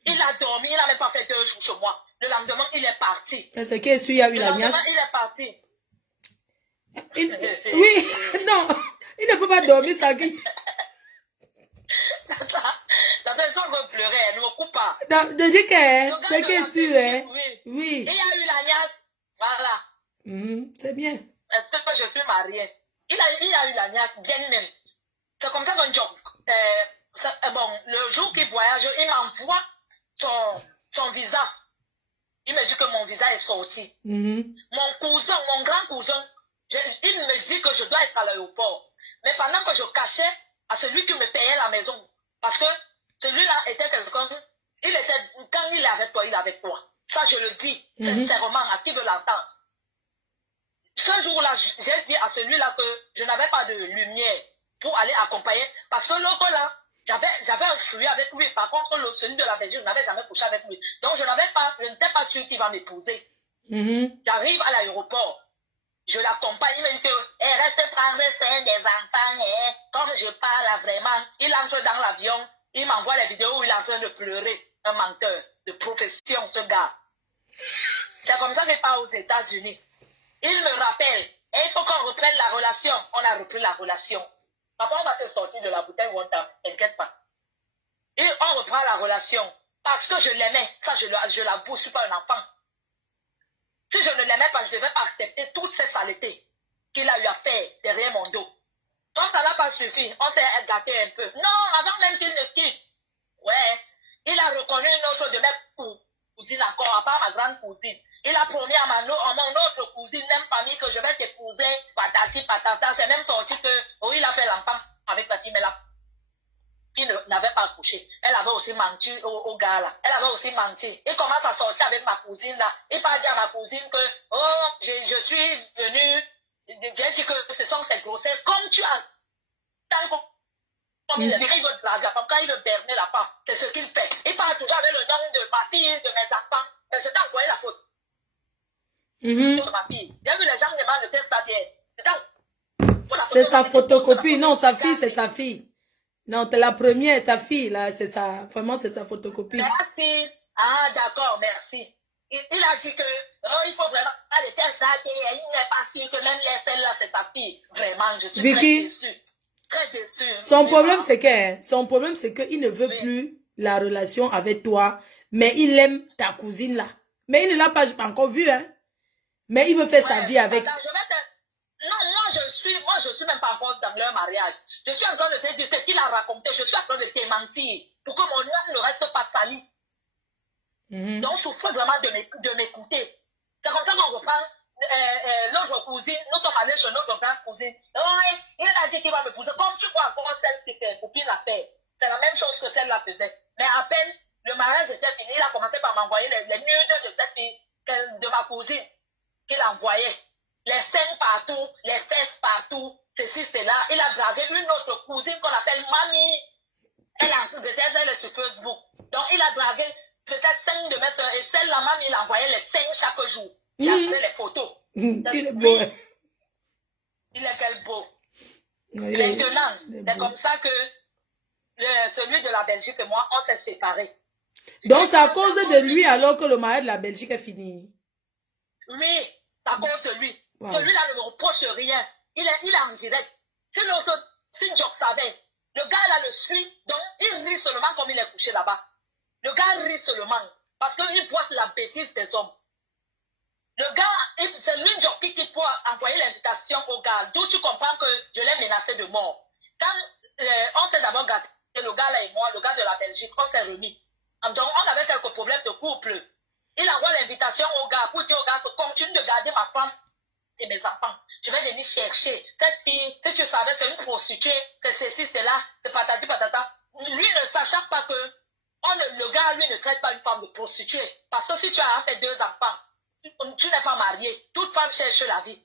Il a dormi, il n'a même pas fait 2 jours chez moi. Le lendemain, il est parti. C'est qu'il y a eu la niasse. Il est parti. Oui, non. Il ne peut pas dormir sans qui. La personne veut pleurer, elle ne me coupe pas. De dire que c'est qu'il est sûr, hein. Oui. Il y a eu la niasse. Voilà. C'est bien. Est-ce que je suis mariée? Il a eu la niace bien même. C'est comme ça que le jour qu'il voyage, il m'envoie son visa. Il me dit que mon visa est sorti. Mon cousin, mon grand cousin, il me dit que je dois être à l'aéroport. Mais pendant que je cachais à celui qui me payait la maison, parce que celui-là était quelqu'un, quand il est avec toi, il est avec toi. Ça, je le dis sincèrement à qui veut l'entendre. Ce jour-là, j'ai dit à celui-là que je n'avais pas de lumière pour aller accompagner. Parce que l'autre là, j'avais un fruit avec lui. Par contre, celui de la Belgique, je n'avais jamais couché avec lui. Donc, je n'étais pas sûr qu'il va m'épouser. J'arrive à l'aéroport. Je l'accompagne. Il me dit que reste prendre soin des enfants. Comme je parle vraiment, il entre dans l'avion. Il m'envoie les vidéos où il est en train de pleurer. Un menteur de profession, ce gars. C'est comme ça qu'il part aux États-Unis. Il me rappelle, et il faut qu'on reprenne la relation. On a repris la relation. Papa, on va te sortir de la bouteille one time, t'inquiète pas. Et on reprend la relation. Parce que je l'aimais. Ça, je l'avoue, je ne suis pas un enfant. Si je ne l'aimais pas, je ne devais pas accepter toutes ces saletés qu'il a eu à faire derrière mon dos. Quand ça n'a pas suffi, on s'est gâté un peu. Non, avant même qu'il ne quitte. Ouais, il a reconnu une autre de mes cousines encore, à part ma grande cousine. Il a promis à mon autre cousine, même famille, que je vais t'épouser, patati patata. C'est même sorti que, il a fait l'enfant avec la fille, mais là, qui n'avait pas accouché. Elle avait aussi menti au gars là. Elle avait aussi menti. Il commence à sortir avec ma cousine là. Il va dire à ma cousine que, je suis venue, j'ai dit que ce sont ses grossesses. Comme tu as, comme il veut draguer la femme, quand il veut berner la femme, c'est ce qu'il fait. Il parle toujours avec le nom de ma fille, de mes enfants. Mais je t'ai envoyé la faute. De ma fille. J'ai vu les gens demandent le test à bien. C'est sa photocopie. Non, sa fille, c'est sa fille. Non, t'es la première, ta fille, là, c'est ça. Vraiment, c'est sa photocopie. Merci. Ah, d'accord, merci. Il a dit que, il faut vraiment pas le test à bien. Il n'est pas sûr que même celle-là, c'est sa fille. Vraiment, je suis Vicky, très déçue. Très déçue. Son problème, c'est qu'il ne veut plus la relation avec toi, mais il aime ta cousine, là. Mais il ne l'a pas encore vue, hein. Mais il veut faire sa vie avec. Non, moi je suis même pas encore dans leur mariage. Je suis en train de te dire ce qu'il a raconté. Je suis en train de te mentir pour que mon âme ne reste pas sali. Donc, souffre vraiment de m'écouter. C'est comme ça qu'on reprend notre cousine. Nous sommes allés chez notre grande cousine. Il a dit qu'il va me pousser. Comme tu vois encore celle-ci fait, copine l'a fait. C'est la même chose que celle-là faisait. Mais à peine le mariage était fini, il a commencé par m'envoyer les nudes de cette fille, de ma cousine, qu'il envoyait. Les seins partout, les fesses partout. ceci, cela. Il a dragué une autre cousine qu'on appelle Mamie. Elle est sur Facebook. Donc, il a dragué peut-être 5 de mes soeurs. Et celle-là, Mamie, il envoyait les 5 chaque jour. J'avais les photos. Il est beau. Il est quel beau. Maintenant, c'est comme ça que celui de la Belgique et moi, on s'est séparés. Donc, c'est à cause de lui alors que le mariage de la Belgique est fini. Oui, c'est à cause de lui. Wow. Celui-là ne me reproche rien. Il est en direct. Si Jock savait, le gars là le suit, donc il rit seulement comme il est couché là-bas. Le gars rit seulement parce qu'il voit la bêtise des hommes. Le gars, c'est lui Jock qui peut envoyer l'invitation au gars. D'où tu comprends que je l'ai menacé de mort. Quand on s'est d'abord gâté, le gars là et moi, le gars de la Belgique, on s'est remis. Donc on avait quelques problèmes de couple. Il envoie l'invitation au gars pour dire au gars que continue de garder ma femme et mes enfants. Je vais venir chercher. Cette fille, si tu savais, c'est une prostituée, c'est ceci, c'est là, c'est patati patata. Lui ne sachant pas que le gars, lui, ne traite pas une femme de prostituée. Parce que si tu as fait 2 enfants, tu n'es pas marié. Toute femme cherche la vie.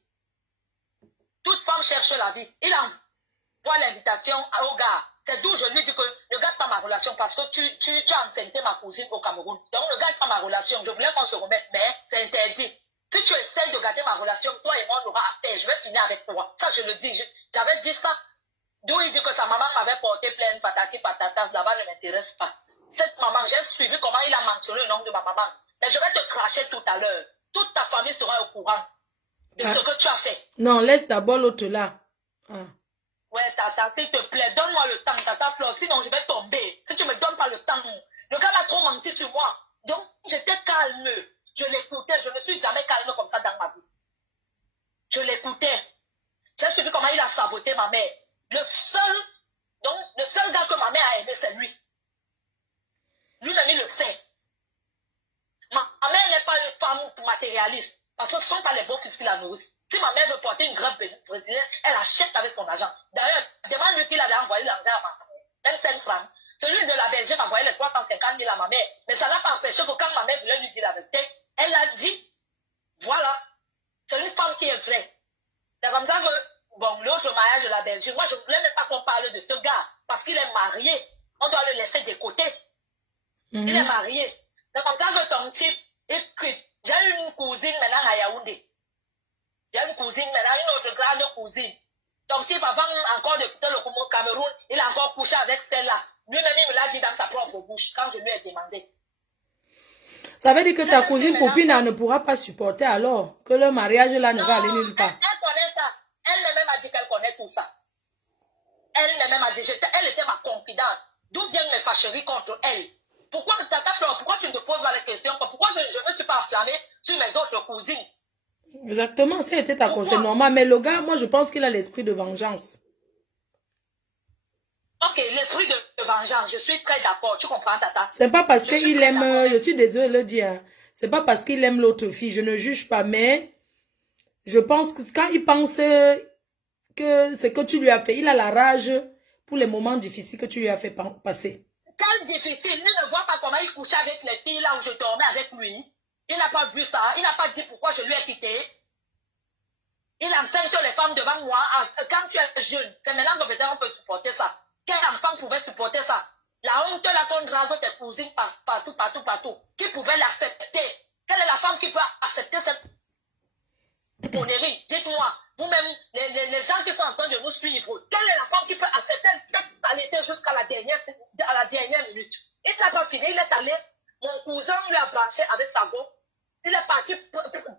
Toute femme cherche la vie. Il envoie l'invitation au gars. C'est d'où je lui dis que ne garde pas ma relation parce que tu as enceinté ma cousine au Cameroun. Donc ne garde pas ma relation. Je voulais qu'on se remette, mais c'est interdit. Si tu essaies de garder ma relation, toi et moi, on aura affaire. Je vais finir avec toi. Ça, je le dis. J'avais dit ça. D'où il dit que sa maman m'avait porté plainte, patati patata. Là-bas ne m'intéresse pas. Cette maman, j'ai suivi comment il a mentionné le nom de ma maman. Mais je vais te cracher tout à l'heure. Toute ta famille sera au courant de ce que tu as fait. Non, laisse d'abord l'autre là. Ouais, Tata, s'il te plaît, donne-moi le temps, Tata Flore, sinon je vais tomber. Si tu ne me donnes pas le temps, le gars m'a trop menti sur moi. Donc, j'étais calme. Je l'écoutais. Je ne suis jamais calme comme ça dans ma vie. Je l'écoutais. J'ai suivi comment il a saboté ma mère. Le seul gars que ma mère a aimé, c'est lui. Lui-même, il le sait. Ma mère n'est pas une femme matérialiste. Parce que ce ne sont pas les beaux fils qui la nourrissent. Si ma mère veut porter une grève brésilienne, elle achète avec son argent. D'ailleurs, demande-lui qu'il a envoyé l'argent à ma mère. 25 francs. Celui de la Belgique m'a envoyé les 350 000 à ma mère. Mais ça n'a pas empêché que quand ma mère voulait lui dire la vérité, elle a dit, voilà, c'est une femme qui est vraie. C'est comme ça que, bon, l'autre mariage de la Belgique, moi je ne voulais même pas qu'on parle de ce gars, parce qu'il est marié. On doit le laisser de côté. Il est marié. C'est comme ça que ton type écrit. J'ai une cousine maintenant à Yaoundé. J'ai une cousine maintenant, une autre grande cousine. Ton type, avant encore d'écouter le Cameroun, il a encore couché avec celle-là. Lui-même, il me l'a dit dans sa propre bouche, quand je lui ai demandé. Ça veut dire que ta cousine Popina ne pourra pas supporter alors que le mariage là ne va aller nulle part. Elle connaît ça. Elle-même a dit qu'elle connaît tout ça. Elle-même a dit, elle était ma confidente. D'où viennent mes fâcheries contre elle? Pourquoi, Tata Flore, pourquoi tu ne te poses pas les questions? Pourquoi je ne me suis pas enflammée sur mes autres cousines? Exactement, c'était ta conseil normal. Mais le gars, moi, je pense qu'il a l'esprit de vengeance. Ok, l'esprit de vengeance, je suis très d'accord. Tu comprends, Tata? C'est pas parce qu'il aime, je suis désolée de le dire, c'est pas parce qu'il aime l'autre fille, je ne juge pas, mais je pense que quand il pense que ce que tu lui as fait, il a la rage pour les moments difficiles que tu lui as fait passer. Quel difficile? Lui ne voit pas comment il couchait avec les filles là où je dormais avec lui. Il n'a pas vu ça. Il n'a pas dit pourquoi je lui ai quitté. Il enceinte les femmes devant moi. Quand tu es jeune, c'est maintenant que peut-être on peut supporter ça. Quel enfant pouvait supporter ça? La honte là qu'on drague tes cousines partout. Qui pouvait l'accepter? Quelle est la femme qui peut accepter cette connerie? Dites-moi, vous-même, les gens qui sont en train de nous suivre, quelle est la femme qui peut accepter cette saleté jusqu'à la dernière minute? Il n'a pas fini, il est allé, mon cousin lui a branché avec sa go. Il est parti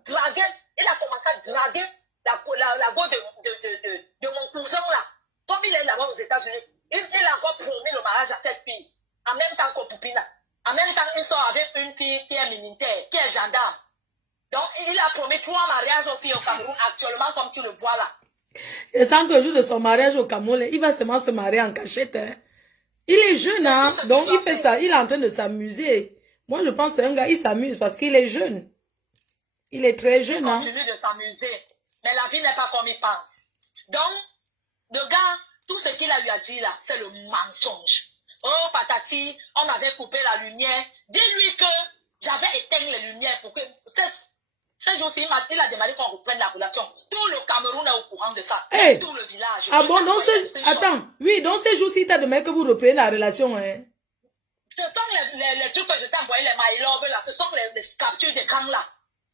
draguer, il a commencé à draguer la go de mon cousin là. Comme il est là-bas aux États-Unis, il a encore promis le mariage à cette fille. En même temps qu'au Poupina. En même temps, il sort avec une fille qui est militaire, qui est gendarme. Donc, il a promis 3 mariages aux filles au Cameroun actuellement, comme tu le vois là. Et sans que le jour de son mariage au Cameroun, il va seulement se marier en cachette. Hein. Il est jeune, hein? Donc il fait ça, il est en train de s'amuser. Moi, je pense que c'est un gars, il s'amuse parce qu'il est jeune. Il est très jeune. Il continue de s'amuser. Mais la vie n'est pas comme il pense. Donc, le gars, tout ce qu'il lui a dit là, c'est le mensonge. Oh, patati, on m'avait coupé la lumière. Dis-lui que j'avais éteint les lumières pour que... Ce jour-ci, il a demandé qu'on reprenne la relation. Tout le Cameroun est au courant de ça. Hey. Tout le village. Ah bon, donc attends, oui, donc ces jours-ci, il t'a demandé que vous repreniez la relation, hein? Ce sont les trucs que je t'ai envoyé, les my love là, ce sont les captures d'écran là.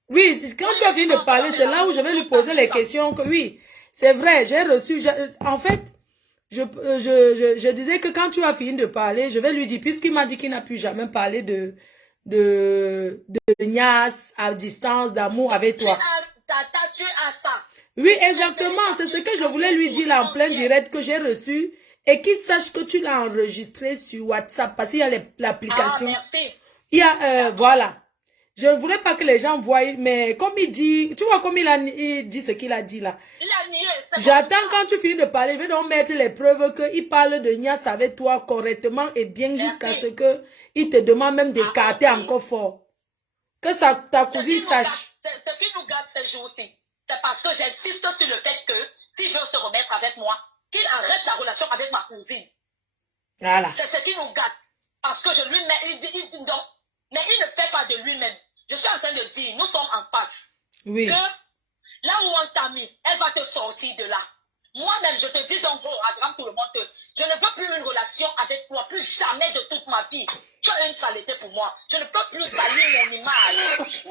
Oui, quand tu as fini de parler, c'est là où je vais lui poser les questions que oui, c'est vrai, j'ai reçu, en fait, je disais que quand tu as fini de parler, je vais lui dire, puisqu'il m'a dit qu'il n'a plus jamais parlé de niasse à distance, d'amour avec toi. Tu as ça. Oui, exactement, c'est ce que je voulais lui dire là en plein direct que j'ai reçu et qu'il sache que tu l'as enregistré sur WhatsApp parce qu'il y a l'application. Ah, merci. Il y a, voilà. Je ne voulais pas que les gens voient, mais comme il dit, tu vois comme il dit ce qu'il a dit là. Il a nié. J'attends quand tu finis de parler, je vais donc mettre les preuves qu'il parle de Nias avec toi correctement et bien jusqu'à ce que il te demande même d'écarter encore fort. Que ta cousine sache. Ce qui nous gâte ces jours-ci, c'est parce que j'insiste sur le fait que s'il veut se remettre avec moi, qu'il arrête la relation avec ma cousine. Voilà. C'est ce qui nous gâte. Parce que je lui mets, il dit non. Mais il ne fait pas de lui-même. Je suis en train de dire, nous sommes en passe. Oui. Que là où on t'a mis, elle va te sortir de là. Moi-même, je te dis donc, à grand tout le monde, que je ne veux plus une relation avec toi, plus jamais de toute ma vie. Tu as une saleté pour moi. Je ne peux plus salir mon image.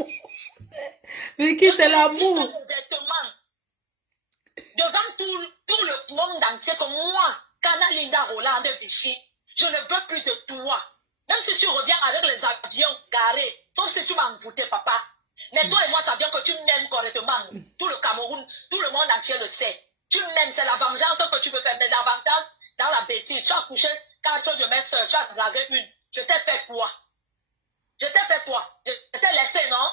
Mais qui c'est l'amour? Devant tout le monde entier, que moi, Kana Linda Roland de Vichy, je ne veux plus de toi. Même si tu reviens avec les avions garés, sauf si tu m'as envoûté, papa. Mais toi et moi savions que tu m'aimes correctement. Tout le Cameroun, tout le monde entier le sait. Tu m'aimes, c'est la vengeance que tu veux faire. Mais la vengeance, dans la bêtise, tu as couché 4 de mes soeurs, tu as dragué une. Je t'ai fait quoi? Je t'ai fait quoi? Je t'ai laissé, non?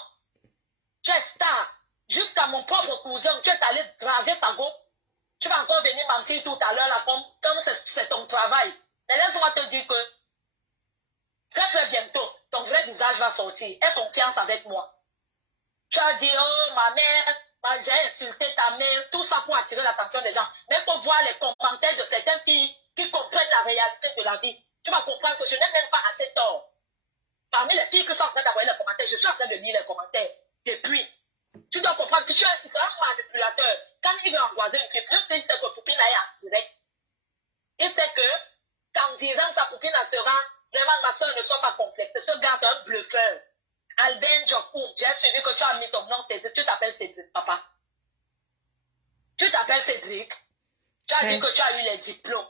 Tu es star. Jusqu'à mon propre cousin, tu es allé draguer sa go. Tu vas encore venir mentir tout à l'heure, là, comme c'est ton travail. Mais laisse-moi te dire que très très bientôt, ton vrai visage va sortir. Aie confiance avec moi. Tu as dit, oh, ma mère, j'ai insulté ta mère, tout ça pour attirer l'attention des gens. Mais il faut voir les commentaires de certaines filles qui comprennent la réalité de la vie. Tu vas comprendre que je n'ai même pas assez tort. Parmi les filles qui sont en train d'envoyer les commentaires, je suis en train de lire les commentaires. Depuis, tu dois comprendre que tu es un manipulateur. Quand il veut angoiser une fille, plus il sait que Poupine est en direct. Il sait que, qu'en disant sa Poupine sera, vraiment ma soeur ne soit pas complexée. Ce gars, c'est un bluffeur. Albin Jokoum, j'ai suivi que tu as mis ton nom, Cédric. Tu t'appelles Cédric, papa. Tu t'appelles Cédric. Tu as dit que tu as eu les diplômes.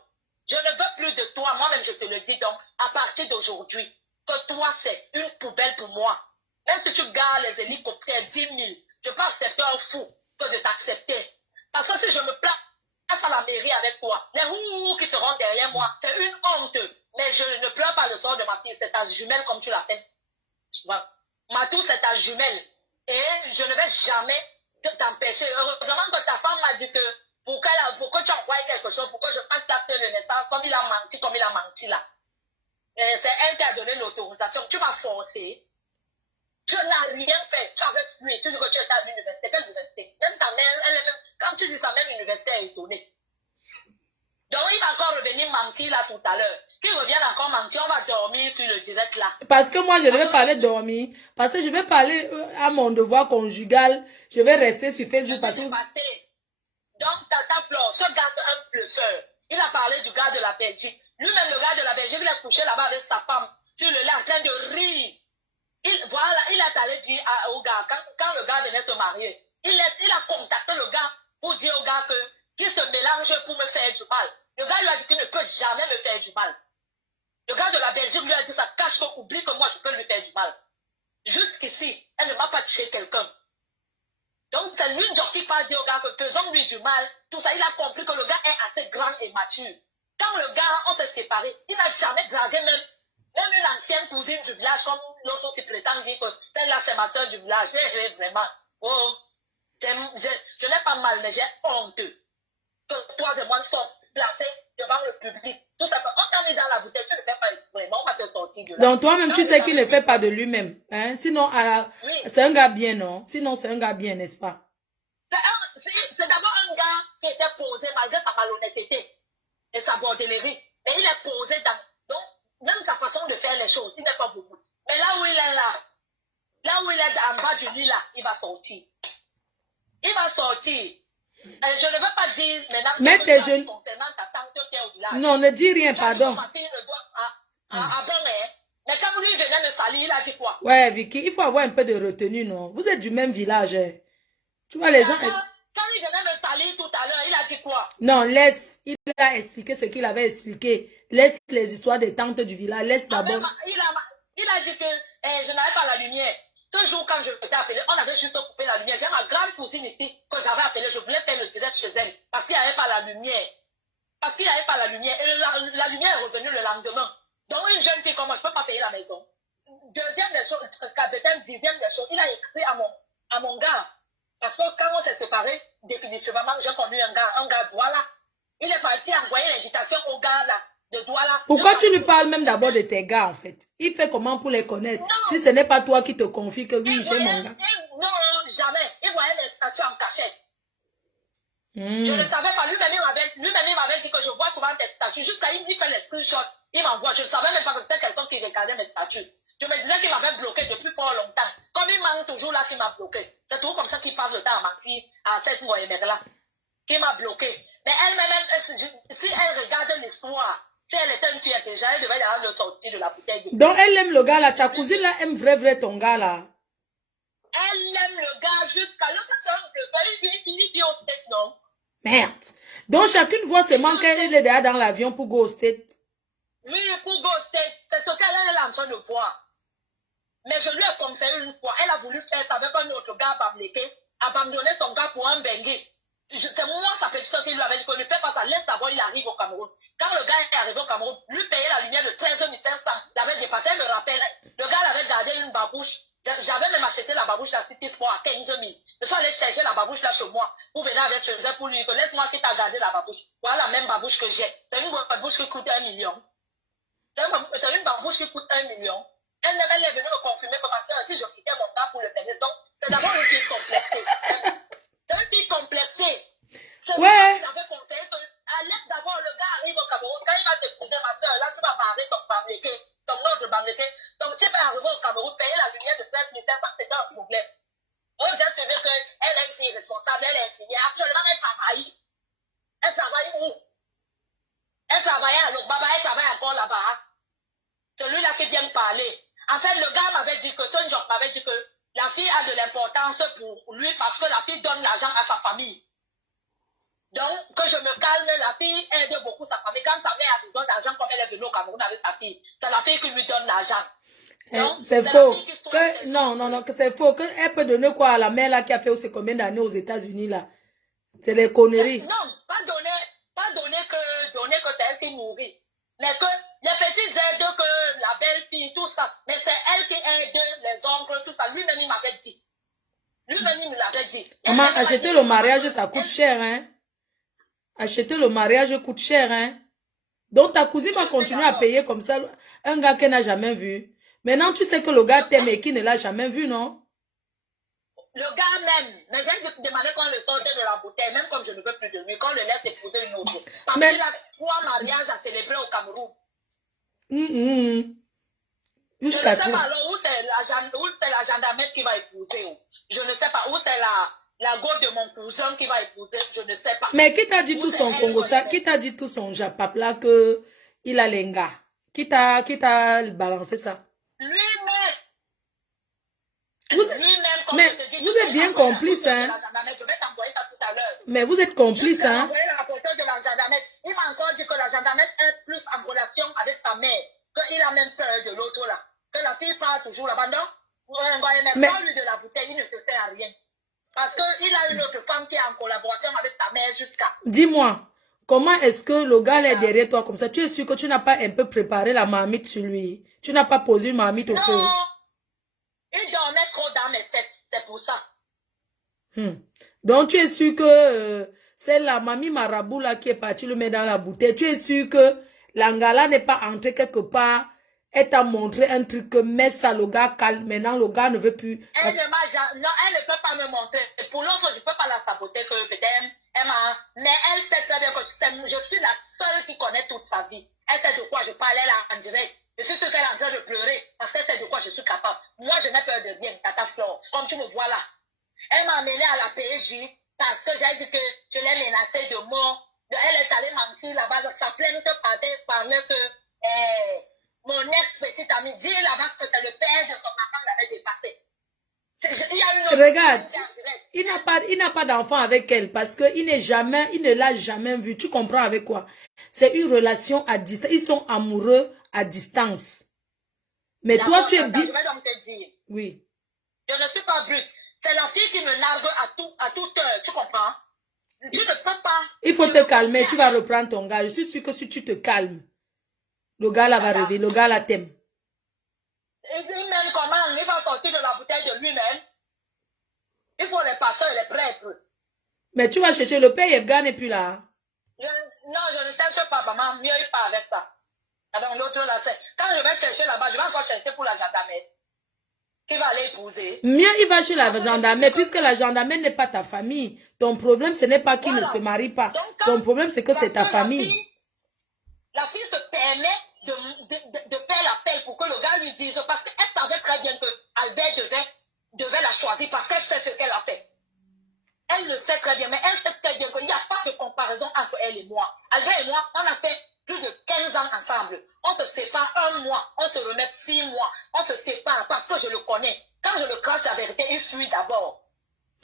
Je ne veux plus de toi. Moi-même, je te le dis donc, à partir d'aujourd'hui, que toi, c'est une poubelle pour moi. Même si tu gardes les hélicoptères 10 000, je peux accepter un fou que de t'accepter. Parce que si je me place à la mairie avec toi, les ouh qui seront derrière moi, c'est une honte. Mais je ne pleure pas le sort de ma fille, c'est ta jumelle comme tu l'appelles. Matou, c'est ta jumelle. Et je ne vais jamais t'empêcher. Heureusement que ta femme m'a dit que pour que tu envoies quelque chose, pour que je fasse l'acte de naissance, comme il a menti là. C'est elle qui a donné l'autorisation. Tu m'as forcé. Tu n'as rien fait. Tu avais fui. Tu dis que tu étais à l'université. Quelle université? Même ta mère, elle-même, quand tu dis ça, même l'université est étonnée. Donc, il va encore revenir mentir là tout à l'heure. Qu'il revienne encore mentir, on va dormir sur le direct là. Parce que moi, je ne vais pas aller dormir. Parce que je vais parler à mon devoir conjugal. Je vais rester sur Facebook. Parce que... Donc, Tata Flore, ce gars, c'est un bluffeur. Il a parlé du gars de la Belgique. Lui-même, le gars de la Belgique, il a couché là-bas avec sa femme. Sur le lit, en train de rire. Il a allé dire au gars, quand le gars venait se marier, il a contacté le gars pour dire au gars qu'il se mélange pour me faire du mal. Le gars lui a dit qu'il ne peut jamais me faire du mal. Le gars de la Belgique lui a dit ça, cache qu'on oublie que moi je peux lui faire du mal. Jusqu'ici, elle ne m'a pas tué quelqu'un. Donc c'est lui qui va dire au gars que faisons-lui du mal. Tout ça, il a compris que le gars est assez grand et mature. Quand le gars, on s'est séparés, il n'a jamais dragué même une ancienne cousine du village, comme l'autre qui prétend dire que celle-là c'est ma soeur du village. Vraiment, oh, je n'ai pas mal, mais j'ai honte que toi et moi sommes placés devant le public. Tout ça, on t'a mis dans la bouteille, tu ne fais pas exprès, on va te sortir de là. Donc toi-même, tu sais qu'il ne fait pas de lui-même. Hein? Sinon, oui. C'est un gars bien, non? Sinon, c'est un gars bien, n'est-ce pas? C'est d'abord un gars qui était posé malgré sa malhonnêteté et sa bordellerie. Et il est posé dans... Donc, même sa façon de faire les choses, il n'est pas beaucoup. Mais là où il est là, là où il est en bas du lit, là, il va sortir. Il va sortir. Je ne veux pas dire maintenant mets tes genoux. Concernant ta tante qui est au village. Non, ne dis rien, pardon. Ma fille ne doit mais quand lui venait me salir, il a dit quoi? Ouais, Vicky, il faut avoir un peu de retenue, non? Vous êtes du même village. Hein. Tu vois, les gens... Quand il venait me salir tout à l'heure, il a dit quoi? Non, laisse. Il a expliqué ce qu'il avait expliqué. Laisse les histoires des tantes du village. Laisse d'abord. Il a dit que je n'avais pas la lumière. Ce jour, quand je t'ai appelé, on avait juste coupé la lumière. J'ai ma grande cousine ici que j'avais appelée. Je voulais faire le direct chez elle parce qu'il n'y avait pas la lumière. Parce qu'il n'y avait pas la lumière. Et la lumière est revenue le lendemain. Donc, une jeune fille comme moi, je ne peux pas payer la maison. Deuxième des choses, peut-être dixième des choses, il a écrit à mon gars. Parce que quand on s'est séparés, définitivement, j'ai connu un gars Douala. Il est parti envoyer l'invitation au gars là, de Douala. Pourquoi tu lui parles même d'abord de tes gars, en fait? Il fait comment pour les connaître? Non. Si ce n'est pas toi qui te confie que oui, j'ai mon gars. Non, jamais. Il voyait les statuts en cachette. Je ne savais pas. Lui-même, il m'avait dit que je vois souvent tes statuts. Jusqu'à il fait les screenshots. Il m'envoie. Je ne savais même pas que c'était quelqu'un qui regardait mes statuts. Je me disais qu'il m'avait bloqué depuis fort longtemps. Comme il manque toujours là, qu'il m'a bloqué. C'est toujours comme ça qu'il passe le temps à mentir à cette moyenne-là. Qui m'a bloqué. Mais elle-même, si elle regarde l'histoire, si elle était une fille intelligente, elle devait aller le sortir de la bouteille. Donc elle aime le gars là. Ta cousine là aime vrai ton gars là. Elle aime le gars jusqu'à l'autre semaine. Il vit au State, non? Merde. Donc chacune voit seulement qu'elle est déjà dans l'avion pour go au State. Oui, pour go au State. C'est ce qu'elle est en train de voir. Mais je lui ai conseillé une fois. Elle a voulu faire ça avec un autre gars bamléqué, abandonner son gars pour un bengué. C'est moi, sa petite qui lui avait dit que ne fais pas ça. Laisse d'abord, il arrive au Cameroun. Quand le gars est arrivé au Cameroun, lui payait la lumière de 13 500. Il avait dépassé, elle me rappelle. Le gars avait gardé une babouche. J'avais même acheté la babouche de la City Sport à 15 000. Je suis allé chercher la babouche là chez moi pour venir avec chez elle pour lui dire laisse-moi qui t'a gardé la babouche. Voilà la même babouche que j'ai. C'est une babouche qui coûte 1 million. C'est une babouche qui coûte 1 million. Elle est venue me confirmer que parce que si je quittais mon gars pour le pénis. Donc, c'est d'abord une fille complexée. C'est une fille complexée. Ouais. J'avais conseillé que laisse d'abord le gars arrive au Cameroun. Quand il va t'épouser ma soeur, là, tu vas barrer ton bamléqué, ton autre bamléqué. Donc, tu peux arriver au Cameroun, payer la lumière de 13 500, c'est un problème. Oh, j'ai trouvé qu'elle est une fille responsable, elle est infirmière. Actuellement, elle travaille. Elle travaille où? Elle travaillait à l'Okbaba, elle travaille encore là-bas. Celui-là qui vient me parler. En fait, le gars m'avait dit que, Son Job m'avait dit que la fille a de l'importance pour lui parce que la fille donne l'argent à sa famille. Donc, que je me calme, la fille aide beaucoup sa famille. Quand sa mère a besoin d'argent, comme elle est venue au Cameroun avec sa fille, c'est la fille qui lui donne l'argent. C'est faux. Non, que c'est faux. Elle peut donner quoi à la mère là qui a fait aussi combien d'années aux États-Unis là? C'est des conneries. Non, pas donner que c'est elle qui mourit. Mais que les petites aides, que la belle-fille, tout ça. Mais c'est elle qui aide les oncles, tout ça. Lui-même, il m'avait dit. Lui-même, il me l'avait dit. Maman, acheter le mariage, ça coûte cher, hein? Acheter le mariage coûte cher, hein? Donc ta cousine va continuer à payer comme ça un gars qu'elle n'a jamais vu. Maintenant, tu sais que le gars t'aime et qui ne l'a jamais vu, non? Le gars même, mais j'ai demandé qu'on le sorte de la bouteille, même comme je ne veux plus de lui, qu'on le laisse épouser une autre. Parce qu'il a 3 mariages à célébrer au Cameroun. Jusqu'à tout. Je ne sais pas alors où c'est la gendarmerie qui va épouser. Je ne sais pas où c'est la go de mon cousin qui va épouser. Je ne sais pas. Mais qui t'a dit tout son Congo, ça? Qui t'a dit tout son Japap là que il a l'enga? Qui t'a balancé ça? Lui-même. Mais vous êtes bien complice, hein? Je vais t'envoyer ça tout à l'heure. Mais vous êtes complice, hein? La photo de la gendarmerie. Il m'a encore dit que la gendarmerie est plus en relation avec sa mère. Qu'il a même peur de l'autre là. Que la fille part toujours là-bas. Donc, même pas lui de la bouteille, il ne se sert à rien. Parce qu'il a une autre femme qui est en collaboration avec sa mère jusqu'à... Dis-moi, comment est-ce que le gars est derrière toi comme ça? Tu es sûr que tu n'as pas un peu préparé la marmite sur lui? Tu n'as pas posé une marmite au feu? Non, il dormait trop dans mes fesses, c'est pour ça. Donc tu es sûr que c'est la mamie marabout là qui est partie le mettre dans la bouteille? Tu es sûr que l'angala n'est pas entré quelque part? Elle t'a montré un truc que met ça, le gars calme. Maintenant, le gars ne veut plus. Non, elle ne peut pas me montrer. Pour l'autre, je ne peux pas la saboter que peut-être elle m'a... Mais elle sait très bien que je suis la seule qui connaît toute sa vie. Elle sait de quoi je parlais là en direct. Je suis sûre qu'elle est en train de pleurer parce qu'elle sait de quoi je suis capable. Moi, je n'ai peur de bien, Tata Flore, comme tu me vois là. Elle m'a amené à la PJ parce que j'ai dit que je l'ai menacée de mort. Elle est allée mentir là-bas. Sa plainte parlait que mon ex-petite amie dit là-bas que c'est le père de son enfant qui l'avait dépassé. Il y a une autre Regarde, il n'a pas d'enfant avec elle parce qu'il ne l'a jamais vu. Tu comprends avec quoi? C'est une relation à distance. Ils sont amoureux à distance. Mais toi, tu es bien. Je vais donc te dire. Oui. Je ne suis pas brute. C'est la fille qui me nargue à toute heure. Tu comprends? Tu ne peux pas. Il faut te calmer. Tu vas reprendre ton gars. Je suis sûre que si tu te calmes, le gars là va revenir. Le gars là t'aime. Et lui-même, comment il va sortir de la bouteille de lui-même? Il faut les pasteurs et les prêtres. Mais tu vas chercher le père, Yebga n'est plus là. Non, je ne cherche pas, maman. Mieux, il part avec ça. Avec l'autre là, quand je vais chercher là-bas, je vais encore chercher pour la gendarmerie. Qui va aller épouser. Mieux, il va chez la gendarmerie, puisque la gendarmerie n'est pas ta famille. Ton problème, ce n'est pas qu'il ne se marie pas. Donc, ton problème, c'est que c'est ta famille. La fille se permet de faire la paix pour que le gars lui dise, parce qu'elle savait très bien que Albert devait la choisir parce qu'elle sait ce qu'elle a fait. Elle le sait très bien, mais elle sait très bien qu'il n'y a pas de comparaison entre elle et moi. Albert et moi, on a fait plus de 15 ans ensemble. On se sépare 1 mois, on se remet 6 mois. On se sépare parce que je le connais. Quand je le crache la vérité, il fuit d'abord.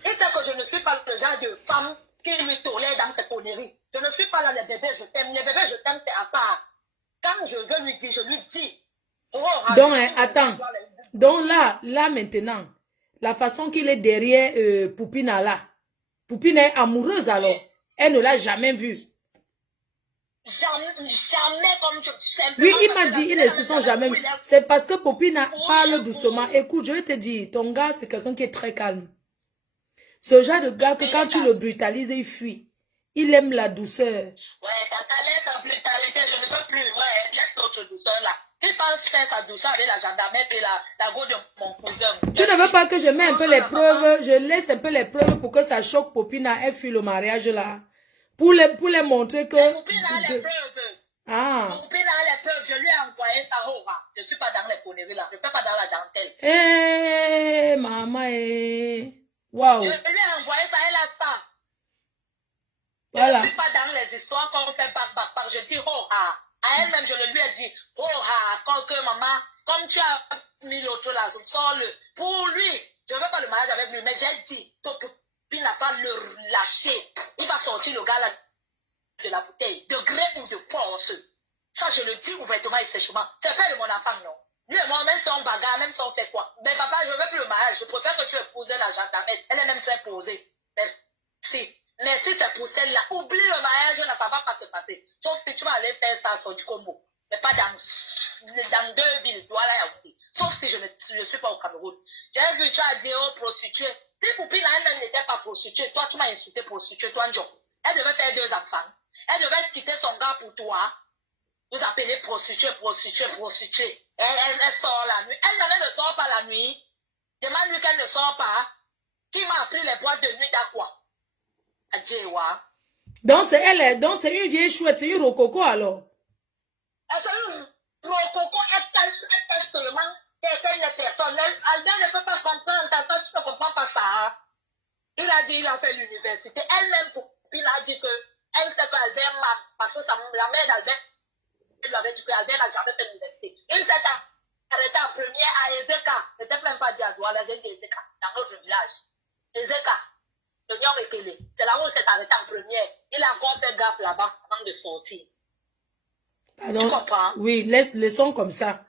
Il sait que je ne suis pas le genre de femme qui lui tolère dans ses conneries. Je ne suis pas là, les bébés, je t'aime. Les bébés, je t'aime, c'est à part. Quand je veux lui dire, je lui dis. Oh, donc, attends. Donc là maintenant, la façon qu'il est derrière Poupina là, Poupina est amoureuse alors. Elle ne l'a jamais vue. Jamais comme je... Oui, il m'a dit, ils ne se sont jamais vus. C'est parce que Poupina parle doucement. Écoute, je vais te dire, ton gars, c'est quelqu'un qui est très calme. Ce genre de gars que quand tu le brutalises, il fuit. Il aime la douceur. Ouais, tata, laisse la brutalité, je ne veux plus. Ouais, laisse notre douceur là. Il pense faire sa douceur avec la gendarmerie et la go de mon cousin. Tu ne veux pas que je mette un peu les preuves, je laisse un peu les preuves pour que ça choque Popina, elle fuit le mariage là. Pour les montrer que... Popina a les preuves. Ah. Popina a les preuves, je lui ai envoyé ça au rat. Je ne suis pas dans les conneries là, je ne suis pas dans la dentelle. Eh, maman, waouh. Je lui ai envoyé ça, elle a ça. Voilà. Je ne suis pas dans les histoires qu'on fait par. Je dis oh ah. À elle-même, je le lui ai dit oh ah, que maman, comme tu as mis l'autre là, sors-le. Pour lui, je ne veux pas le mariage avec lui, mais j'ai dit, il n'a pas le lâcher. Il va sortir le gars là de la bouteille, de gré ou de force. Ça, je le dis ouvertement et sèchement. C'est fait de mon enfant, non. Lui et moi, même si on bagarre, même si on fait quoi. Mais papa, je ne veux plus le mariage. Je préfère que tu épouses la gendarmerie. Elle est même très posée. Merci. Mais si c'est pour celle-là, oublie le mariage, là, ça ne va pas se passer. Sauf si tu vas aller faire ça sur du Congo. Mais pas dans 2 villes, voilà, sauf si je ne suis pas au Cameroun. J'ai vu, tu as dit, oh, prostituée. Si Poupine, elle n'était pas prostituée, toi, tu m'as insulté prostituée, toi, Njo. Elle devait faire 2 enfants. Elle devait quitter son gars pour toi. Vous appelez prostituée. Elle sort la nuit. Elle ne sort pas la nuit. Demande-lui qu'elle ne sort pas. Qui m'a appris les boîtes de nuit d'Aqua? Donc c'est une vieille chouette, c'est une rococo alors. C'est une rococo, elle cache seulement quelqu'un de personnel. Albert ne peut pas comprendre, toi tu ne comprends pas ça. Il a dit il a fait l'université. Elle-même, il a dit que elle sait qu'Albert marque parce que la mère d'Albert lui avait dit qu'Albert n'a jamais fait l'université. Il s'est arrêté en première à Ezeka. Je n'étais même pas dit à Douala, j'ai dit Ezeka, dans notre village. Ezeka. C'est là où il s'est arrêté en première. Il a encore fait gaffe là-bas avant de sortir. Pardon? Tu comprends? Oui, laissons comme ça.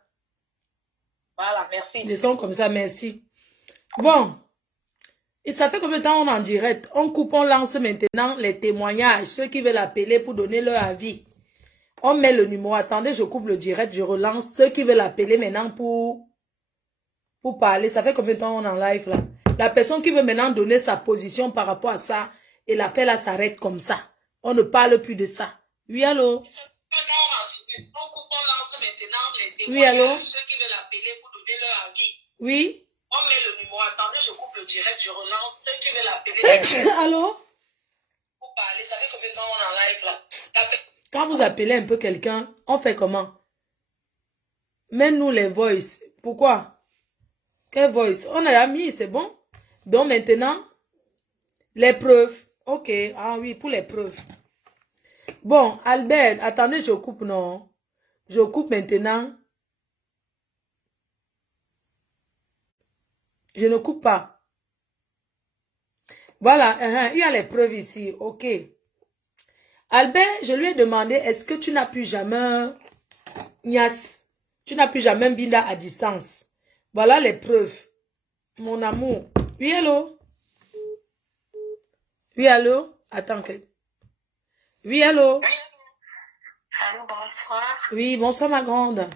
Voilà, merci. Laissons comme ça, merci. Bon. Et ça fait combien de temps on est en direct? On coupe, on lance maintenant les témoignages. Ceux qui veulent appeler pour donner leur avis. On met le numéro. Attendez, je coupe le direct, je relance. Ceux qui veulent appeler maintenant pour parler. Ça fait combien de temps on est en live là? La personne qui veut maintenant donner sa position par rapport à ça, et l'affaire là s'arrête comme ça. On ne parle plus de ça. Oui, allô? Oui, allô? Ceux qui veulent appeler pour donner leur avis. Oui? On met le numéro. Attendez, je coupe le direct, je relance. Ceux qui veulent appeler. Allô? Pour parler, ça fait combien de temps on est en live là? Quand vous appelez un peu quelqu'un, on fait comment? Mets-nous les voices. Pourquoi? Quelle voice? On a la mis, c'est bon? Donc maintenant, les preuves. Ok, ah oui, pour les preuves. Bon, Albert, attendez, je coupe, non? Je coupe maintenant. Je ne coupe pas. Voilà, il y a les preuves ici, ok. Albert, je lui ai demandé, est-ce que tu n'as plus jamais Nias, tu n'as plus jamais Binda à distance? Voilà les preuves. Mon amour. Oui, allô? Oui, allô? Attends que... Oui, allô? Allô, bonsoir. Oui, bonsoir ma grande.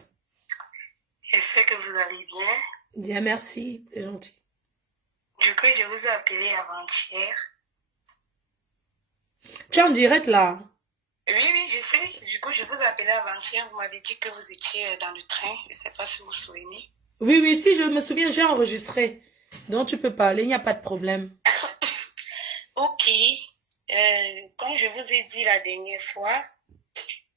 J'espère que vous allez bien. Bien, merci, c'est gentil. Du coup, je vous ai appelé avant-hier. Tu es en direct là? Oui, je sais. Du coup, je vous ai appelé avant-hier. Vous m'avez dit que vous étiez dans le train. Je ne sais pas si vous vous souvenez. Oui, si, je me souviens, j'ai enregistré. Donc, tu peux parler, il n'y a pas de problème. Ok. Comme je vous ai dit la dernière fois,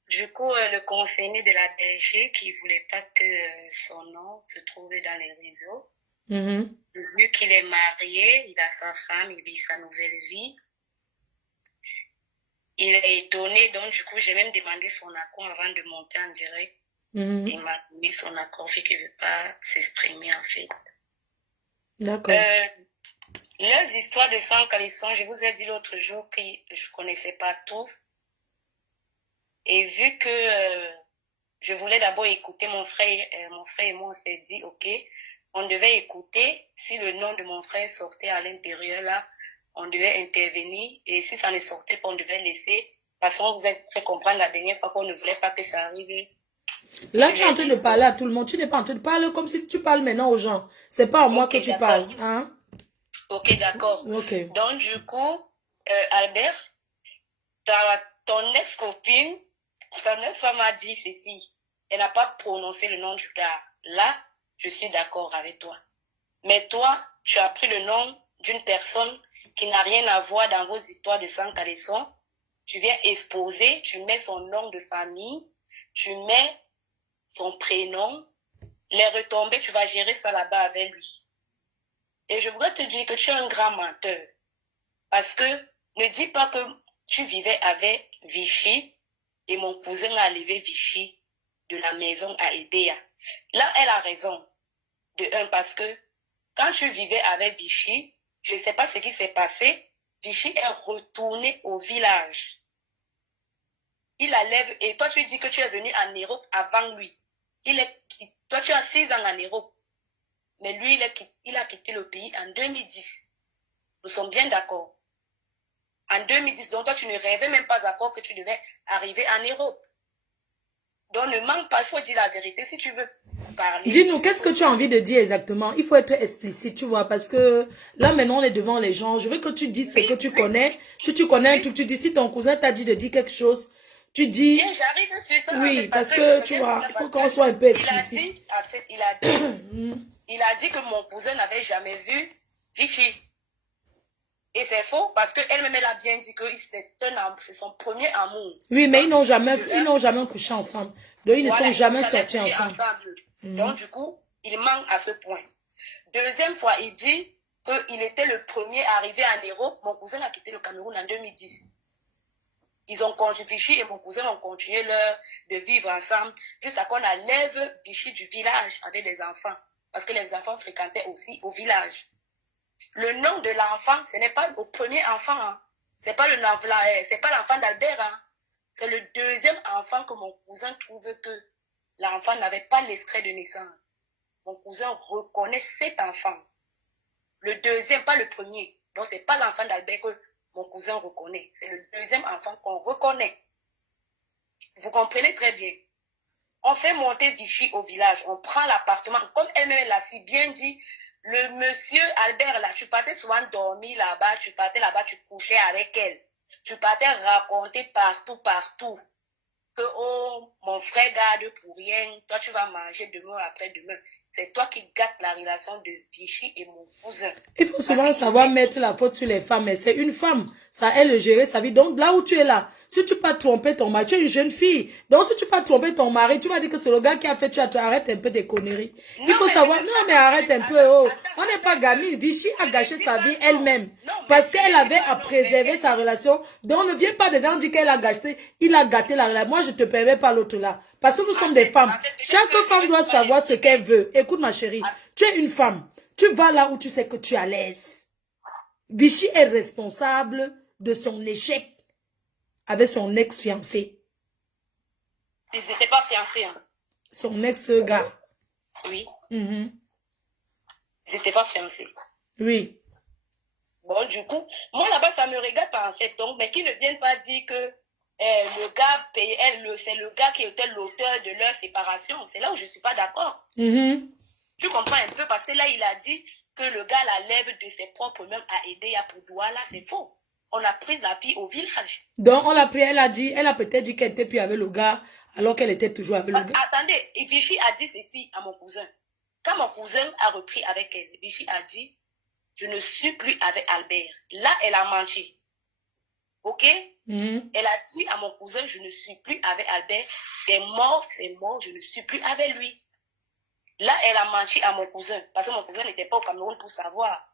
du coup, le conseiller de la Belgique, il ne voulait pas que son nom se trouve dans les réseaux. Vu qu'il est marié, il a sa femme, il vit sa nouvelle vie. Il est étonné, donc du coup, j'ai même demandé son accord avant de monter en direct. Il m'a donné son accord, fait qu'il ne veut pas s'exprimer, en fait. D'accord. Leurs histoires de sang calisson, je vous ai dit l'autre jour que je ne connaissais pas tout. Et vu que je voulais d'abord écouter mon frère et moi, on s'est dit, ok, on devait écouter. Si le nom de mon frère sortait à l'intérieur, là, on devait intervenir. Et si ça ne sortait pas, on devait laisser. Parce qu'on vous a fait comprendre la dernière fois qu'on ne voulait pas que ça arrive. Là, tu es en train de parler à tout le monde. Tu n'es pas en train de parler comme si tu parles maintenant aux gens. C'est pas à moi que tu parles. Hein? Ok, d'accord. Okay. Donc, du coup, Albert, ton ex-copine, ton ex-femme a dit ceci. Elle n'a pas prononcé le nom du gars. Là, je suis d'accord avec toi. Mais toi, tu as pris le nom d'une personne qui n'a rien à voir dans vos histoires de sang calisson. Tu viens exposer, tu mets son nom de famille, tu mets son prénom, les retombées, tu vas gérer ça là-bas avec lui. Et je voudrais te dire que tu es un grand menteur. Parce que ne dis pas que tu vivais avec Vichy et mon cousin a levé Vichy de la maison à Edea. Là, elle a raison. De un, parce que quand tu vivais avec Vichy, je ne sais pas ce qui s'est passé, Vichy est retourné au village. Il la lève et toi tu dis que tu es venu en Europe avant lui. Toi tu as 6 ans en Europe. Mais lui, il a quitté le pays en 2010. Nous sommes bien d'accord. En 2010, donc toi tu ne rêvais même pas d'accord que tu devais arriver en Europe. Donc ne manque pas, il faut dire la vérité si tu veux parler. Dis-nous, qu'est-ce que tu as envie de dire exactement? Il faut être explicite, tu vois, parce que là maintenant on est devant les gens. Je veux que tu dises ce que tu connais. Si tu connais un truc, tu dis, si ton cousin t'a dit de dire quelque chose, tu dis... Bien, j'arrive sur ça. Oui, parce que tu vois, il faut qu'on soit un peu explicite. Il a dit que mon cousin n'avait jamais vu Fifi. Et c'est faux parce qu'elle-même, elle a bien dit que c'est son premier amour. Oui, mais ils n'ont jamais couché ensemble. Donc, ils ne sont jamais sortis ensemble. Donc, du coup, il manque à ce point. Deuxième fois, il dit qu'il était le premier arrivé en Europe. Mon cousin a quitté le Cameroun en 2010. Ils ont continué, Vichy et mon cousin ont continué de vivre ensemble jusqu'à qu'on enlève Vichy du village avec des enfants. Parce que les enfants fréquentaient aussi au village. Le nom de l'enfant, ce n'est pas le premier enfant. Hein. C'est pas l'enfant d'Albert. Hein. C'est le deuxième enfant que mon cousin trouve que l'enfant n'avait pas l'extrait de naissance. Mon cousin reconnaît cet enfant. Le deuxième, pas le premier. Donc, ce n'est pas l'enfant d'Albert que mon cousin reconnaît. C'est le deuxième enfant qu'on reconnaît. Vous comprenez très bien. On fait monter Vichy au village. On prend l'appartement. Comme elle-même l'a si bien dit, le monsieur Albert, là, tu partais souvent dormir là-bas. Tu partais là-bas, tu couchais avec elle. Tu partais raconter partout que, oh, mon frère garde pour rien, toi tu vas manger demain après-demain. C'est toi qui gâtes la relation de Vichy et mon cousin. Il faut souvent savoir mettre la faute sur les femmes. Mais c'est une femme. Ça, elle gérer sa vie. Donc, là où tu es là, si tu pas trompé ton mari, tu es une jeune fille. Donc, si tu pas trompé ton mari, tu vas dire que c'est le gars qui a fait, tu arrêtes un peu des conneries. Non, il faut savoir, non, mais arrête un peu. Oh. On n'est pas gamine. Vichy a gâché sa vie elle-même. Parce qu'elle avait à préserver sa relation. Donc, ne viens pas dedans dire qu'elle a gâché. Il a gâté la relation. Moi, je te permets pas l'autre là. Parce que nous sommes des femmes. Chaque femme doit savoir ce qu'elle veut. Écoute, ma chérie. Tu es une femme. Tu vas là où tu sais que tu es à l'aise. Vichy est responsable de son échec avec son ex-fiancé. Ils n'étaient pas fiancés. Hein. Son ex-gars. Oui. Ils n'étaient pas fiancés. Oui. Bon, du coup, moi là-bas, ça me regarde pas en fait. Donc, mais qu'ils ne viennent pas dire que le gars paye, c'est le gars qui était l'auteur de leur séparation. C'est là où je ne suis pas d'accord. Tu comprends un peu parce que là, il a dit que le gars la lève de ses propres mains à aider à Poudoua. Là, c'est faux. On a pris la fille au village. Donc, on l'a pris, elle a peut-être dit qu'elle était plus avec le gars alors qu'elle était toujours avec le gars. Attendez, Vichy a dit ceci à mon cousin. Quand mon cousin a repris avec elle, Vichy a dit, je ne suis plus avec Albert. Là, elle a menti. Ok? Elle a dit à mon cousin, je ne suis plus avec Albert. C'est mort, je ne suis plus avec lui. Là, elle a menti à mon cousin, parce que mon cousin n'était pas au Cameroun pour savoir.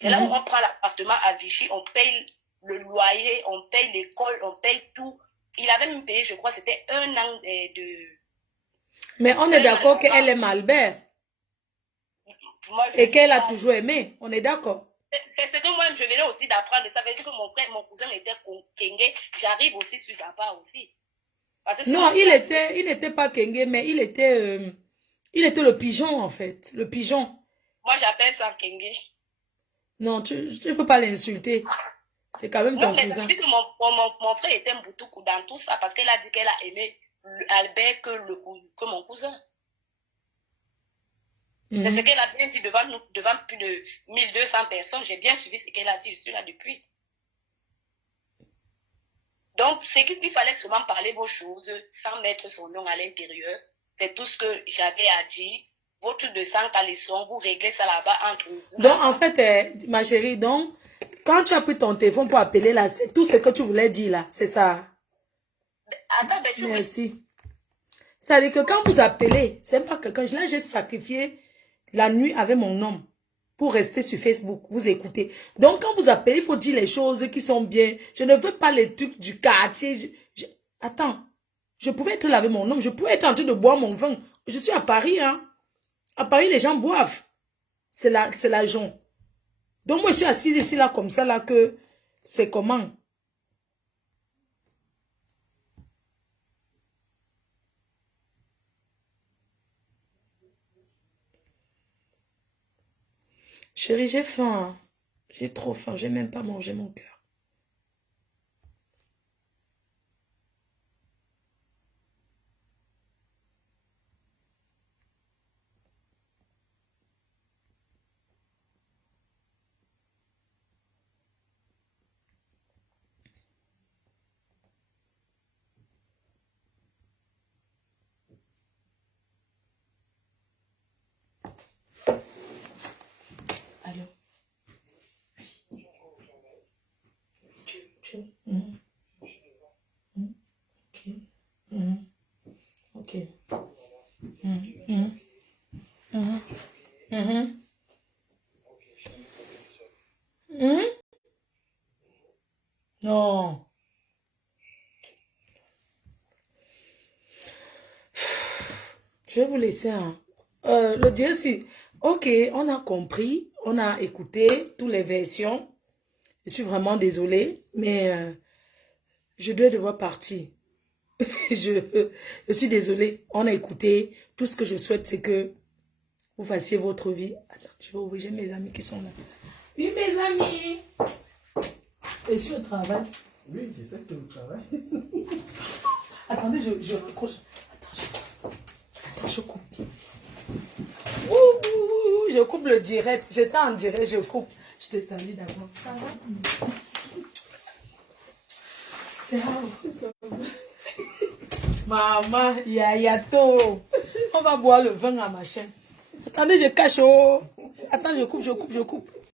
C'est là où on prend l'appartement à Vichy, on paye le loyer, on paye l'école, on paye tout. Il avait même payé, je crois, c'était 1 an de... Mais on est d'accord qu'elle aime Albert. Et qu'elle a toujours aimé, on est d'accord. C'est ce que moi, je venais aussi d'apprendre. Ça veut dire que mon cousin était Kenge. J'arrive aussi sur sa part aussi. Non, il n'était pas Kenge, mais il était le pigeon, en fait. Le pigeon. Moi, j'appelle ça Kenge. Non, tu ne peux pas l'insulter. C'est quand même ton cousin. Non, mais que mon frère était Mboutou dans tout ça parce qu'elle a dit qu'elle a aimé Albert que mon cousin. C'est ce qu'elle a bien dit devant plus de 1200 personnes. J'ai bien suivi ce qu'elle a dit. Je suis là depuis. Donc, c'est qu'il fallait seulement parler vos choses sans mettre son nom à l'intérieur. C'est tout ce que j'avais à dire. Vos trucs de sang calisson, vous réglez ça là-bas entre vous. Donc, en fait, ma chérie, donc, quand tu as pris ton téléphone pour appeler là, c'est tout ce que tu voulais dire là. C'est ça. Attends, merci. Ça veut dire que quand vous appelez, c'est pas quelqu'un. Là, j'ai sacrifié la nuit avec mon homme pour rester sur Facebook, vous écoutez. Donc, quand vous appelez, il faut dire les choses qui sont bien. Je ne veux pas les trucs du quartier. Attends, je pouvais être là avec mon homme, je pouvais être en train de boire mon vin. Je suis à Paris, hein. À Paris, les gens boivent. C'est l'argent. Donc, moi, je suis assise ici, là, comme ça, là, que c'est comment? Chérie, j'ai faim. J'ai trop faim. J'ai même pas mangé mon cœur. Ok. Non. Je vais vous laisser. Hein. Le dire si. Ok, on a compris. On a écouté toutes les versions. Je suis vraiment désolée. Mais je dois devoir partir. je suis désolée. On a écouté. Tout ce que je souhaite, c'est que vous fassiez votre vie. Attends, je vais ouvrir. J'ai mes amis qui sont là. Oui, mes amis. Je suis au travail. Oui, je sais que tu es au travail. Attendez, je raccroche. Attends, je coupe. Ouh, je coupe le direct. J'étais en direct, je coupe. Je te salue d'abord. Ça va? C'est rare. Maman, yayato. On va boire le vin à machin. Attendez, je cache. Oh. Attends, je coupe.